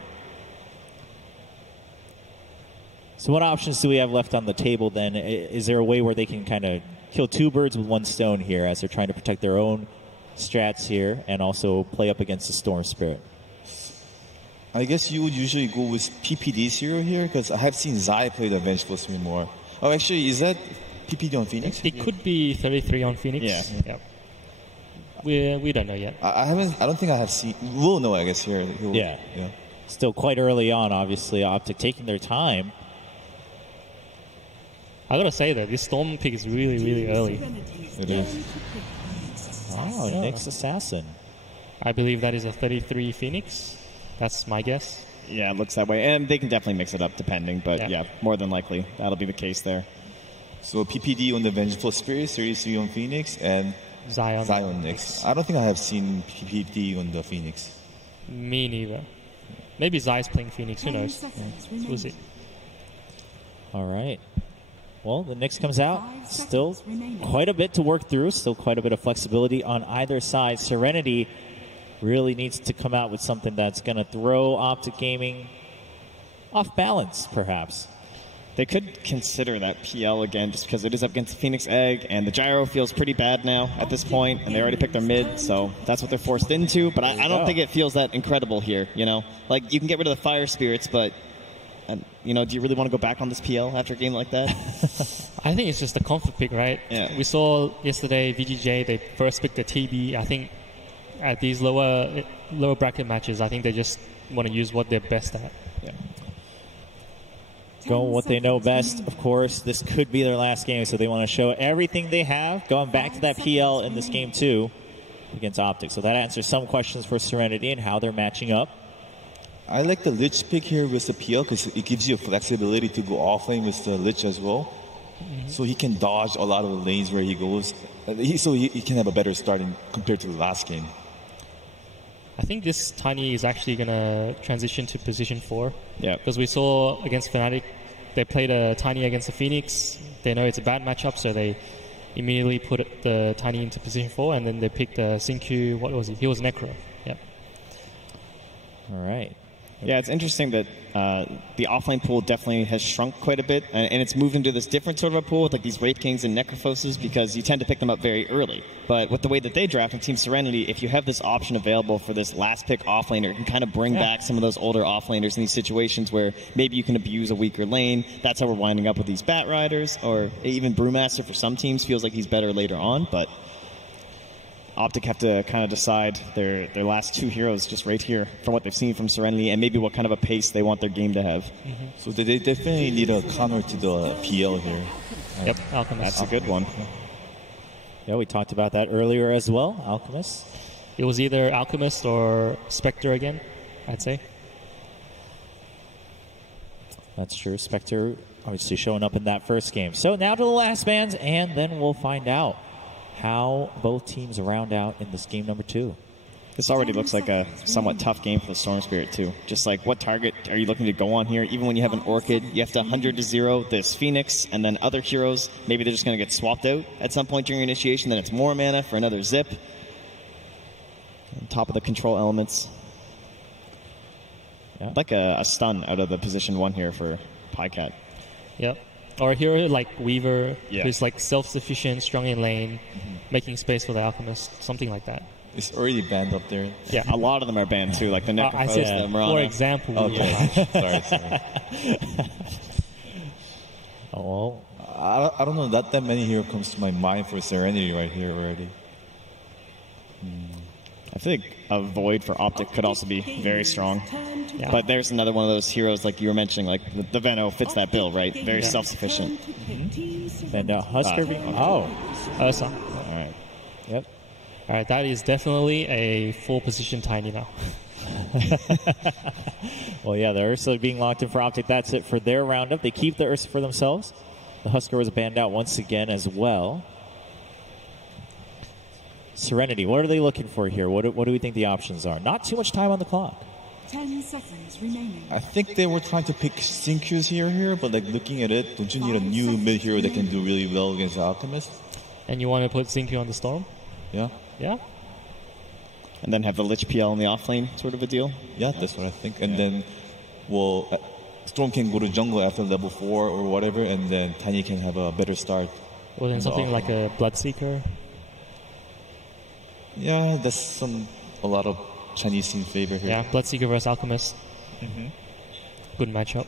So what options do we have left on the table then? Is there a way where they can kind of kill 2 birds with 1 stone here as they're trying to protect their own strats here and also play up against the Storm Spirit? I guess you would usually go with PPD's hero here, because I have seen Zai play the Vengeful Spirit more. Oh, actually, is that PPD on Phoenix? It could be 33 on Phoenix. Yeah. We don't know yet. I don't think I have seen. We'll know, I guess, here. Yeah. Still quite early on, obviously. Optic taking their time. I gotta say though, this Storm pick is really, really early. It is. Oh, Nyx Assassin. I believe that is a 33 Phoenix. That's my guess. Yeah, it looks that way. And they can definitely mix it up depending, but yeah, more than likely that'll be the case there. So PPD on the Vengeful Spirit, 33 on Phoenix, and Zion Nyx. I don't think I have seen PPD on the Phoenix. Me neither. Maybe Zai's playing Phoenix, who knows? We'll see. All right. Well, the Nyx comes out. Still quite a bit to work through. Still quite a bit of flexibility on either side. Serenity really needs to come out with something that's going to throw Optic Gaming off balance, perhaps. They could consider that PL again just because it is up against Phoenix Egg, and the Gyro feels pretty bad now at this point, and they already picked their mid, so that's what they're forced into. But I don't think it feels that incredible here, you know? Like, you can get rid of the Fire Spirits, but... you know, do you really want to go back on this PL after a game like that? I think it's just a comfort pick, right? Yeah. We saw yesterday VGJ, they first picked the TB. I think at these lower bracket matches, I think they just want to use what they're best at. Yeah. Go what they know best, of course. This could be their last game, so they want to show everything they have, going back to that PL in this game too against Optic. So that answers some questions for Serenity and how they're matching up. I like the Lich pick here with the PL because it gives you flexibility to go offlane with the Lich as well. So he can dodge a lot of the lanes where he goes. So he can have a better start compared to the last game. I think this Tiny is actually going to transition to position 4. Yeah. Because we saw against Fnatic, they played a Tiny against the Phoenix. They know it's a bad matchup, so they immediately put the Tiny into position 4, and then they picked Sinkyu. What was he? He was Necro. Yeah. All right. Yeah, it's interesting that the offlane pool definitely has shrunk quite a bit, and it's moved into this different sort of a pool with like these Wraith Kings and Necrophoses because you tend to pick them up very early. But with the way that they draft in Team Serenity, if you have this option available for this last pick offlaner, it can kind of bring back some of those older offlaners in these situations where maybe you can abuse a weaker lane. That's how we're winding up with these Bat Riders, or even Brewmaster for some teams feels like he's better later on, but Optic have to kind of decide their last two heroes just right here from what they've seen from Serenity and maybe what kind of a pace they want their game to have. So they definitely need a counter to the PL here. Yep, Alchemist. That's a good one. Yeah, we talked about that earlier as well, Alchemist. It was either Alchemist or Spectre again, I'd say. That's true. Spectre obviously showing up in that first game. So now to the last bands, and then we'll find out how both teams round out in this game number 2. This already looks like a somewhat tough game for the Storm Spirit, too. Just like, what target are you looking to go on here? Even when you have an Orchid, you have to 100-0 this Phoenix, and then other heroes, maybe they're just going to get swapped out at some point during your initiation, then it's more mana for another Zip. On top of the control elements. Yeah. Like a stun out of the position 1 here for Pycat. Yep. Or a hero like Weaver, Yeah. who's like self-sufficient, strong in lane, making space for the Alchemist, something like that. It's already banned up there. Yeah. A lot of them are banned too, like the Necrophos, I said, the Mirana. for example. Okay. sorry. Oh, I don't know that many here comes to my mind for Serenity right here already. I think a Void for Optic could also be very strong. Yeah. But there's another one of those heroes like you were mentioning, like the Veno fits that bill, right? Very self-sufficient. And Husker being... Ursa. All right. Yep. All right, that is definitely a full position Tiny now. Well, yeah, the Ursa being locked in for Optic. That's it for their roundup. They keep the Ursa for themselves. The Husker was banned out once again as well. Serenity, what are they looking for here? What do we think the options are? Not too much time on the clock. 10 seconds remaining. I think they were trying to pick Synchros here, but like looking at it, don't you need a new mid hero that can do really well against the Alchemist? And you want to put Zincu on the Storm? Yeah. Yeah. And then have the Lich PL in the offlane sort of a deal? Yeah, that's what I think. And then, well, Storm can go to jungle after level 4 or whatever, and then Tiny can have a better start. Well, then something like a Bloodseeker. Yeah, that's a lot of Chinese in favor here. Yeah, Bloodseeker versus Alchemist. Good matchup.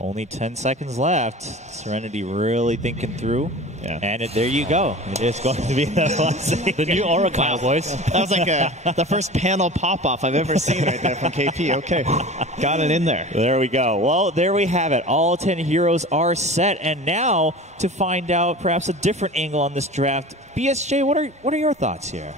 Only 10 seconds left. Serenity really thinking through. Yeah. And there you go. It is going to be the last the new Oracle, boys. That was like the first panel pop-off I've ever seen right there from KP. Okay, got it in there. There we go. Well, there we have it. All 10 heroes are set. And now to find out perhaps a different angle on this draft, BSJ, what are your thoughts here?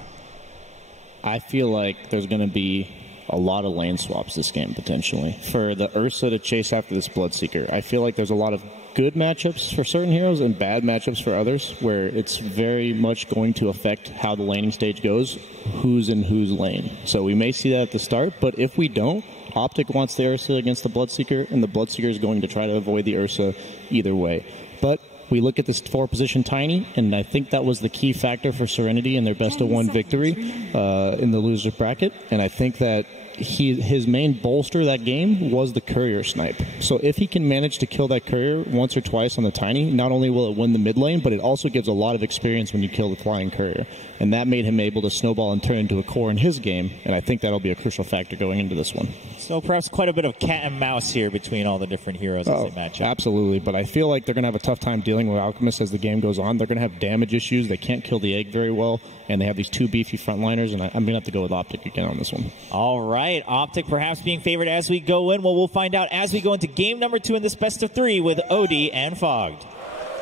I feel like there's going to be a lot of lane swaps this game, potentially. For the Ursa to chase after this Bloodseeker, I feel like there's a lot of good matchups for certain heroes and bad matchups for others, where it's very much going to affect how the laning stage goes, who's in whose lane. So we may see that at the start, but if we don't, Optic wants the Ursa against the Bloodseeker, and the Bloodseeker is going to try to avoid the Ursa either way. But we look at this 4-position Tiny, and I think that was the key factor for Serenity in their best-of-1 victory in the loser's bracket. And I think that his main bolster that game was the courier snipe. So if he can manage to kill that courier once or twice on the Tiny, not only will it win the mid lane, but it also gives a lot of experience when you kill the flying courier. And that made him able to snowball and turn into a core in his game, and I think that'll be a crucial factor going into this one. So perhaps quite a bit of cat and mouse here between all the different heroes as they match up. Absolutely, but I feel like they're going to have a tough time dealing with Alchemist as the game goes on. They're going to have damage issues. They can't kill the egg very well, and they have these two beefy frontliners, and I'm going to have to go with Optic again on this one. All right, Optic perhaps being favored as we go in. Well, we'll find out as we go into game number 2 in this best of 3 with Odie and Fogged.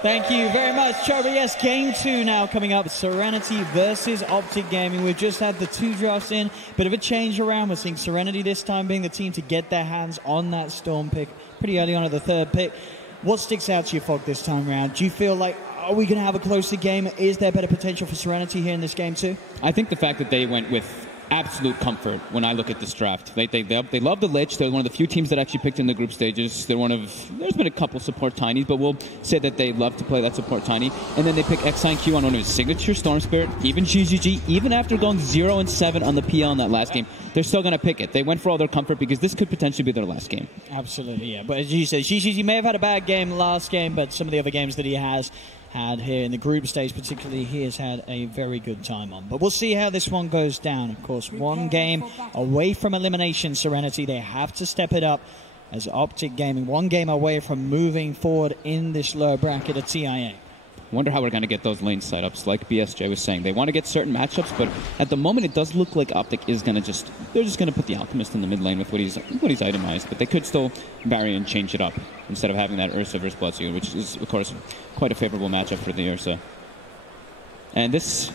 Thank you very much, Choba. Yes, game 2 now coming up. Serenity versus Optic Gaming. We've just had the 2 drafts in. Bit of a change around. We're seeing Serenity this time being the team to get their hands on that Storm pick pretty early on at the 3rd pick. What sticks out to you, Fog, this time around? Do you feel like, are we going to have a closer game? Is there better potential for Serenity here in this game too? I think the fact that they went with absolute comfort when I look at this draft. They love the Lich. They're one of the few teams that actually picked in the group stages. They're one of, there's been a couple support Tinies, but we'll say that they love to play that support Tiny. And then they pick XIQ on one of his signature Storm Spirit, even GGG, even after going 0-7 on the PL in that last game, they're still going to pick it. They went for all their comfort because this could potentially be their last game. Absolutely, yeah. But as you said, GGG may have had a bad game last game, but some of the other games that he has had here in the group stage particularly, he has had a very good time on. But we'll see how this one goes down. Of course, one game away from elimination, Serenity. They have to step it up as Optic Gaming. One game away from moving forward in this lower bracket of TIA. Wonder how we're going to get those lane setups, like BSJ was saying. They want to get certain matchups, but at the moment it does look like Optic is going to they're just going to put the Alchemist in the mid lane with what he's itemized, but they could still vary and change it up instead of having that Ursa versus Bloodseeker, which is, of course, quite a favorable matchup for the Ursa. And this,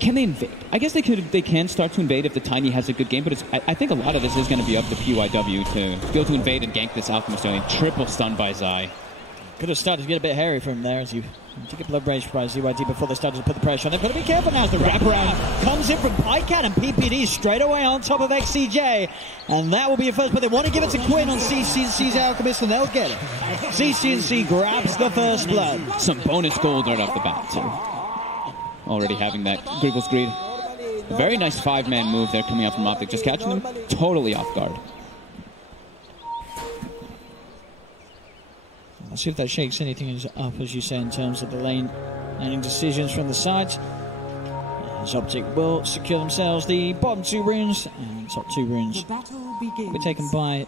can they invade? I guess they can start to invade if the Tiny has a good game, but I think a lot of this is going to be up to PYW to be able to invade and gank this Alchemist early. Triple stun by Zai. Could have started to get a bit hairy from there as you took a blood rage by ZYD before they started to put the pressure on. They've got to be careful now as the wraparound comes in from Pycat and PPD straight away on top of XCJ. And that will be a first, but they want to give it to Quinn on CC's Alchemist and they'll get it. CCNC grabs the first blood. Some bonus gold right off the bat too. Already having that Griggle's Greed. A very nice 5-man move there coming out from Optic, just catching them totally off guard. Let's see if that shakes anything up, as you say, in terms of the laning decisions from the sides. As Optic will secure themselves the bottom 2 runes, and top 2 runes will be taken by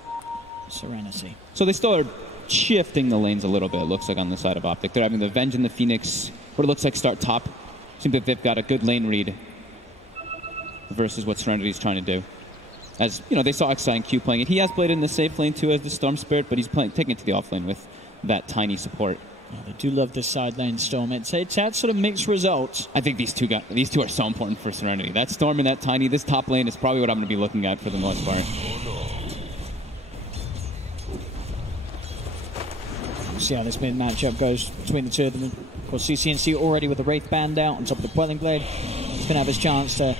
Serenity. So they still are shifting the lanes a little bit, it looks like, on the side of Optic. They're having the Venge and the Phoenix, what it looks like, start top. Seems like they've got a good lane read versus what Serenity's trying to do. As, you know, they saw XIQ playing it. He has played it in the safe lane too as the Storm Spirit, but he's taking it to the off lane with that Tiny support. Yeah, they do love this side lane Storm. It's had sort of mixed results. I think these two are so important for Serenity. That Storm and that Tiny, this top lane is probably what I'm going to be looking at for the most part. See how this mid matchup goes between the two of them. Of course, CCNC already with the Wraith Band out on top of the Quelling Blade. He's going to have his chance to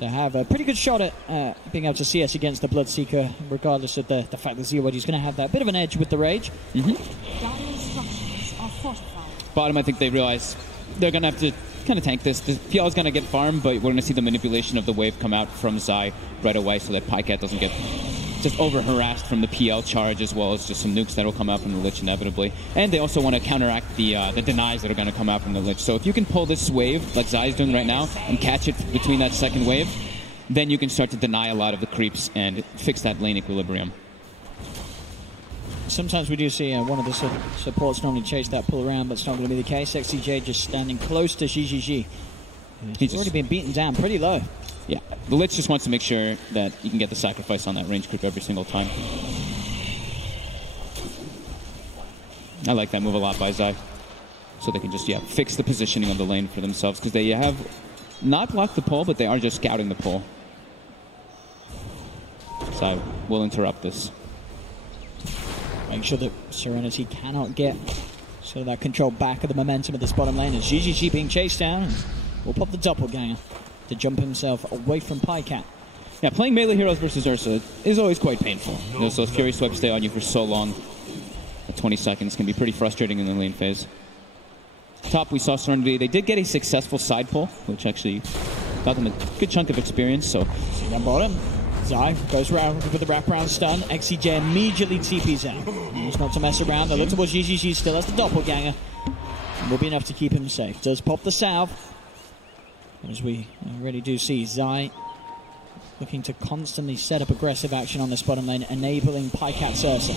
have a pretty good shot at being able to CS against the Bloodseeker, regardless of the fact that ZYD is going to have that bit of an edge with the Rage. Bottom, I think they realize they're going to have to kind of tank this. The PL is going to get farmed, but we're going to see the manipulation of the wave come out from Zai right away so that Pycat doesn't get just over-harassed from the PL charge, as well as just some nukes that will come out from the Lich inevitably. And they also want to counteract the denies that are going to come out from the Lich. So if you can pull this wave, like Zai's doing right now, and catch it between that second wave, then you can start to deny a lot of the creeps and fix that lane equilibrium. Sometimes we do see one of the supports normally chase that pull around, but it's not going to be the case. XCJ just standing close to GGG. He's already been beaten down pretty low. Yeah, the Lich just wants to make sure that you can get the sacrifice on that range creep every single time. I like that move a lot by Zai. So they can just, fix the positioning of the lane for themselves, because they have not blocked the pull, but they are just scouting the pull. Zai will interrupt this. Make sure that Serenity cannot get sort of that control back of the momentum of this bottom lane as GGG being chased down. And we'll pop the doppelganger to jump himself away from Pycat. Yeah, playing melee heroes versus Ursa is always quite painful. Those Fury Swipes stay on you for so long. 20 seconds can be pretty frustrating in the lane phase. Top, we saw Serenity. They did get a successful side pull, which actually got them a good chunk of experience. So see that bottom. Zai goes around with the wraparound stun. XCJ immediately TPs out. He's not to mess around. They look towards GGG, still has the doppelganger. Will be enough to keep him safe. Does pop the salve. As we already do see, Zai looking to constantly set up aggressive action on this bottom lane, enabling Pycat's Ursa.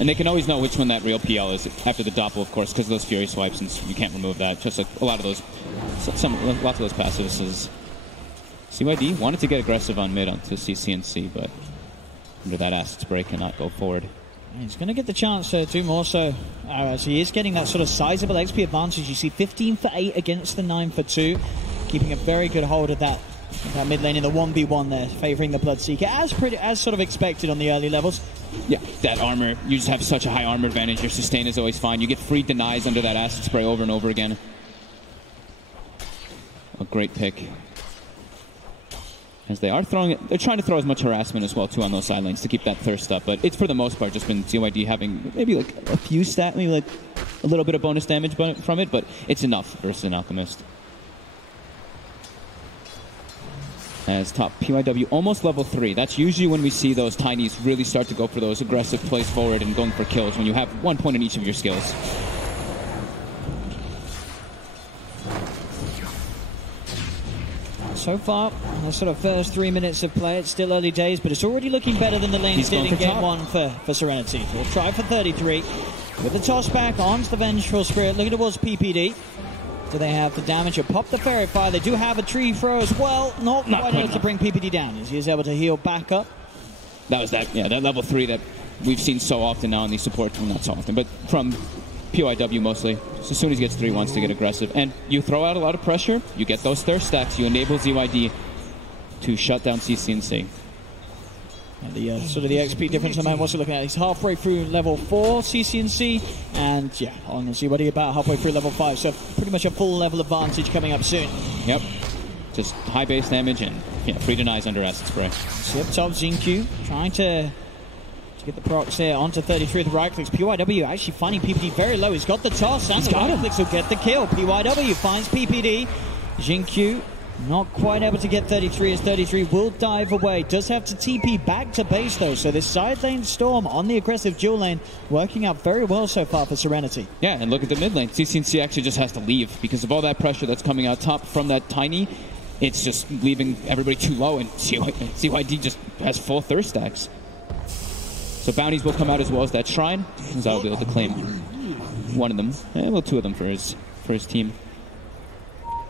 And they can always know which one that real PL is after the doppel, of course, because of those Fury Swipes, and you can't remove that. Just like a lot of those, lots of those passives is... CYD wanted to get aggressive on mid onto CCNC, but under that Acid Spray cannot go forward. He's going to get the chance to do more so. So he is getting that sort of sizable XP advantage. You see 15 for 8 against the 9 for 2. Keeping a very good hold of that mid lane in the 1v1 there, favouring the Bloodseeker, as sort of expected on the early levels. Yeah, that armor, you just have such a high armor advantage. Your sustain is always fine. You get free denies under that Acid Spray over and over again. A great pick. As they're trying to throw as much harassment as well too on those side lanes to keep that thirst up. But it's for the most part just been ZYD having maybe like a few maybe like a little bit of bonus damage from it, but it's enough versus an Alchemist. As top PYW almost level 3. That's usually when we see those Tinies really start to go for those aggressive plays forward and going for kills when you have 1 point in each of your skills. So far, the sort of first 3 minutes of play, it's still early days, but it's already looking better than the lanes did in game 1 for Serenity. We'll try for 33. With the toss back onto the Vengeful Spirit, looking towards PPD. Do they have the damage to pop the Fairy Fire? They do have a tree throw as well. Not quite able to bring PPD down as he is able to heal back up. That was that level 3 that we've seen so often now in these support, well, not so often, but from PYW mostly. So as soon as he gets 3, wants to get aggressive. And you throw out a lot of pressure, you get those thirst stacks, you enable ZYD to shut down CCNC. And the sort of the XP difference I'm also looking at. He's halfway through level 4 CCNC, and yeah, on ZYD about halfway through level 5. So pretty much a full level advantage coming up soon. Yep. Just high base damage and free denies under acid spray. So up top, Xingqiu trying to get the procs here onto 33 with the right clicks. PYW actually finding PPD very low. He's got the toss, and the right clicks will get the kill. PYW finds PPD. Xingqiu not quite able to get 33 as 33 will dive away. Does have to TP back to base though, so this side lane storm on the aggressive dual lane working out very well so far for Serenity. Yeah, and look at the mid lane. CCNC actually just has to leave because of all that pressure that's coming out top from that Tiny. It's just leaving everybody too low, and CYD just has full thirst stacks. So bounties will come out as well as that shrine, as I'll be able to claim one of them, well, 2 of them for his team.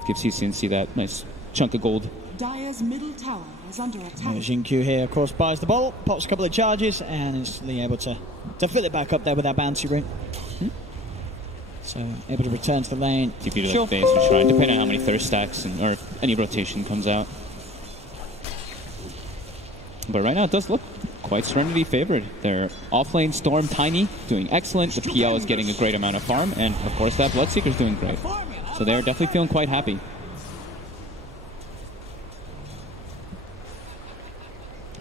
Give CCNC that nice chunk of gold. Dire's middle tower is under attack. Xingqiu here, of course, buys the ball, pops a couple of charges, and is able to fill it back up there with that bouncy rune. So able to return to the lane. TP to base or shrine, depending on how many thirst stacks or if any rotation comes out. But right now it does look quite Serenity favored. Their offlane Storm Tiny doing excellent. The PL is getting a great amount of farm, and of course that Bloodseeker is doing great. So they're definitely feeling quite happy.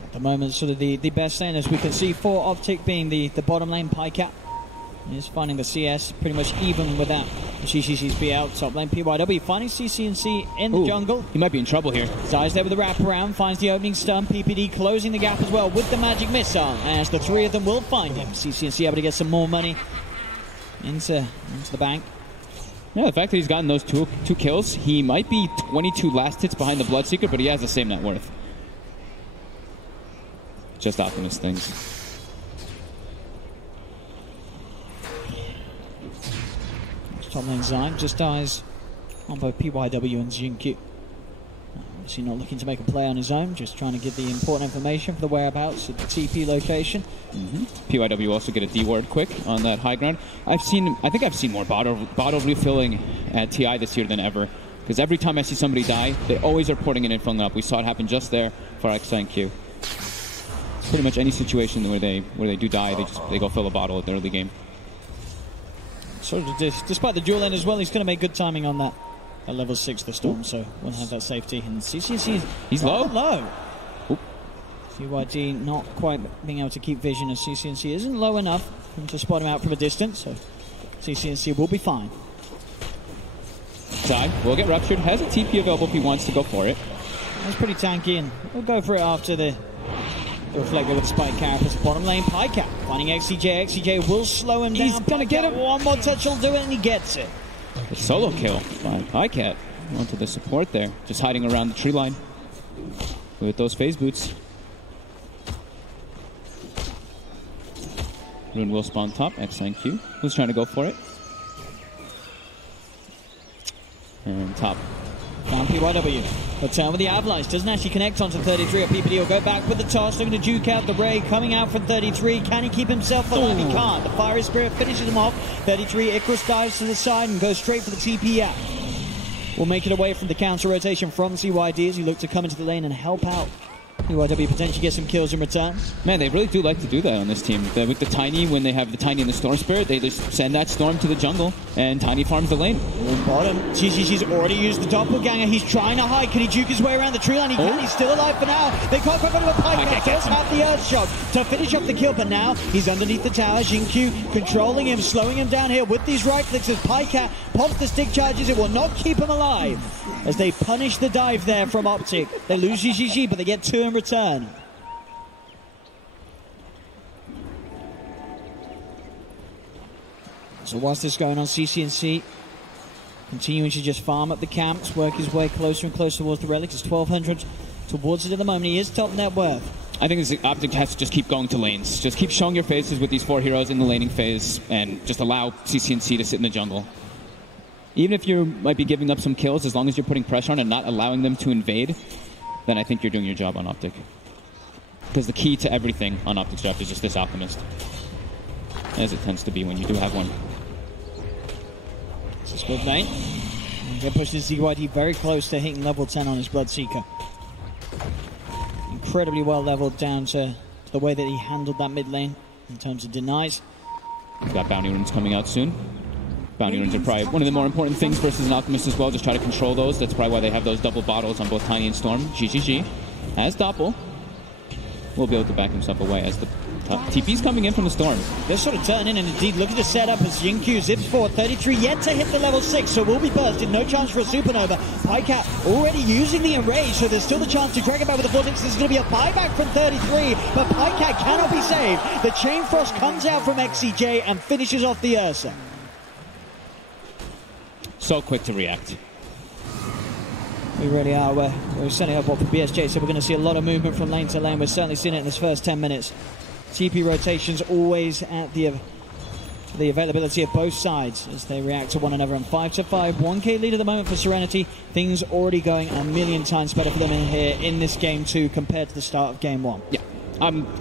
At the moment, sort of the best lane, as we can see, for Optic being the bottom lane. Pycat is finding the CS pretty much even with that. CCC's be out. Top lane PYW finding CCNC in the jungle. He might be in trouble here. Zai's there with the wraparound, finds the opening stun. PPD closing the gap as well with the magic missile, as the 3 of them will find him. CCNC able to get some more money into the bank. Yeah, the fact that he's gotten those two kills, he might be 22 last hits behind the Bloodseeker, but he has the same net worth. Just Optimus things. Top lane Zai just dies on both PYW and Xingqiu. Obviously not looking to make a play on his own, just trying to get the important information for the whereabouts at the TP location. PYW also get a D ward quick on that high ground. I think I've seen more bottle refilling at TI this year than ever. Because every time I see somebody die, they always are porting it and filling up. We saw it happen just there for XIQ. It's pretty much any situation where they do die, they go fill a bottle at the early game. Sort of despite the dual end as well, he's going to make good timing on that. At level 6, the Storm, so won't have that safety. And CCNC, he's low. CYD not quite being able to keep vision, as CCNC isn't low enough for him to spot him out from a distance, so CCNC will be fine. Zai will get ruptured, has a TP available if he wants to go for it. That's pretty tanky, and we'll go for it after the reflector with the spike carapace. Bottom lane, Pycat finding XCJ. XCJ will slow him down. He's gonna get him. One more touch will do it, and he gets it. A solo kill by Pycat onto the support there, just hiding around the tree line with those phase boots. Rune will spawn top. XNQ who's trying to go for it. And top. Found PYW. But turn with the Avalanche. Doesn't actually connect onto 33. Or PPD will go back with the toss. Looking to juke out the Ray. Coming out from 33. Can he keep himself alive? He can't. The Fiery Spirit finishes him off. 33. Icarus dives to the side and goes straight for the TP out. Will make it away from the counter rotation from CYD as he look to come into the lane and help out PYW potentially get some kills in return. Man, they really do like to do that on this team. With the Tiny, when they have the Tiny and the Storm Spirit, they just send that Storm to the jungle, and Tiny farms the lane. Bottom. GGG's already used the doppelganger. He's trying to hide. Can he juke his way around the tree line? He can. He's still alive for now. They can't go into a Pike. Does have the Earth Shock to finish off the kill, but now he's underneath the tower. Jinkyu controlling him, slowing him down here with these right clicks as Pike pops the stick charges. It will not keep him alive as they punish the dive there from Optic. They lose GGG, but they get 2 in return. So whilst this is going on, CCNC continuing to just farm up the camps, work his way closer and closer towards the relics. It's 1,200 towards it at the moment. He is top net worth. I think this Optic has to just keep going to lanes. Just keep showing your faces with these 4 heroes in the laning phase and just allow CCNC to sit in the jungle. Even if you might be giving up some kills, as long as you're putting pressure on and not allowing them to invade, then I think you're doing your job on Optic. Because the key to everything on Optic's draft is just this Alchemist. As it tends to be when you do have one. This is good lane. They push the ZYD very close to hitting level 10 on his Bloodseeker. Incredibly well leveled down to the way that he handled that mid lane in terms of denies. We've got bounty runes coming out soon. Bounty runes are probably one of the more important things versus an Alchemist as well. Just try to control those. That's probably why they have those double bottles on both Tiny and Storm. GGG. As Doppel will be able to back himself away as the TP's coming in from the Storm. They're sort of turning, and indeed look at the setup as Jinkyu zips forward. 33 yet to hit the level 6, so will be bursted. No chance for a supernova. Pikecat already using the enrage, so there's still the chance to drag it back with the Vortex. There's going to be a buyback from 33, but Pikecat cannot be saved. The Chain Frost comes out from XCJ and finishes off the Ursa. So quick to react. We really are. We're setting up what for BSJ, so we're going to see a lot of movement from lane to lane. We're certainly seeing it in this first 10 minutes. TP rotations always at the availability of both sides as they react to one another. And 5-5, 1k lead at the moment for Serenity. Things already going a million times better for them in here in this game 2 compared to the start of game 1. Yeah.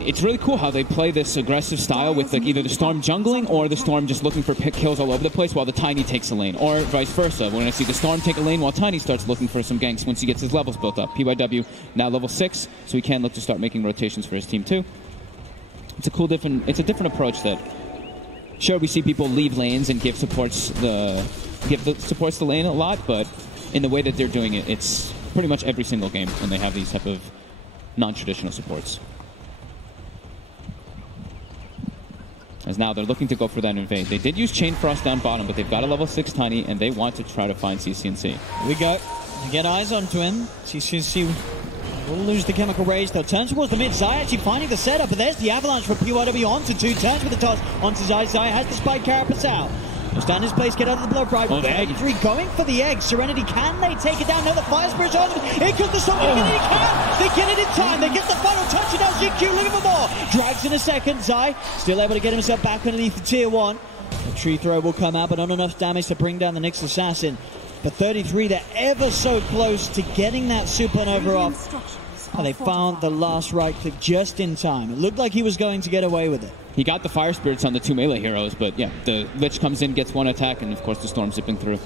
It's really cool how they play this aggressive style with like either the Storm jungling or the Storm just looking for pick kills all over the place while the Tiny takes a lane, or vice versa. We're going to see the Storm take a lane while Tiny starts looking for some ganks once he gets his levels built up. PYW now level 6, so he can look to start making rotations for his team too. It's a cool it's a different approach that, sure, we see people leave lanes and give supports the lane a lot, but in the way that they're doing it, it's pretty much every single game when they have these type of non-traditional supports. As now they're looking to go for that invade. They did use Chain Frost down bottom, but they've got a level 6 Tiny, and they want to try to find CCNC. Here we go. They get eyes onto him. CCNC will lose the Chemical Rage. They'll turn towards the mid. Zai actually finding the setup, but there's the Avalanche from PYW onto 2. Turns with the toss onto Zai. Zai has the spike carapace out. He'll stand his place, get out of the blood right. 83 going for the egg. Serenity, can they take it down? No, the Fire Spirit's on him. Here comes the Storm. He can. They get it in time. They get the final touch, and now Jinkyu looking for more. Drags in a second. Zai still able to get himself back underneath the tier 1. The tree throw will come out, but not enough damage to bring down the Nyx Assassin. But 33, they're ever so close to getting that supernova off. And they found the last right click just in time. It looked like he was going to get away with it. He got the Fire Spirits on the 2 melee heroes, but yeah, the Lich comes in, gets 1 attack, and of course the Storm zipping through.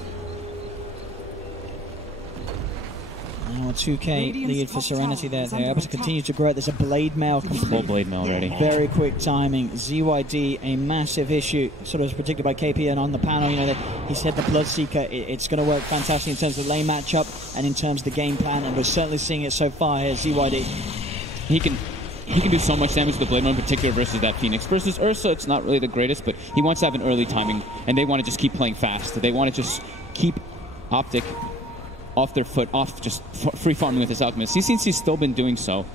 Now a 2k lead for Serenity there. They're able to continue to grow. There's a Blade Mail complete. Full Blade Mail already. Very quick timing. ZYD, a massive issue. Sort of was predicted by KP, and on the panel, you know, that he said the Bloodseeker, it's going to work fantastic in terms of lane matchup and in terms of the game plan, and we're certainly seeing it so far here. ZYD. He can do so much damage to the Blade Mail in particular versus that Phoenix. Versus Ursa, it's not really the greatest, but he wants to have an early timing, and they want to just keep playing fast. They want to just keep Optic off their foot, just free farming with this Alchemist. CCNC's still been doing so,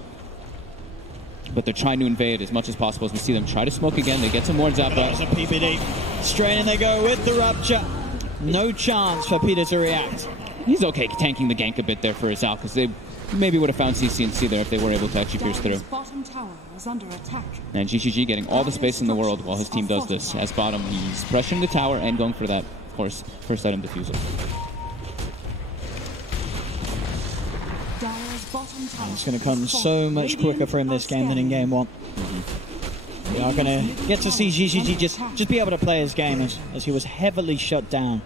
but they're trying to invade as much as possible. As we see them try to smoke again, they get some more Zappa. There's a PPD. Straight in they go with the Rupture. No chance for Peter to react. He's okay tanking the gank a bit there for his Al, because they maybe would have found CCNC there if they were able to actually pierce through. Bottom tower is under attack. And GGG getting all the space in the world while his team does this. As bottom, he's pressuring the tower and going for that, of course, first item diffuser. It's going to come so much quicker for him this game than in game 1. We are going to get to see GGG just be able to play his game as he was heavily shut down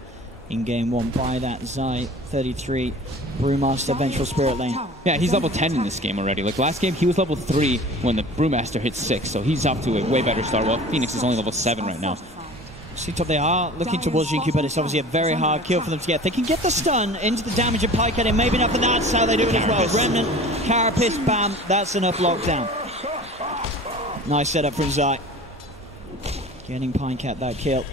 in game 1 by that Zai 33 Brewmaster Vengeful Spirit lane. Yeah, he's level 10 in this game already. Like last game, he was level 3 when the Brewmaster hit 6, so he's off to a way better start. While Phoenix is only level 7 right now. See top, they are looking towards Jinku, but it's obviously a very hard kill for them to get. They can get the stun into the damage of Pike and maybe enough, and that's how they do it as well. Remnant, Carapace, bam, that's enough lockdown. Nice setup from Zai. Getting Pinecat that kill.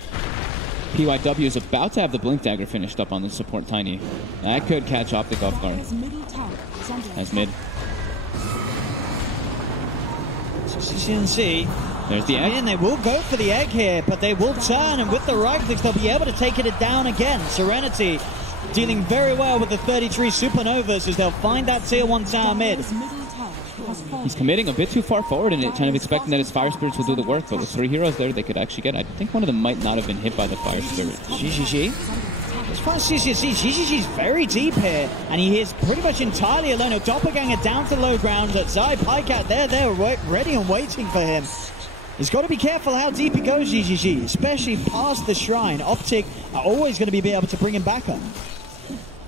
PYW is about to have the Blink Dagger finished up on the support Tiny. That could catch Optic off guard. As mid. So CNC. There's the egg. And they will go for the egg here, but they will turn, and with the right clicks, they'll be able to take it down again. Serenity dealing very well with the 33 Supernovas as they'll find that tier 1 tower mid. He's committing a bit too far forward and kind of expecting that his Fire Spirits will do the work, but with 3 heroes there, they could actually get. I think one of them might not have been hit by the Fire Spirit. GGG. As far as CCC, GGG's very deep here, and he is pretty much entirely alone. A Doppelganger down to low ground. Zai Pikecat, they're ready and waiting for him. He's got to be careful how deep he goes, GGG, especially past the shrine. Optic are always going to be able to bring him back up.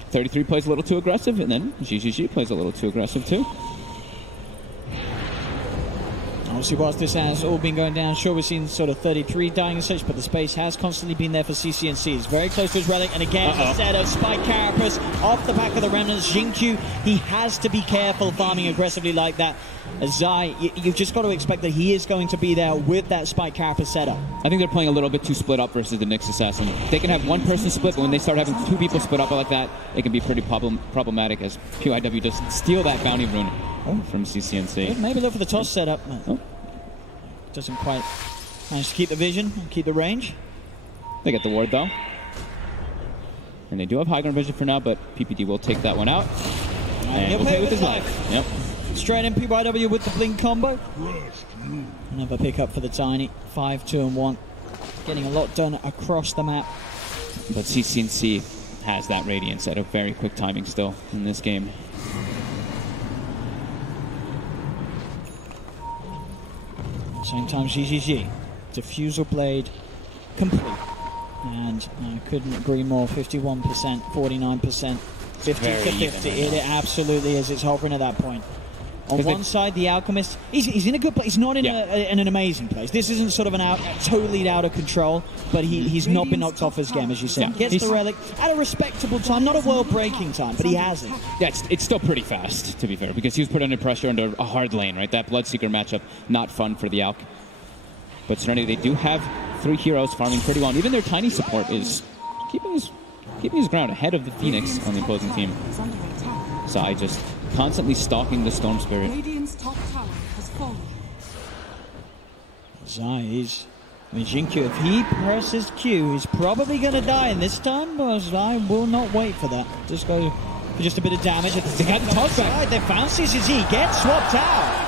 33 plays a little too aggressive, and then GGG plays a little too aggressive too. Obviously, whilst this has all been going down, sure, we've seen sort of 33 dying and such, but the space has constantly been there for CCNC. He's very close to his relic, and again, a set of Spike Carapace off the back of the Remnants. Jinkyu, he has to be careful farming aggressively like that. Zai, you've just got to expect that he is going to be there with that Spike Carapace setup. I think they're playing a little bit too split up versus the Nyx Assassin. They can have one person split, but when they start having 2 people split up like that, it can be pretty problematic as PYW just steal that bounty rune from CCNC. Maybe look for the toss setup. Doesn't quite manage to keep the vision, keep the range. They get the ward though. And they do have high ground vision for now, but PPD will take that one out. And he'll play with his life. Yep. Straight in PYW with the blink combo. Another pick up for the Tiny. 5, 2, and 1. Getting a lot done across the map. But CCNC has that Radiance at a very quick timing still in this game. Same time, GGG. Diffusal Blade complete. And I couldn't agree more. 51%, 49%, 50-50. It absolutely is. It's hovering at that point. On one side, the Alchemist, he's in a good place. He's not in, in an amazing place. This isn't sort of totally out of control, but he's not been knocked off his game, as you said. Gets the relic at a respectable time, not a world-breaking time, but he has it. Yeah, it's still pretty fast, to be fair, because he was put under pressure under a hard lane, right? That Bloodseeker matchup, not fun for the Alch. But Serenity, they do have 3 heroes farming pretty well, and even their Tiny support is keeping his ground ahead of the Phoenix on the opposing team. Zai just constantly stalking the Storm Spirit. Radiant's top tower has fallen. Zai is... I mean, Jinkyu, if he presses Q, he's probably going to die in this time, but Zai will not wait for that. Just go for just a bit of damage. They got the toss back. They found CCG, gets swapped out.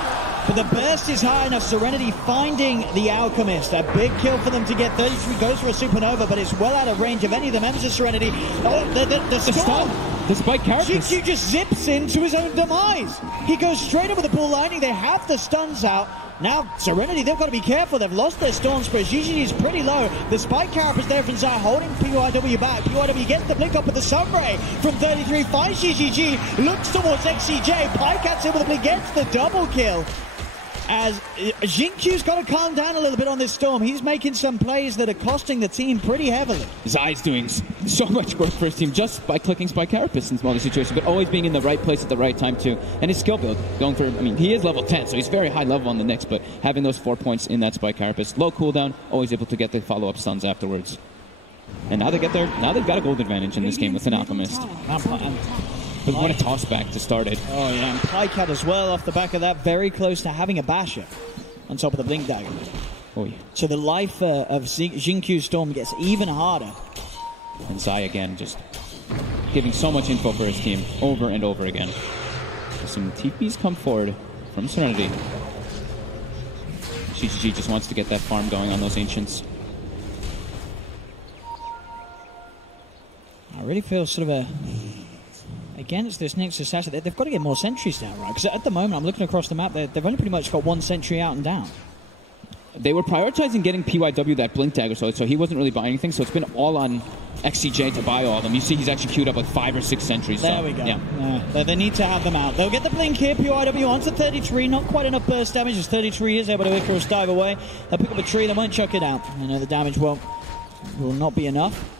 But the burst is high enough. Serenity finding the Alchemist. A big kill for them to get. 33 goes for a Supernova, but it's well out of range of any of the members of Serenity. Oh, the stun. The Spike Carapace. Jinkyu just zips into his own demise. He goes straight over the pool lining. They have the stuns out. Now, Serenity, they've got to be careful. They've lost their Storm Spirit. GGG is pretty low. The Spike Carapace there from Zai holding PYW back. PYW gets the blink up with the Sunray from 33. Finds GGG. Looks towards XCJ. Pikeat's in with the blink. Gets the double kill. As Jinkyu's got to calm down a little bit on this Storm. He's making some plays that are costing the team pretty heavily. Zai's doing so much work for his team just by clicking Spike Carapace in smaller situations, but always being in the right place at the right time too. And his skill build, going for, I mean, he is level 10, so he's very high level on the Nyx, but having those 4 points in that Spike Carapace, low cooldown, always able to get the follow-up stuns afterwards. And now they've got a gold advantage in this game with an Alchemist. But what a toss back to start it. Oh yeah, and Pikecat as well off the back of that, very close to having a basher on top of the blink dagger. Oh yeah. So the life of Jinkyu's Storm gets even harder. And Zai again just giving so much info for his team over and over again. Some TPs come forward from Serenity. GGG just wants to get that farm going on those Ancients. I really feel sort of against this Nyx Assassin, they've got to get more sentries down, right? Because at the moment, I'm looking across the map, they've only pretty much got 1 sentry out and down. They were prioritizing getting PYW that blink dagger, so he wasn't really buying anything, so it's been all on XCJ to buy all of them. You see he's actually queued up like 5 or 6 sentries. There so, we go. Yeah. They need to have them out. They'll get the blink here. PYW onto 33. Not quite enough burst damage as 33 is able to Icarus dive away. They'll pick up a tree. They won't chuck it out. I know the damage will not be enough.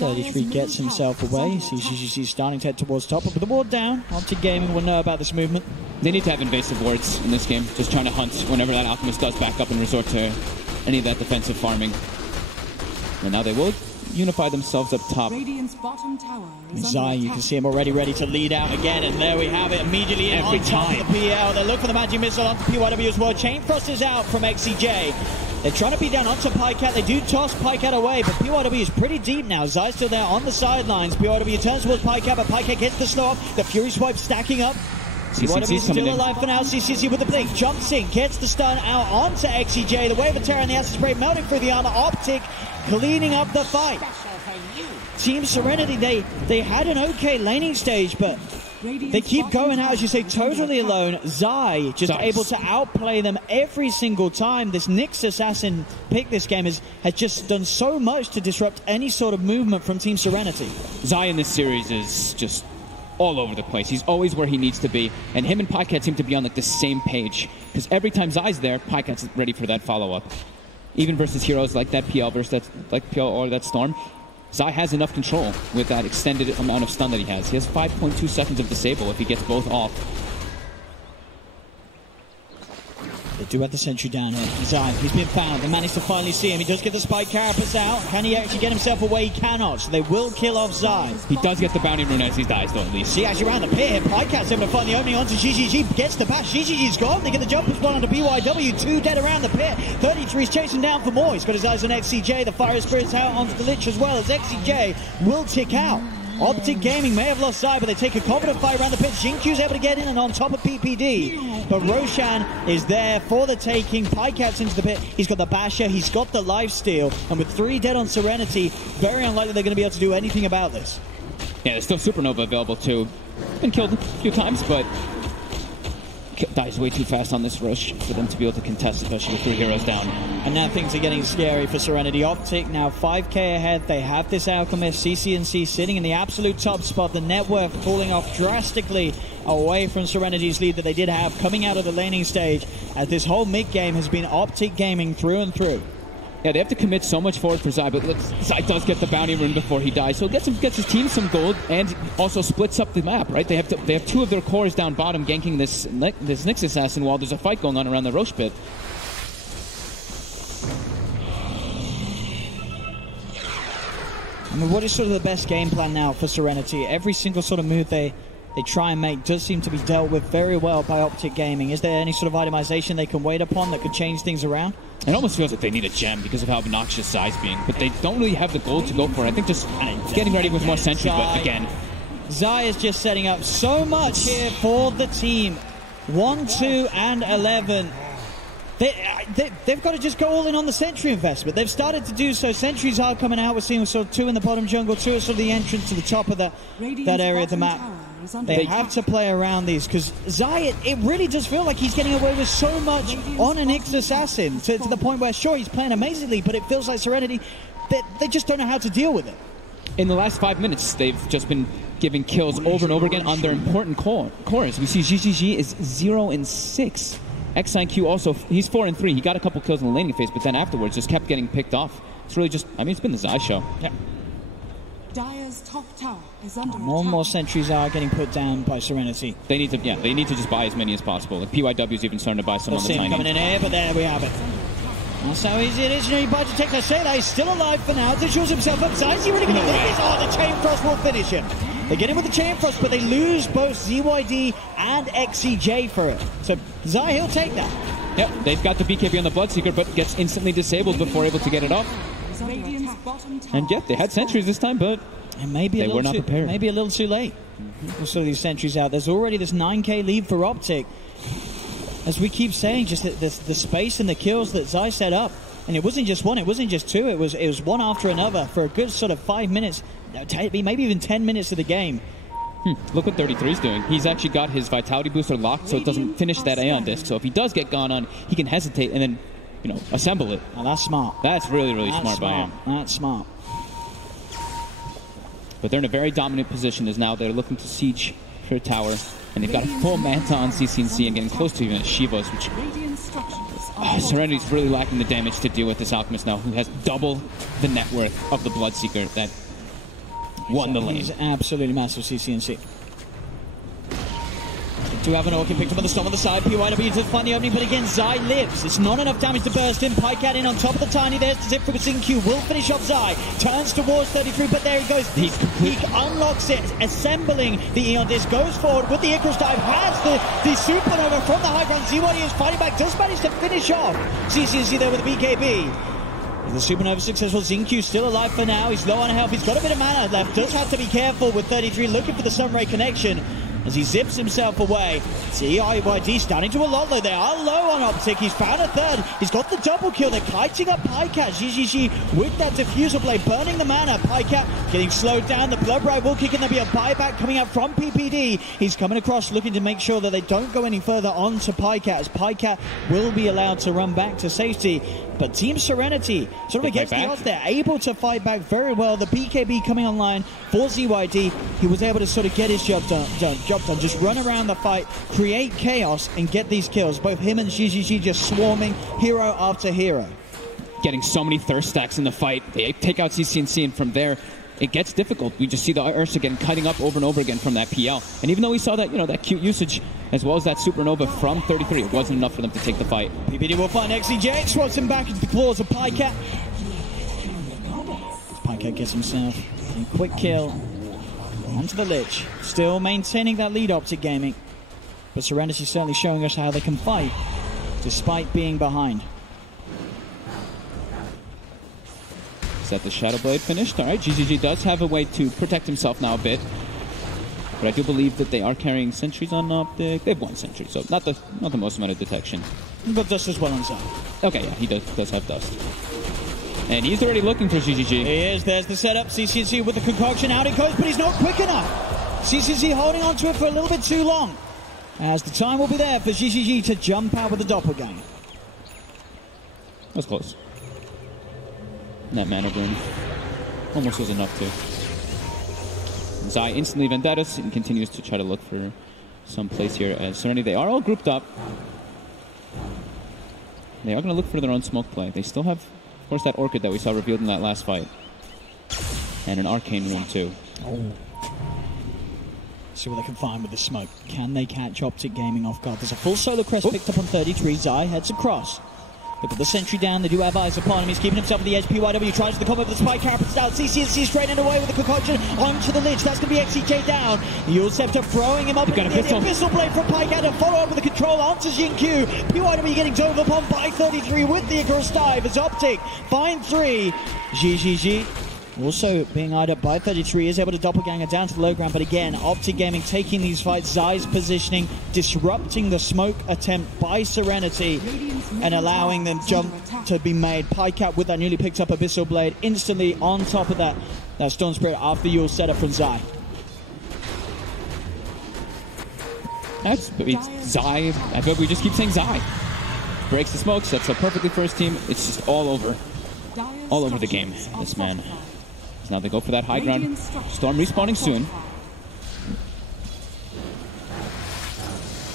33 gets himself away. He's starting to head towards top. But with the ward down, Optic Gaming will know about this movement. They need to have invasive wards in this game. Just trying to hunt whenever that Alchemist does back up and resort to any of that defensive farming. And now they will unify themselves up top. Radiant's bottom tower is Zai, you can see him already ready to lead out again, and there we have it, immediately in on top of the PL. They look for the magic missile onto PYW as well. Chain Frost is out from XCJ. They're trying to beat down onto Pycat. They do toss Pycat away, but PYW is pretty deep now. Zai's still there on the sidelines. PYW turns towards Pycat, but Pycat gets the slow up. The Fury Swipe stacking up. PYW is still alive for now. CCC with the blink. Jumps in, gets the stun out onto XCJ. The Wave of Terror and the Acid Spray melting through the armor. Optic cleaning up the fight. Team Serenity, they had an okay laning stage, but they keep going out, as you say, totally alone. Zai just able to outplay them every single time. This Nyx Assassin pick this game has just done so much to disrupt any sort of movement from Team Serenity. Zai in this series is just all over the place. He's always where he needs to be, and him and Pycat seem to be on like the same page, because every time Zai's there, Pycat's ready for that follow-up. Even versus heroes like that PL or that Storm, Zai has enough control with that extended amount of stun that he has. He has 5.2 seconds of disable if he gets both off. They do have the sentry down here. Zai, he's been found. They managed to finally see him. He does get the spike carapace out. Can he actually get himself away? He cannot. So they will kill off Zai. He does get the bounty rune as he dies, though, at least. See, actually around the pit here, Pycat's able to find the opening onto GGG. Gets the bash. GGG's gone. They get the jump as well onto BYW. 2 dead around the pit. 33's chasing down for more. He's got his eyes on XCJ. The Fire Spirit's out onto the Lich as well, as XCJ will tick out. Optic Gaming may have lost Zai, but they take a confident fight around the pit. Xinqiu's able to get in and on top of PPD. But Roshan is there for the taking. Pycat's into the pit. He's got the Basher. He's got the lifesteal. And with 3 dead on Serenity, very unlikely they're going to be able to do anything about this. Yeah, there's still Supernova available too. Been killed a few times, but dies way too fast on this rush for them to be able to contest, especially with 3 heroes down. And now things are getting scary for Serenity. Optic now 5k ahead. They have this Alchemist. CCNC sitting in the absolute top spot. The net worth falling off drastically away from Serenity's lead that they did have coming out of the laning stage, as this whole mid game has been Optic Gaming through and through. Yeah, they have to commit so much forward for Zai, but Zai does get the bounty rune before he dies, so gets his team some gold, and also splits up the map, right? They have 2 of their cores down bottom ganking this Nyx Assassin while there's a fight going on around the Roche pit. I mean, what is sort of the best game plan now for Serenity? Every single sort of move they try and make does seem to be dealt with very well by Optic Gaming. Is there any sort of itemization they can wait upon that could change things around? It almost feels like they need a gem because of how obnoxious Zai's being, but they don't really have the gold to go for it. I think just getting ready with more sentry, but again, Zai is just setting up so much here for the team. 1, 2, and 11. They've got to just go all in on the sentry investment. They've started to do so. Sentries are coming out. We're seeing sort of 2 in the bottom jungle, 2 at sort of the entrance to the top of that area of the map. They have to play around these, because Zai, it really does feel like he's getting away with so much on an Nyx Assassin to the point where, sure, he's playing amazingly, but it feels like Serenity, they just don't know how to deal with it. In the last 5 minutes, they've just been giving kills over and over again on their important cores. We see GGG is 0-6. XIQ also, he's 4-3. He got a couple kills in the laning phase, but then afterwards just kept getting picked off. It's really just, I mean, it's been the Zai show. Yeah. Dire's top tower is under more and more sentries are getting put down by Serenity. They need to just buy as many as possible. Like PYW's even starting to buy some on the tiny. Coming in here, but there we have it. That's how easy it is. You know, you buy to take that say that he's still alive for now. Shows himself up. Is he really going to win this? Oh, the Chain Frost will finish him. They get him with the Chain Frost, but they lose both ZYD and XCJ for it. So Zai, he'll take that. Yep, they've got the BKB on the Bloodseeker, but gets instantly disabled before able to get it off. And yet, they had sentries this time, but they were not prepared. Maybe a little too late. We'll sort these sentries out. There's already this 9k lead for Optic. As we keep saying, just the space and the kills that Zai set up. And it wasn't just 1, it wasn't just 2, it was one after another for a good sort of 5 minutes, maybe even 10 minutes of the game. Look what 33's doing. He's actually got his Vitality Booster locked so it doesn't finish that Aeon Disc. So if he does get gone on, he can hesitate and then, assemble it. Oh, that's smart. That's really, really smart by him. That's smart. But they're in a very dominant position as now they're looking to siege her tower. And they've got a full Manta on CCNC and getting close to even a Shivas, which... Serenity's really lacking the damage to deal with this Alchemist now, who has double the net worth of the Bloodseeker that won the lane. He's absolutely massive, CCNC. Do have an Orchid picked up on the storm on the side. PYW to find the opening, but again, Zai lives. It's not enough damage to burst him. Pycat in on top of the Tiny. There's the zip from Xingqiu. Will finish off Zai. Turns towards 33, but there he goes. He unlocks it, assembling the Eon Disc. Goes forward with the Icarus Dive. Has the Supernova from the high ground. ZYD is fighting back. Does manage to finish off CCNC there with the BKB. The Supernova successful. Xingqiu still alive for now. He's low on health. He's got a bit of mana left. Does have to be careful with 33. Looking for the Sunray connection as he zips himself away. ZYD starting to a lot low. They are low on Optic. He's found a third. He's got the double kill. They're kiting up Pycat. GGG with that diffuser blade, burning the mana. Pycat getting slowed down. The Bloodbright will kick in. There'll be a buyback coming out from PPD. He's coming across looking to make sure that they don't go any further on to Pycat, as Pycat will be allowed to run back to safety. But Team Serenity sort of against the odds. They're able to fight back very well. The BKB coming online for ZYD. He was able to sort of get his job done. Just run around the fight, create chaos, and get these kills. Both him and GGG just swarming hero after hero. Getting so many thirst stacks in the fight. They take out CCNC, and from there, it gets difficult. We just see the Ursa again cutting up over and over again from that PL. And even though we saw that, that cute usage as well as that Supernova from 33, it wasn't enough for them to take the fight. PPD will find XCJ, swats him back into the claws of Pycat. Pycat gets himself a quick kill onto the Lich. Still maintaining that lead, Optic Gaming. But Serenity certainly showing us how they can fight despite being behind. Is that the Shadow Blade finished? All right, GGG does have a way to protect himself now a bit. But I do believe that they are carrying sentries on Optic. They have one sentry, so not the most amount of detection. But Dust as well on side. Okay, yeah, he does have Dust. And he's already looking for GGG. He is. There's the setup. CCNC with the concoction. Out it goes, but he's not quick enough. CCNC holding on to it for a little bit too long. As the time will be there for GGG to jump out with the doppelganger. That was close. That mana burn almost was enough to. Zai instantly vendettas and continues to try to look for some place here. As Serenity, they are all grouped up. They are going to look for their own smoke play. They still have, of course, that Orchid that we saw revealed in that last fight. And an Arcane Rune, too. Oh. See what they can find with the smoke. Can they catch Optic Gaming off guard? There's a full Solar Crest picked up on 33. Zai heads across. Look at the sentry down. They do have eyes upon him. He's keeping himself at the edge. PYW tries the combo with the spike. Carapace down. CCNC straightening away with the concoction onto the Lich. That's going to be XCJ down. Yulceptor throwing him up. Got a pistol. Abyssal Blade from Pycat to follow up with the control onto Xingqiu. PYW getting dove upon by 33 with the Icarus Dive as Optic find 3. GGG. Also being eyed up by 33, is able to doppelganger down to the low ground, but again, Optic Gaming taking these fights, Zai's positioning, disrupting the smoke attempt by Serenity, and allowing them jump to be made. Pycat with that newly picked up Abyssal Blade, instantly on top of that Storm Spirit after Yule setup from Zai. It's Zai, I bet we just keep saying Zai. Breaks the smoke, sets up perfectly for his team, it's just all over the game, this man. Now they go for that high ground. Storm respawning soon.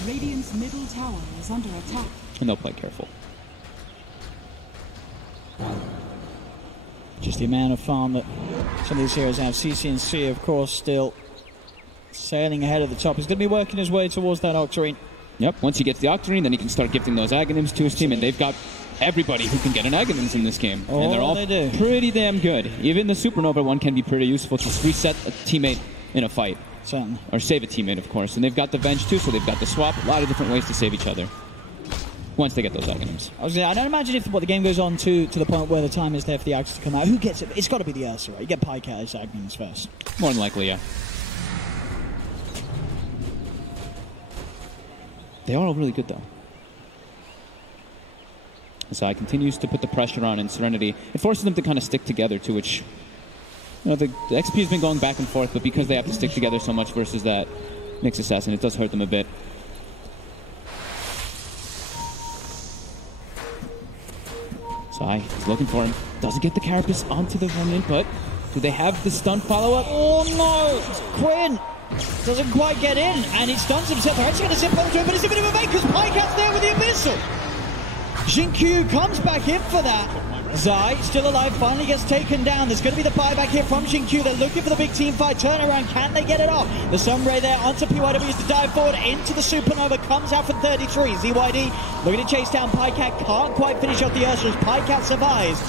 Radiant's middle tower is under attack. And they'll play careful. Just the amount of farm that some of these heroes have. CCNC, of course, still sailing ahead of the top. He's going to be working his way towards that Octarine. Yep, once he gets the Octarine, then he can start gifting those Aghanims to his team, and they've got everybody who can get an Aghanims in this game. And they're all pretty damn good. Even the Supernova one can be pretty useful to reset a teammate in a fight. Certainly. Or save a teammate, of course. And they've got the Venge too, so they've got the swap. A lot of different ways to save each other once they get those Aghanims. I don't imagine if the game goes on to the point where the time is there for the Aghs to come out. Who gets it? It's got to be the Ursa, right? You get Pycat as Aghanims first. More than likely, yeah. They are all really good, though. Zai continues to put the pressure on in Serenity. It forces them to kind of stick together, too, which... the XP has been going back and forth, but because they have to stick together so much versus that Nyx Assassin, it does hurt them a bit. Zai is looking for him. Doesn't get the Carapace onto the remnant, but Do they have the stun follow-up? Oh no! Quinn doesn't quite get in, and he stuns himself. They're actually going to zip onto it, but it's a bit of a bait because Pycat's there with the Abyssal. Jinkyu comes back in for that. Zai, still alive, finally gets taken down. There's going to be the buyback here from Jinkyu. They're looking for the big team fight turnaround. Can they get it off? The Sunray there onto PYW to dive forward into the Supernova. Comes out for 33. ZYD looking to chase down Pycat. Can't quite finish off the Ursa's. Pycat survives.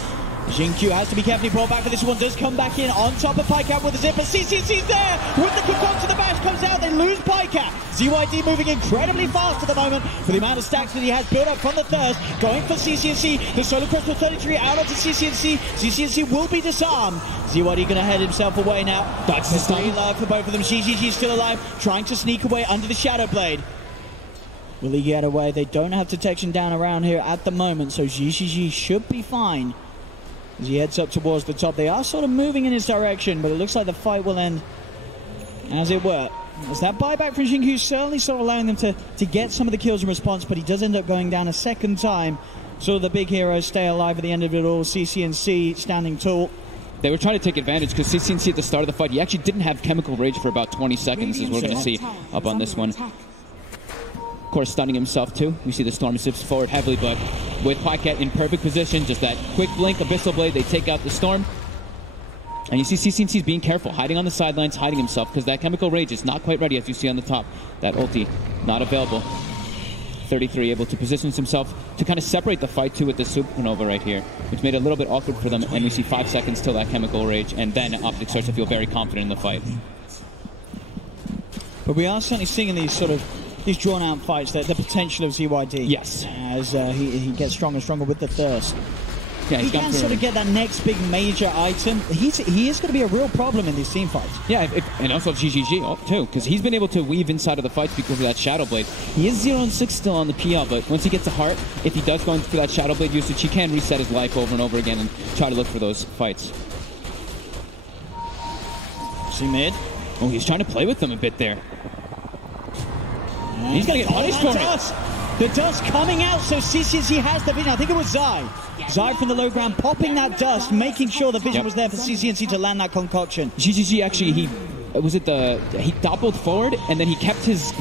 Jinkyu has to be carefully brought back, but this one does come back in on top of Pycat with the zipper. CCC's there with the quick to the bash, comes out, they lose Pycat. ZYD moving incredibly fast at the moment for the amount of stacks that he has built up from the thirst. Going for CCNC, the Solar Crystal 33 out onto CCNC. CCNC will be disarmed. ZYD going to head himself away now. That's the stun alive for both of them. GGG still alive, trying to sneak away under the Shadow Blade. Will he get away? They don't have detection down around here at the moment, so GGG should be fine. As he heads up towards the top, they are sort of moving in his direction, but it looks like the fight will end as it were. As that buyback from Jinkyu certainly sort of allowing them to get some of the kills in response, but he does end up going down a second time. So the big heroes stay alive at the end of it all. CCNC standing tall. They were trying to take advantage because CCNC at the start of the fight, he actually didn't have Chemical Rage for about 20 seconds, as we're going to see up on this one. Of course, stunning himself too. We see the Storm zips forward heavily, but with Pycat in perfect position, just that quick blink, Abyssal Blade, they take out the Storm. And you see CCNC's being careful, hiding on the sidelines, hiding himself, because that Chemical Rage is not quite ready, as you see on the top. That ulti, not available. 33 able to position himself to kind of separate the fight too with the Supernova right here, which made it a little bit awkward for them. And we see 5 seconds till that Chemical Rage, and then Optic starts to feel very confident in the fight. But we are certainly seeing these sort of these drawn-out fights, the potential of ZYD. Yes. As he gets stronger and stronger with the thirst. Yeah, he can sort of get that next big major item. He is going to be a real problem in these team fights. Yeah, and also GGG too, because he's been able to weave inside of the fights because of that Shadow Blade. He is 0-6 still on the PL, but once he gets a heart, if he does go into that Shadow Blade usage, he can reset his life over and over again and try to look for those fights. See mid. Oh, he's trying to play with them a bit there. He's going to get punished for it. The dust coming out, so CCNC has the vision. I think it was Zai. Zai from the low ground, popping that dust, making sure the vision was there for CCNC to land that concoction. GGG actually, he doppeled forward, and then he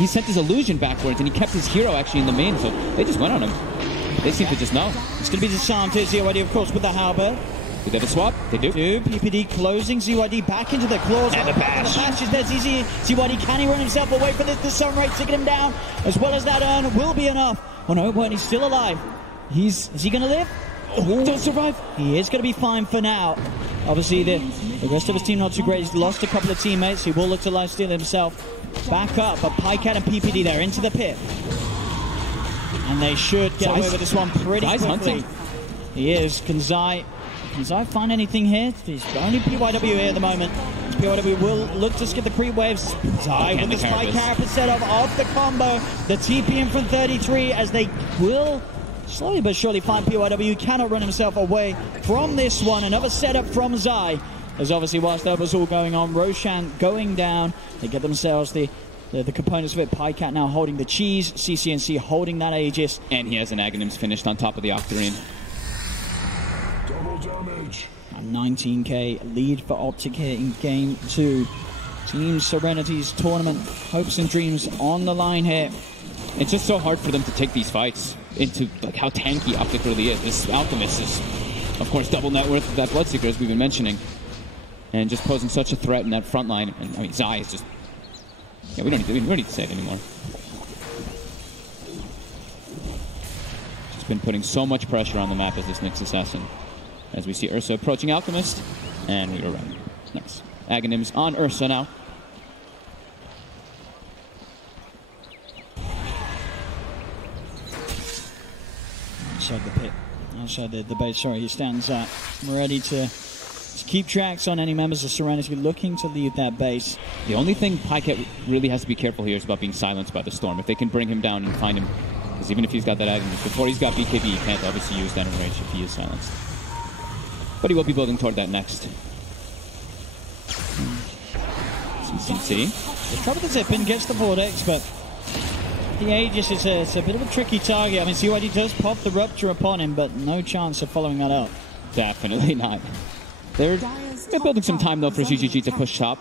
sent his illusion backwards, and he kept his hero actually in the main, so they just went on him. They seem to just know. It's going to be disarmed here, ZYD, of course, with the halberd. Do they have a swap? They do. PPD closing ZYD back into the claws. And the bash. The bash is there. ZYD, can he run himself away from this? The Sunray taking him down, as well as that urn will be enough. Oh no, but he's still alive. Is he going to live? Oh, don't survive. He is going to be fine for now. Obviously, the rest of his team not too great. He's lost a couple of teammates. He will look to lifesteal himself. Back up, but Pycat and PPD there into the pit. And they should get away with this one pretty quickly. Hunting. He is. Can Zai find anything here? He's only PYW here at the moment. PYW will look to skip the creep waves. Zai with the spike carapace set up off the combo. The TP in from 33 as they will slowly but surely find PYW. Cannot run himself away from this one. Another setup from Zai. As obviously whilst that was all going on, Roshan going down. They get themselves the components of it. Pycat now holding the cheese. CCNC holding that Aegis. And he has an Aghanims finished on top of the Octarine. Double damage. A 19k lead for Optic here in game 2. Team Serenity's tournament hopes and dreams on the line here. It's just so hard for them to take these fights into like how tanky Optic really is. This Alchemist is, of course, double net worth of that Bloodseeker, as we've been mentioning, and just posing such a threat in that front line. And I mean, Zai is just, yeah, we don't need to say it anymore. Just been putting so much pressure on the map as this Nyx Assassin. As we see Ursa approaching Alchemist, and we are right. Nice. Aghanims on Ursa now. Outside the pit, outside the base, sorry, he stands up, ready to keep tracks on any members of Serenity looking to leave that base. The only thing Pycat really has to be careful here is about being silenced by the Storm. If they can bring him down and find him, because even if he's got that Aghanims, before he's got BKB, he can't obviously use that in range if he is silenced. But he will be building toward that next. CCNC. The trouble with the Zipin gets the Vortex, but the Aegis is a bit of a tricky target. I mean, ZYD does pop the Rupture upon him, but no chance of following that up. Definitely not. They're They're building some time though for GGG to push top,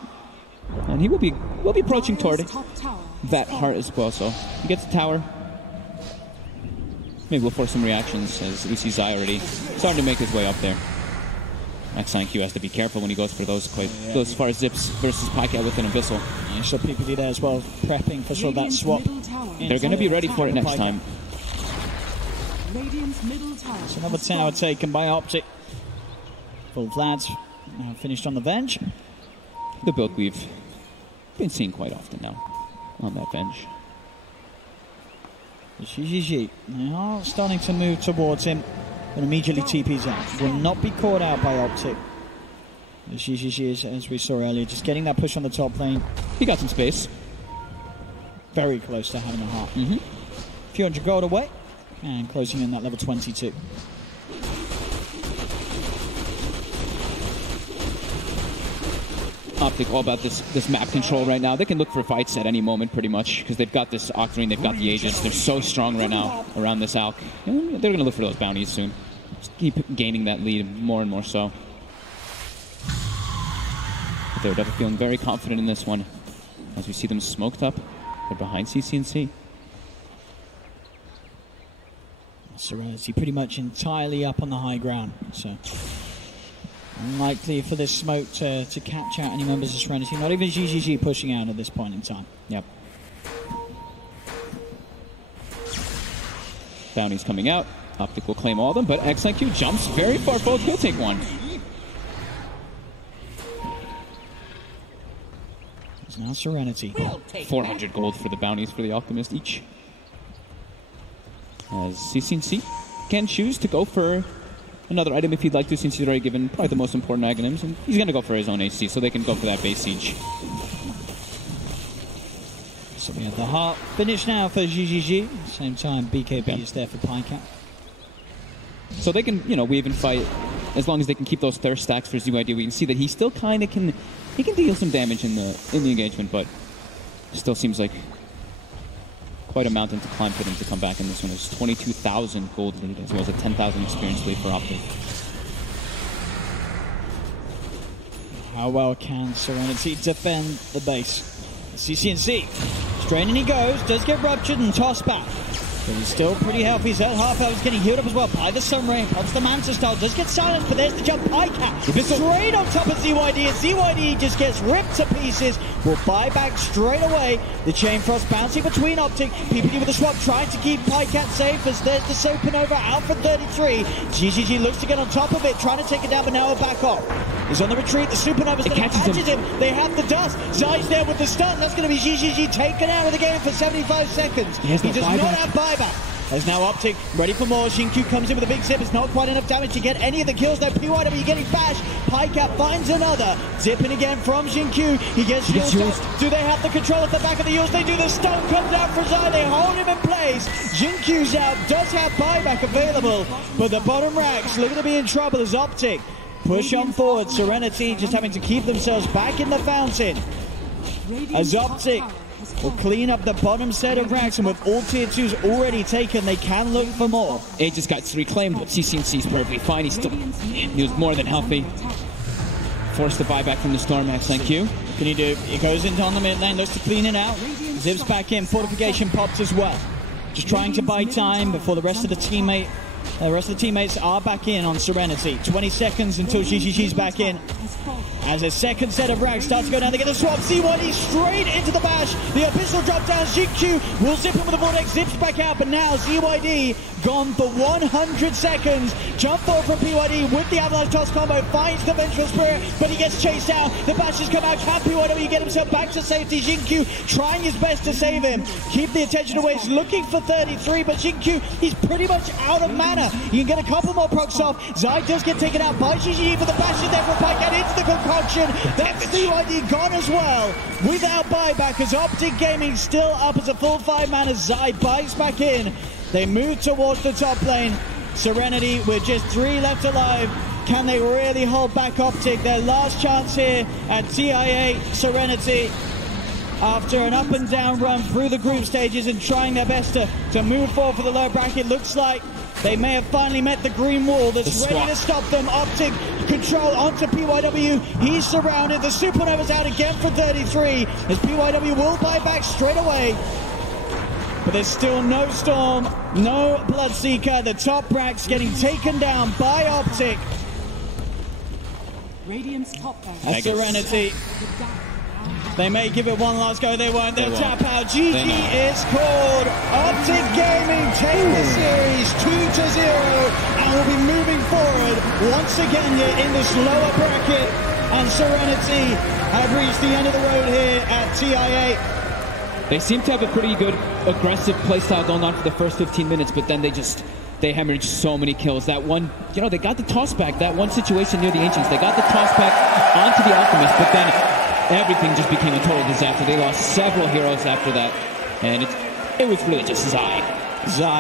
and he will be approaching toward that heart as well. So he gets the tower. Maybe we'll force some reactions as we see Zai already starting to make his way up there. XIQ has to be careful when he goes for those far zips versus Pycat with an Abyssal. Yeah, so PPD there as well, prepping for sort of that swap. They're going to be ready for it next time. It's another tower taken by Optic. Full Vlads now finished on the Venge. The build we've been seeing quite often now on that Venge. GGG now starting to move towards him and immediately TP's out. Will not be caught out by Optic. GGG is, as we saw earlier, just getting that push on the top lane. He got some space. Very close to having a heart. Few hundred gold away and closing in that level 22. Optic all about this map control right now. They can look for fights at any moment pretty much because they've got this Octarine, they've got the Aegis. They're so strong right now around this Alk. And they're going to look for those bounties soon. Just keep gaining that lead more and more so. But they're definitely feeling very confident in this one. As we see them smoked up, they're behind CCNC. Serenity pretty much entirely up on the high ground, so unlikely for this smoke to catch out any members of Serenity. Not even GGG pushing out at this point in time. Yep. Bounties coming out. Optic will claim all of them, but XIQ jumps very far forward. He'll take one. It's now Serenity. 400 gold for the bounties for the Alchemist each. As CCNC can choose to go for another item if he'd like to, since he's already given probably the most important items, and he's going to go for his own AC, so they can go for that base siege. So we have the heart finish now for GGG. Same time, BKB is there for Pycat. So they can, weave and fight as long as they can keep those thirst stacks for ZYD. We can see that he still kind of can deal some damage in the engagement, but still seems like quite a mountain to climb for them to come back in this one. It's 22,000 gold lead as well as a 10,000 experience lead for Optic. How well can Serenity defend the base? CCNC, straight in he goes, does get ruptured and tossed back. But he's still pretty healthy. He's at half health. He's getting healed up as well by the Sun Ray. Pops the Manta style. Does get silenced, but there's the jump. Pycat straight on top of ZYD. And ZYD just gets ripped to pieces. Will buy back straight away. The Chain Frost bouncing between Optic. PPD with the swap trying to keep Pycat safe as there's the Supernova out for 33. GGG looks to get on top of it, trying to take it down, but now we're back off. He's on the retreat. The Supernova's going to catch him. They have the dust. Zai's there with the stun. That's going to be GGG taken out of the game for 75 seconds. He does not have buyback. There's now Optic ready for more. Xingqiu comes in with a big zip. It's not quite enough damage to get any of the kills though. PYW getting bashed. Pycat finds another. Zipping again from Xingqiu. He gets used. Do they have the control at the back of the Yules? They do. The stun comes out for Zai. They hold him in place. Xingqiu's out. Does have buyback available. But the bottom racks looking to be in trouble as Optic push on forward. Serenity just having to keep themselves back in the fountain. As Optic will clean up the bottom set of racks, and with all tier 2s already taken, they can look for more. Aegis got reclaimed, but CCNC's perfectly fine. He was more than healthy. Forced the buyback from the Storm. XIQ. What can he do? He goes into on the mid lane, looks to clean it out. Zips back in, fortification pops as well. Just trying to buy time before the rest of the teammates are back in on Serenity. 20 seconds until GGG's back in. As a second set of racks starts to go down, they get the swap. ZYD straight into the bash. The Abyssal drop down. Xingqiu will zip him with the vortex, zips back out, but now ZYD gone for 100 seconds. Jump forward from PYD with the avalanche toss combo, finds the vengeful spirit, but he gets chased out. The bashes come out. Can PYW get himself back to safety? Xingqiu trying his best to save him. Keep the attention away. He's looking for 33, but Xingqiu, he's pretty much out of mana. You can get a couple more procs off. Zai does get taken out by GGG, but the bash is there for Pycat into the concoction. That's ZYD gone as well without buyback, as Optic Gaming still up as a full 5 man as Zai buys back in. They move towards the top lane. Serenity with just 3 left alive. Can they really hold back Optic? Their last chance here at TIA. Serenity, after an up and down run through the group stages and trying their best to move forward for the low bracket, looks like They may have finally met the green wall that's ready to stop them. Optic control onto PYW. He's surrounded. The Supernova's out again for 33 as PYW will buy back straight away. But there's still no Storm, no Bloodseeker. The top brack's getting taken down by Optic. Radiant's top A Serenity. They may give it one last go. They won't. They'll tap out. GG is called. Optic Gaming take the series 2-0 and will be moving forward once again here in this lower bracket. And Serenity have reached the end of the road here at TI8. They seem to have a pretty good aggressive playstyle going on for the first 15 minutes, but then they hemorrhaged so many kills. That one, they got the toss back. That one situation near the Ancients, they got the toss back onto the Alchemist, but then everything just became a total disaster. They lost several heroes after that, and it was really just Zai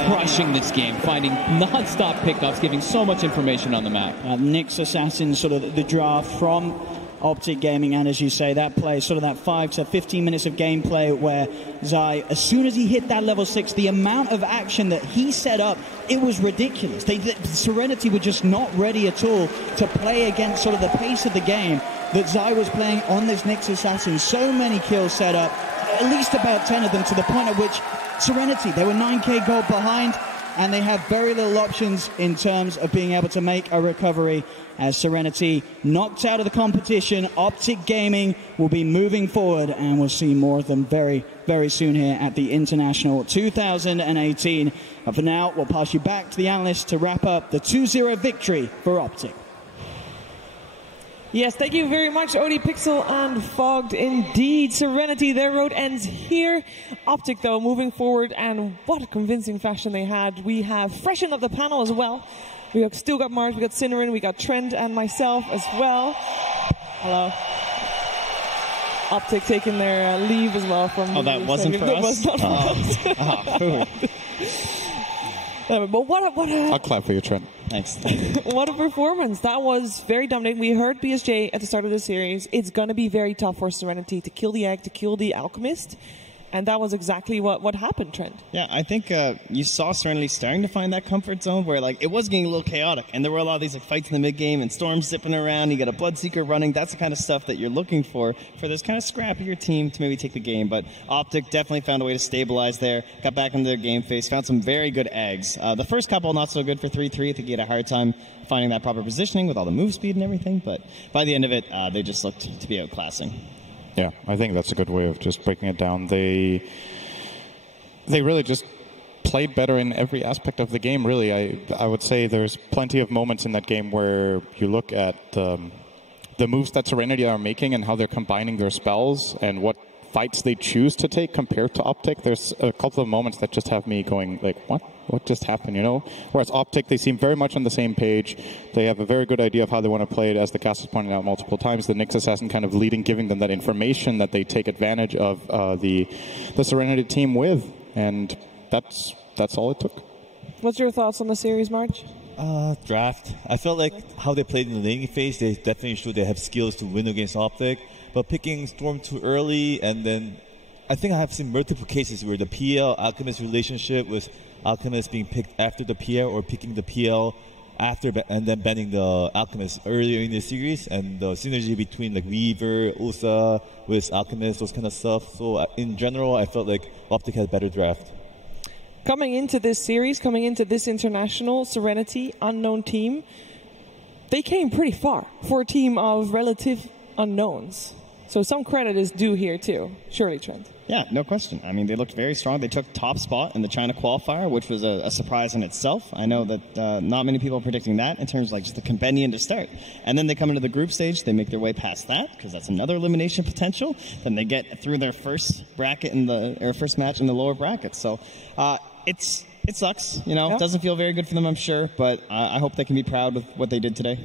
crushing this game, finding non-stop pickups, giving so much information on the map. Nyx Assassin, sort of the draft from Optic Gaming, and as you say, that play, sort of that 5 to 15 minutes of gameplay where Zai, as soon as he hit that level 6, the amount of action that he set up, it was ridiculous. Serenity were just not ready at all to play against sort of the pace of the game that Zai was playing on this Nyx Assassin. So many kills set up, at least about 10 of them, to the point at which Serenity, they were 9k gold behind, and they have very little options in terms of being able to make a recovery. As Serenity knocked out of the competition, Optic Gaming will be moving forward, and we'll see more of them very, very soon here at the International 2018. But for now, we'll pass you back to the analysts to wrap up the 2-0 victory for Optic. Yes, thank you very much, Odie Pixel and Fogged. Indeed, Serenity, their road ends here. Optic, though, moving forward, and what a convincing fashion they had. We have freshened up the panel as well. We have still got Mark, we got Cinnamon, we got Trent and myself as well. Hello. Optic taking their leave as well from... Oh, that wasn't for us? That was not for us. But what a... I'll clap for you, Trent. Thanks. What a performance. That was very dominating. We heard BSJ at the start of the series. It's going to be very tough for Serenity to kill the egg, to kill the Alchemist. And that was exactly what happened, Trent. Yeah, I think you saw Serenity starting to find that comfort zone where it was getting a little chaotic. And there were a lot of these fights in the mid-game and Storms zipping around. You got a Bloodseeker running. That's the kind of stuff that you're looking for this kind of scrappier team to maybe take the game. But Optic definitely found a way to stabilize there, got back into their game phase, found some very good eggs. The first couple, not so good for 3-3. I think he had a hard time finding that proper positioning with all the move speed and everything. But by the end of it, they just looked to be outclassing. Yeah, I think that's a good way of just breaking it down. They really just played better in every aspect of the game, really. I would say there's plenty of moments in that game where you look at the moves that Serenity are making and how they're combining their spells and what fights they choose to take compared to Optic. There's a couple of moments that just have me going, like, what just happened, Whereas Optic, they seem very much on the same page. They have a very good idea of how they want to play it, as the cast has pointed out multiple times. The Nyx Assassin kind of leading, giving them that information that they take advantage of the Serenity team with. And that's all it took. What's your thoughts on the series, March? Draft. I felt like how they played in the laning phase, they definitely showed they have skills to win against Optic. But picking Storm too early, and then I think I have seen multiple cases where the PL-Alchemist relationship with Alchemist being picked after the PL or picking the PL after and then banning the Alchemist earlier in the series, and the synergy between Weaver, Osa with Alchemist, those kind of stuff. So in general, I felt like Optic had a better draft. Coming into this series, coming into this international, Serenity, unknown team, they came pretty far for a team of relative unknowns. So some credit is due here too. Surely, Trent. Yeah, no question. I mean, they looked very strong. They took top spot in the China qualifier, which was a surprise in itself. I know that not many people are predicting that in terms of just the compendium to start. And then they come into the group stage. They make their way past that because that's another elimination potential. Then they get through their first bracket first match in the lower bracket. So it sucks. It doesn't feel very good for them, I'm sure. But I hope they can be proud with what they did today.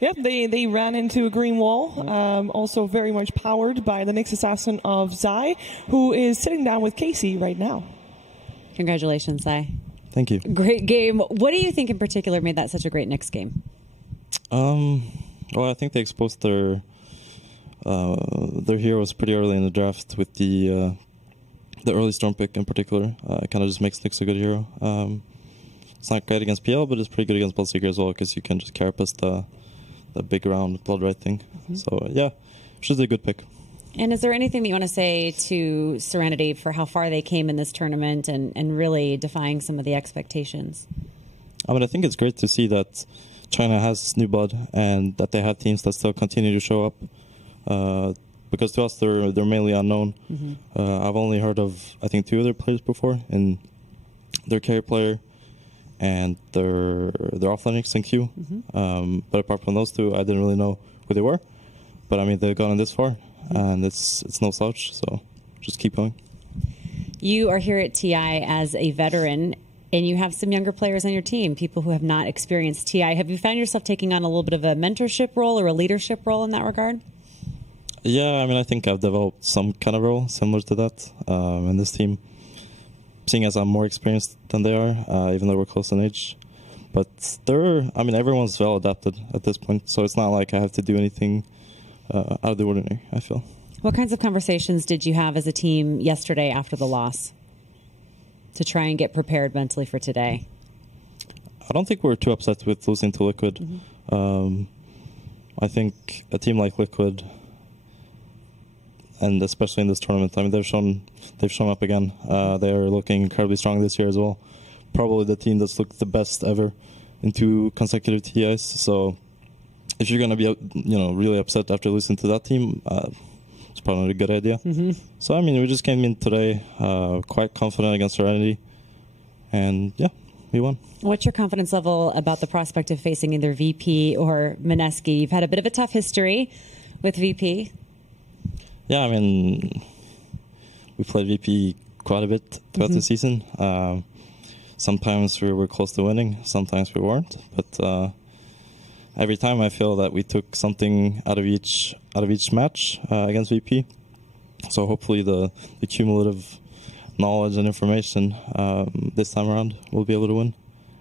Yep, they ran into a green wall, also very much powered by the Nyx Assassin of Zai, who is sitting down with Casey right now. Congratulations, Zai. Thank you. Great game. What do you think in particular made that such a great Nyx game? Well, I think they exposed their heroes pretty early in the draft with the early Storm pick in particular. It kind of just makes Nyx a good hero. It's not great against PL, but it's pretty good against Bloodseeker as well because you can just carapace the big round blood right thing. So yeah, she's a good pick. And is there anything that you want to say to Serenity for how far they came in this tournament and really defying some of the expectations? I mean, I think it's great to see that China has new blood and that they have teams that still continue to show up. Because to us, they're mainly unknown. I've only heard of, I think, 2 other players before, and their carry player and their offlaning Xingqiu. But apart from those 2, I didn't really know who they were. But I mean, they've gotten this far, and it's no slouch. So just keep going. You are here at TI as a veteran, and you have some younger players on your team, people who have not experienced TI. Have you found yourself taking on a little bit of a mentorship role or a leadership role in that regard? Yeah, I mean, I think I've developed some kind of role similar to that in this team, seeing as I'm more experienced than they are, even though we're close in age. But everyone's well adapted at this point, so it's not like I have to do anything out of the ordinary, I feel. What kinds of conversations did you have as a team yesterday after the loss to try and get prepared mentally for today? I don't think we're too upset with losing to Liquid. I think a team like Liquid, and especially in this tournament, I mean, they've shown up again. They are looking incredibly strong this year as well. Probably the team that's looked the best ever in 2 consecutive TIs. So if you're going to be, really upset after losing to that team, it's probably not a good idea. So I mean, we just came in today quite confident against Serenity, and yeah, we won. What's your confidence level about the prospect of facing either VP or Mineski? You've had a bit of a tough history with VP. Yeah, I mean, we played VP quite a bit throughout the season. Sometimes we were close to winning, sometimes we weren't. But every time I feel that we took something out of each match against VP. So hopefully the cumulative knowledge and information this time around we'll be able to win.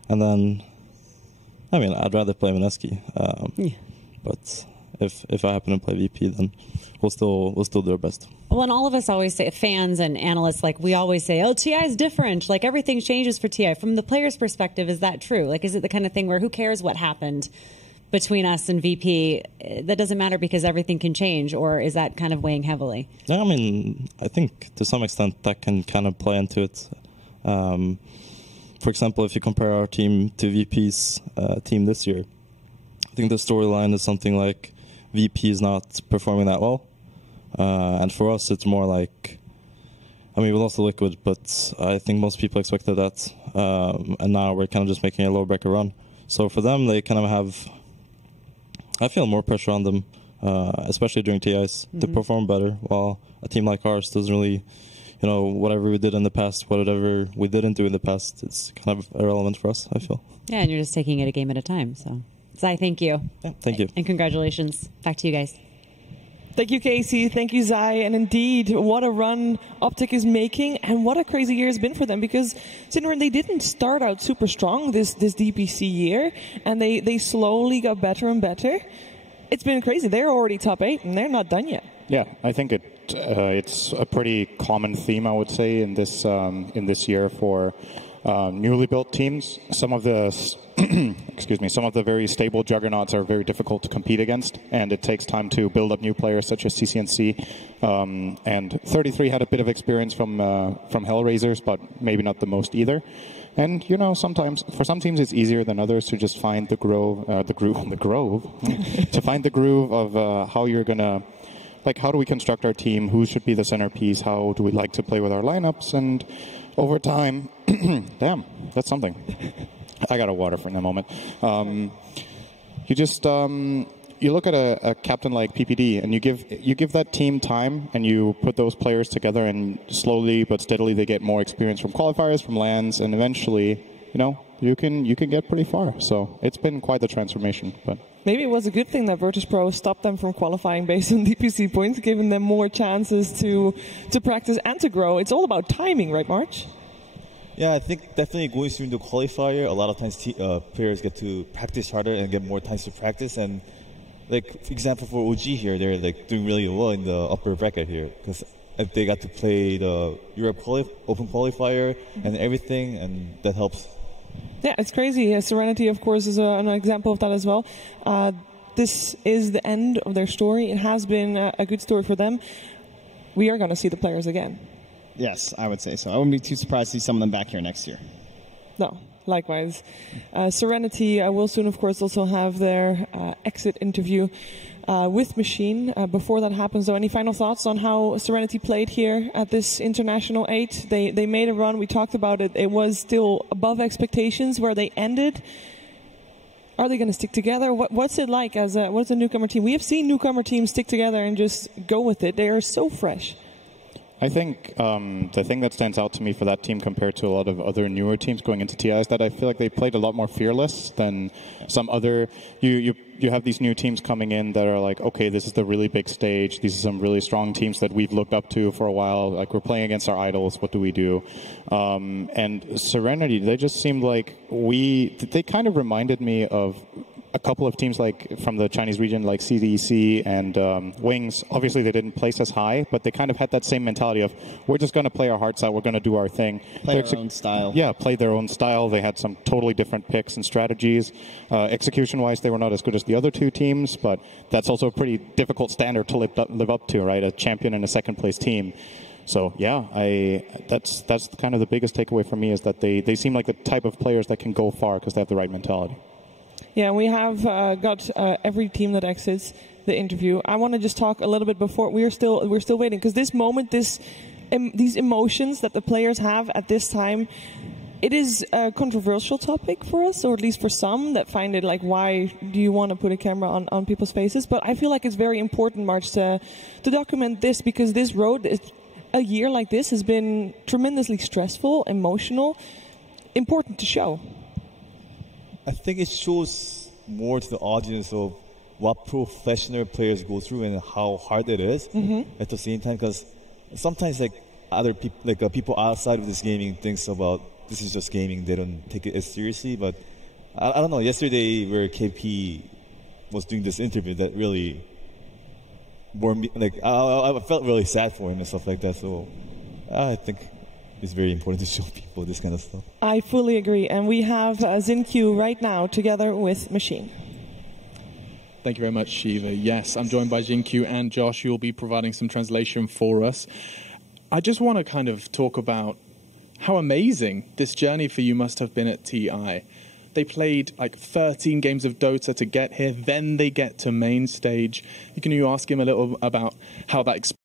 And then, I mean, I'd rather play Mineski. But if I happen to play VP, then we'll still do our best. Well, and all of us always say, fans and analysts, we always say, oh, TI is different. Everything changes for TI. From the player's perspective, is that true? Is it the kind of thing where who cares what happened between us and VP? That doesn't matter because everything can change, or is that kind of weighing heavily? Yeah, I mean, I think to some extent that can kind of play into it. For example, if you compare our team to VP's team this year, I think the storyline is something like VP is not performing that well. And for us, it's more like, I mean, we lost the Liquid, but I think most people expected that. And now we're kind of just making a low bracket run. So for them, they kind of have, I feel more pressure on them, especially during TIs, to perform better, while a team like ours doesn't really, whatever we did in the past, whatever we didn't do in the past, it's kind of irrelevant for us, I feel. Yeah, and you're just taking it a game at a time, so. Zai, thank you. Yeah, thank you. And congratulations. Back to you guys. Thank you, Casey. Thank you, Zai. And indeed, what a run Optic is making, and what a crazy year has been for them, because Sinren, they didn't start out super strong this DPC year, and they slowly got better and better. It's been crazy. They're already top 8, and they're not done yet. Yeah, I think it's a pretty common theme, I would say, in this year for newly built teams. Some of the some of the very stable juggernauts are very difficult to compete against, and it takes time to build up new players such as CCNC. And 33 had a bit of experience from Hellraisers, but maybe not the most either. And sometimes for some teams it's easier than others to just find the groove, to find the groove of how you're gonna. How do we construct our team? Who should be the centerpiece? How do we like to play with our lineups? And over time, damn, that's something. I got a water for in a moment. You just you look at a captain like PPD, and you give that team time, and you put those players together, and slowly but steadily they get more experience from qualifiers, from LANs, and eventually, you can get pretty far. So it's been quite the transformation, but. Maybe it was a good thing that Virtus.pro stopped them from qualifying based on DPC points, giving them more chances to practice and to grow. It's all about timing, right, March? Yeah, I think definitely going through the qualifier, a lot of times players get to practice harder and get more times to practice. And, for example, for OG here, they're doing really well in the upper bracket here, because they got to play the Europe Open qualifier and everything, and that helps. Yeah, it's crazy. Serenity, of course, is an example of that as well. This is the end of their story. It has been a good story for them. We are going to see the players again. Yes, I would say so. I wouldn't be too surprised to see some of them back here next year. No, likewise. Serenity will soon, of course, also have their exit interview with Machine. Before that happens, though, any final thoughts on how Serenity played here at this International 8? They made a run. We talked about it. It was still above expectations where they ended. Are they going to stick together? What's it like as what's a newcomer team? We have seen newcomer teams stick together and just go with it. They are so fresh. I think the thing that stands out to me for that team compared to a lot of other newer teams going into TI is that I feel like they played a lot more fearless than some other. You have these new teams coming in that are like, okay, this is the really big stage. These are some really strong teams that we've looked up to for a while. Like, we're playing against our idols. What do we do? And Serenity, they just seemed like they kind of reminded me of a couple of teams like from the Chinese region, like CDC and Wings. Obviously, they didn't place as high, but they kind of had that same mentality of, we're just going to play our hearts out. We're going to do our thing. Play their own style. Yeah, play their own style. They had some totally different picks and strategies. Execution-wise, they were not as good as the other two teams, but that's also a pretty difficult standard to live up to, right? A champion and a second-place team. So yeah, that's kind of the biggest takeaway for me, is that they seem like the type of players that can go far because they have the right mentality. Yeah, we have got every team that exits the interview. I want to just talk a little bit before we're still waiting, because this moment, these emotions that the players have at this time, it is a controversial topic for us, or at least for some that find it like, why do you want to put a camera on people's faces? But I feel like it's very important, March, to document this, because this road, a year like this, has been tremendously stressful, emotional, important to show. I think it shows more to the audience of what professional players go through and how hard it is at the same time. Because sometimes, like, other people, like people outside of this gaming, thinks about this is just gaming. They don't take it as seriously. But I don't know. Yesterday, where KP was doing this interview, that really warmed me. Like, I felt really sad for him and stuff like that. So I think it's very important to show people this kind of stuff. I fully agree. And we have ZinQ right now together with Machine. Thank you very much, Shiva. Yes, I'm joined by ZinQ and Josh, who will be providing some translation for us. I just want to kind of talk about how amazing this journey for you must have been at TI. They played like 13 games of Dota to get here, then they get to main stage. Can you ask him a little about how that experience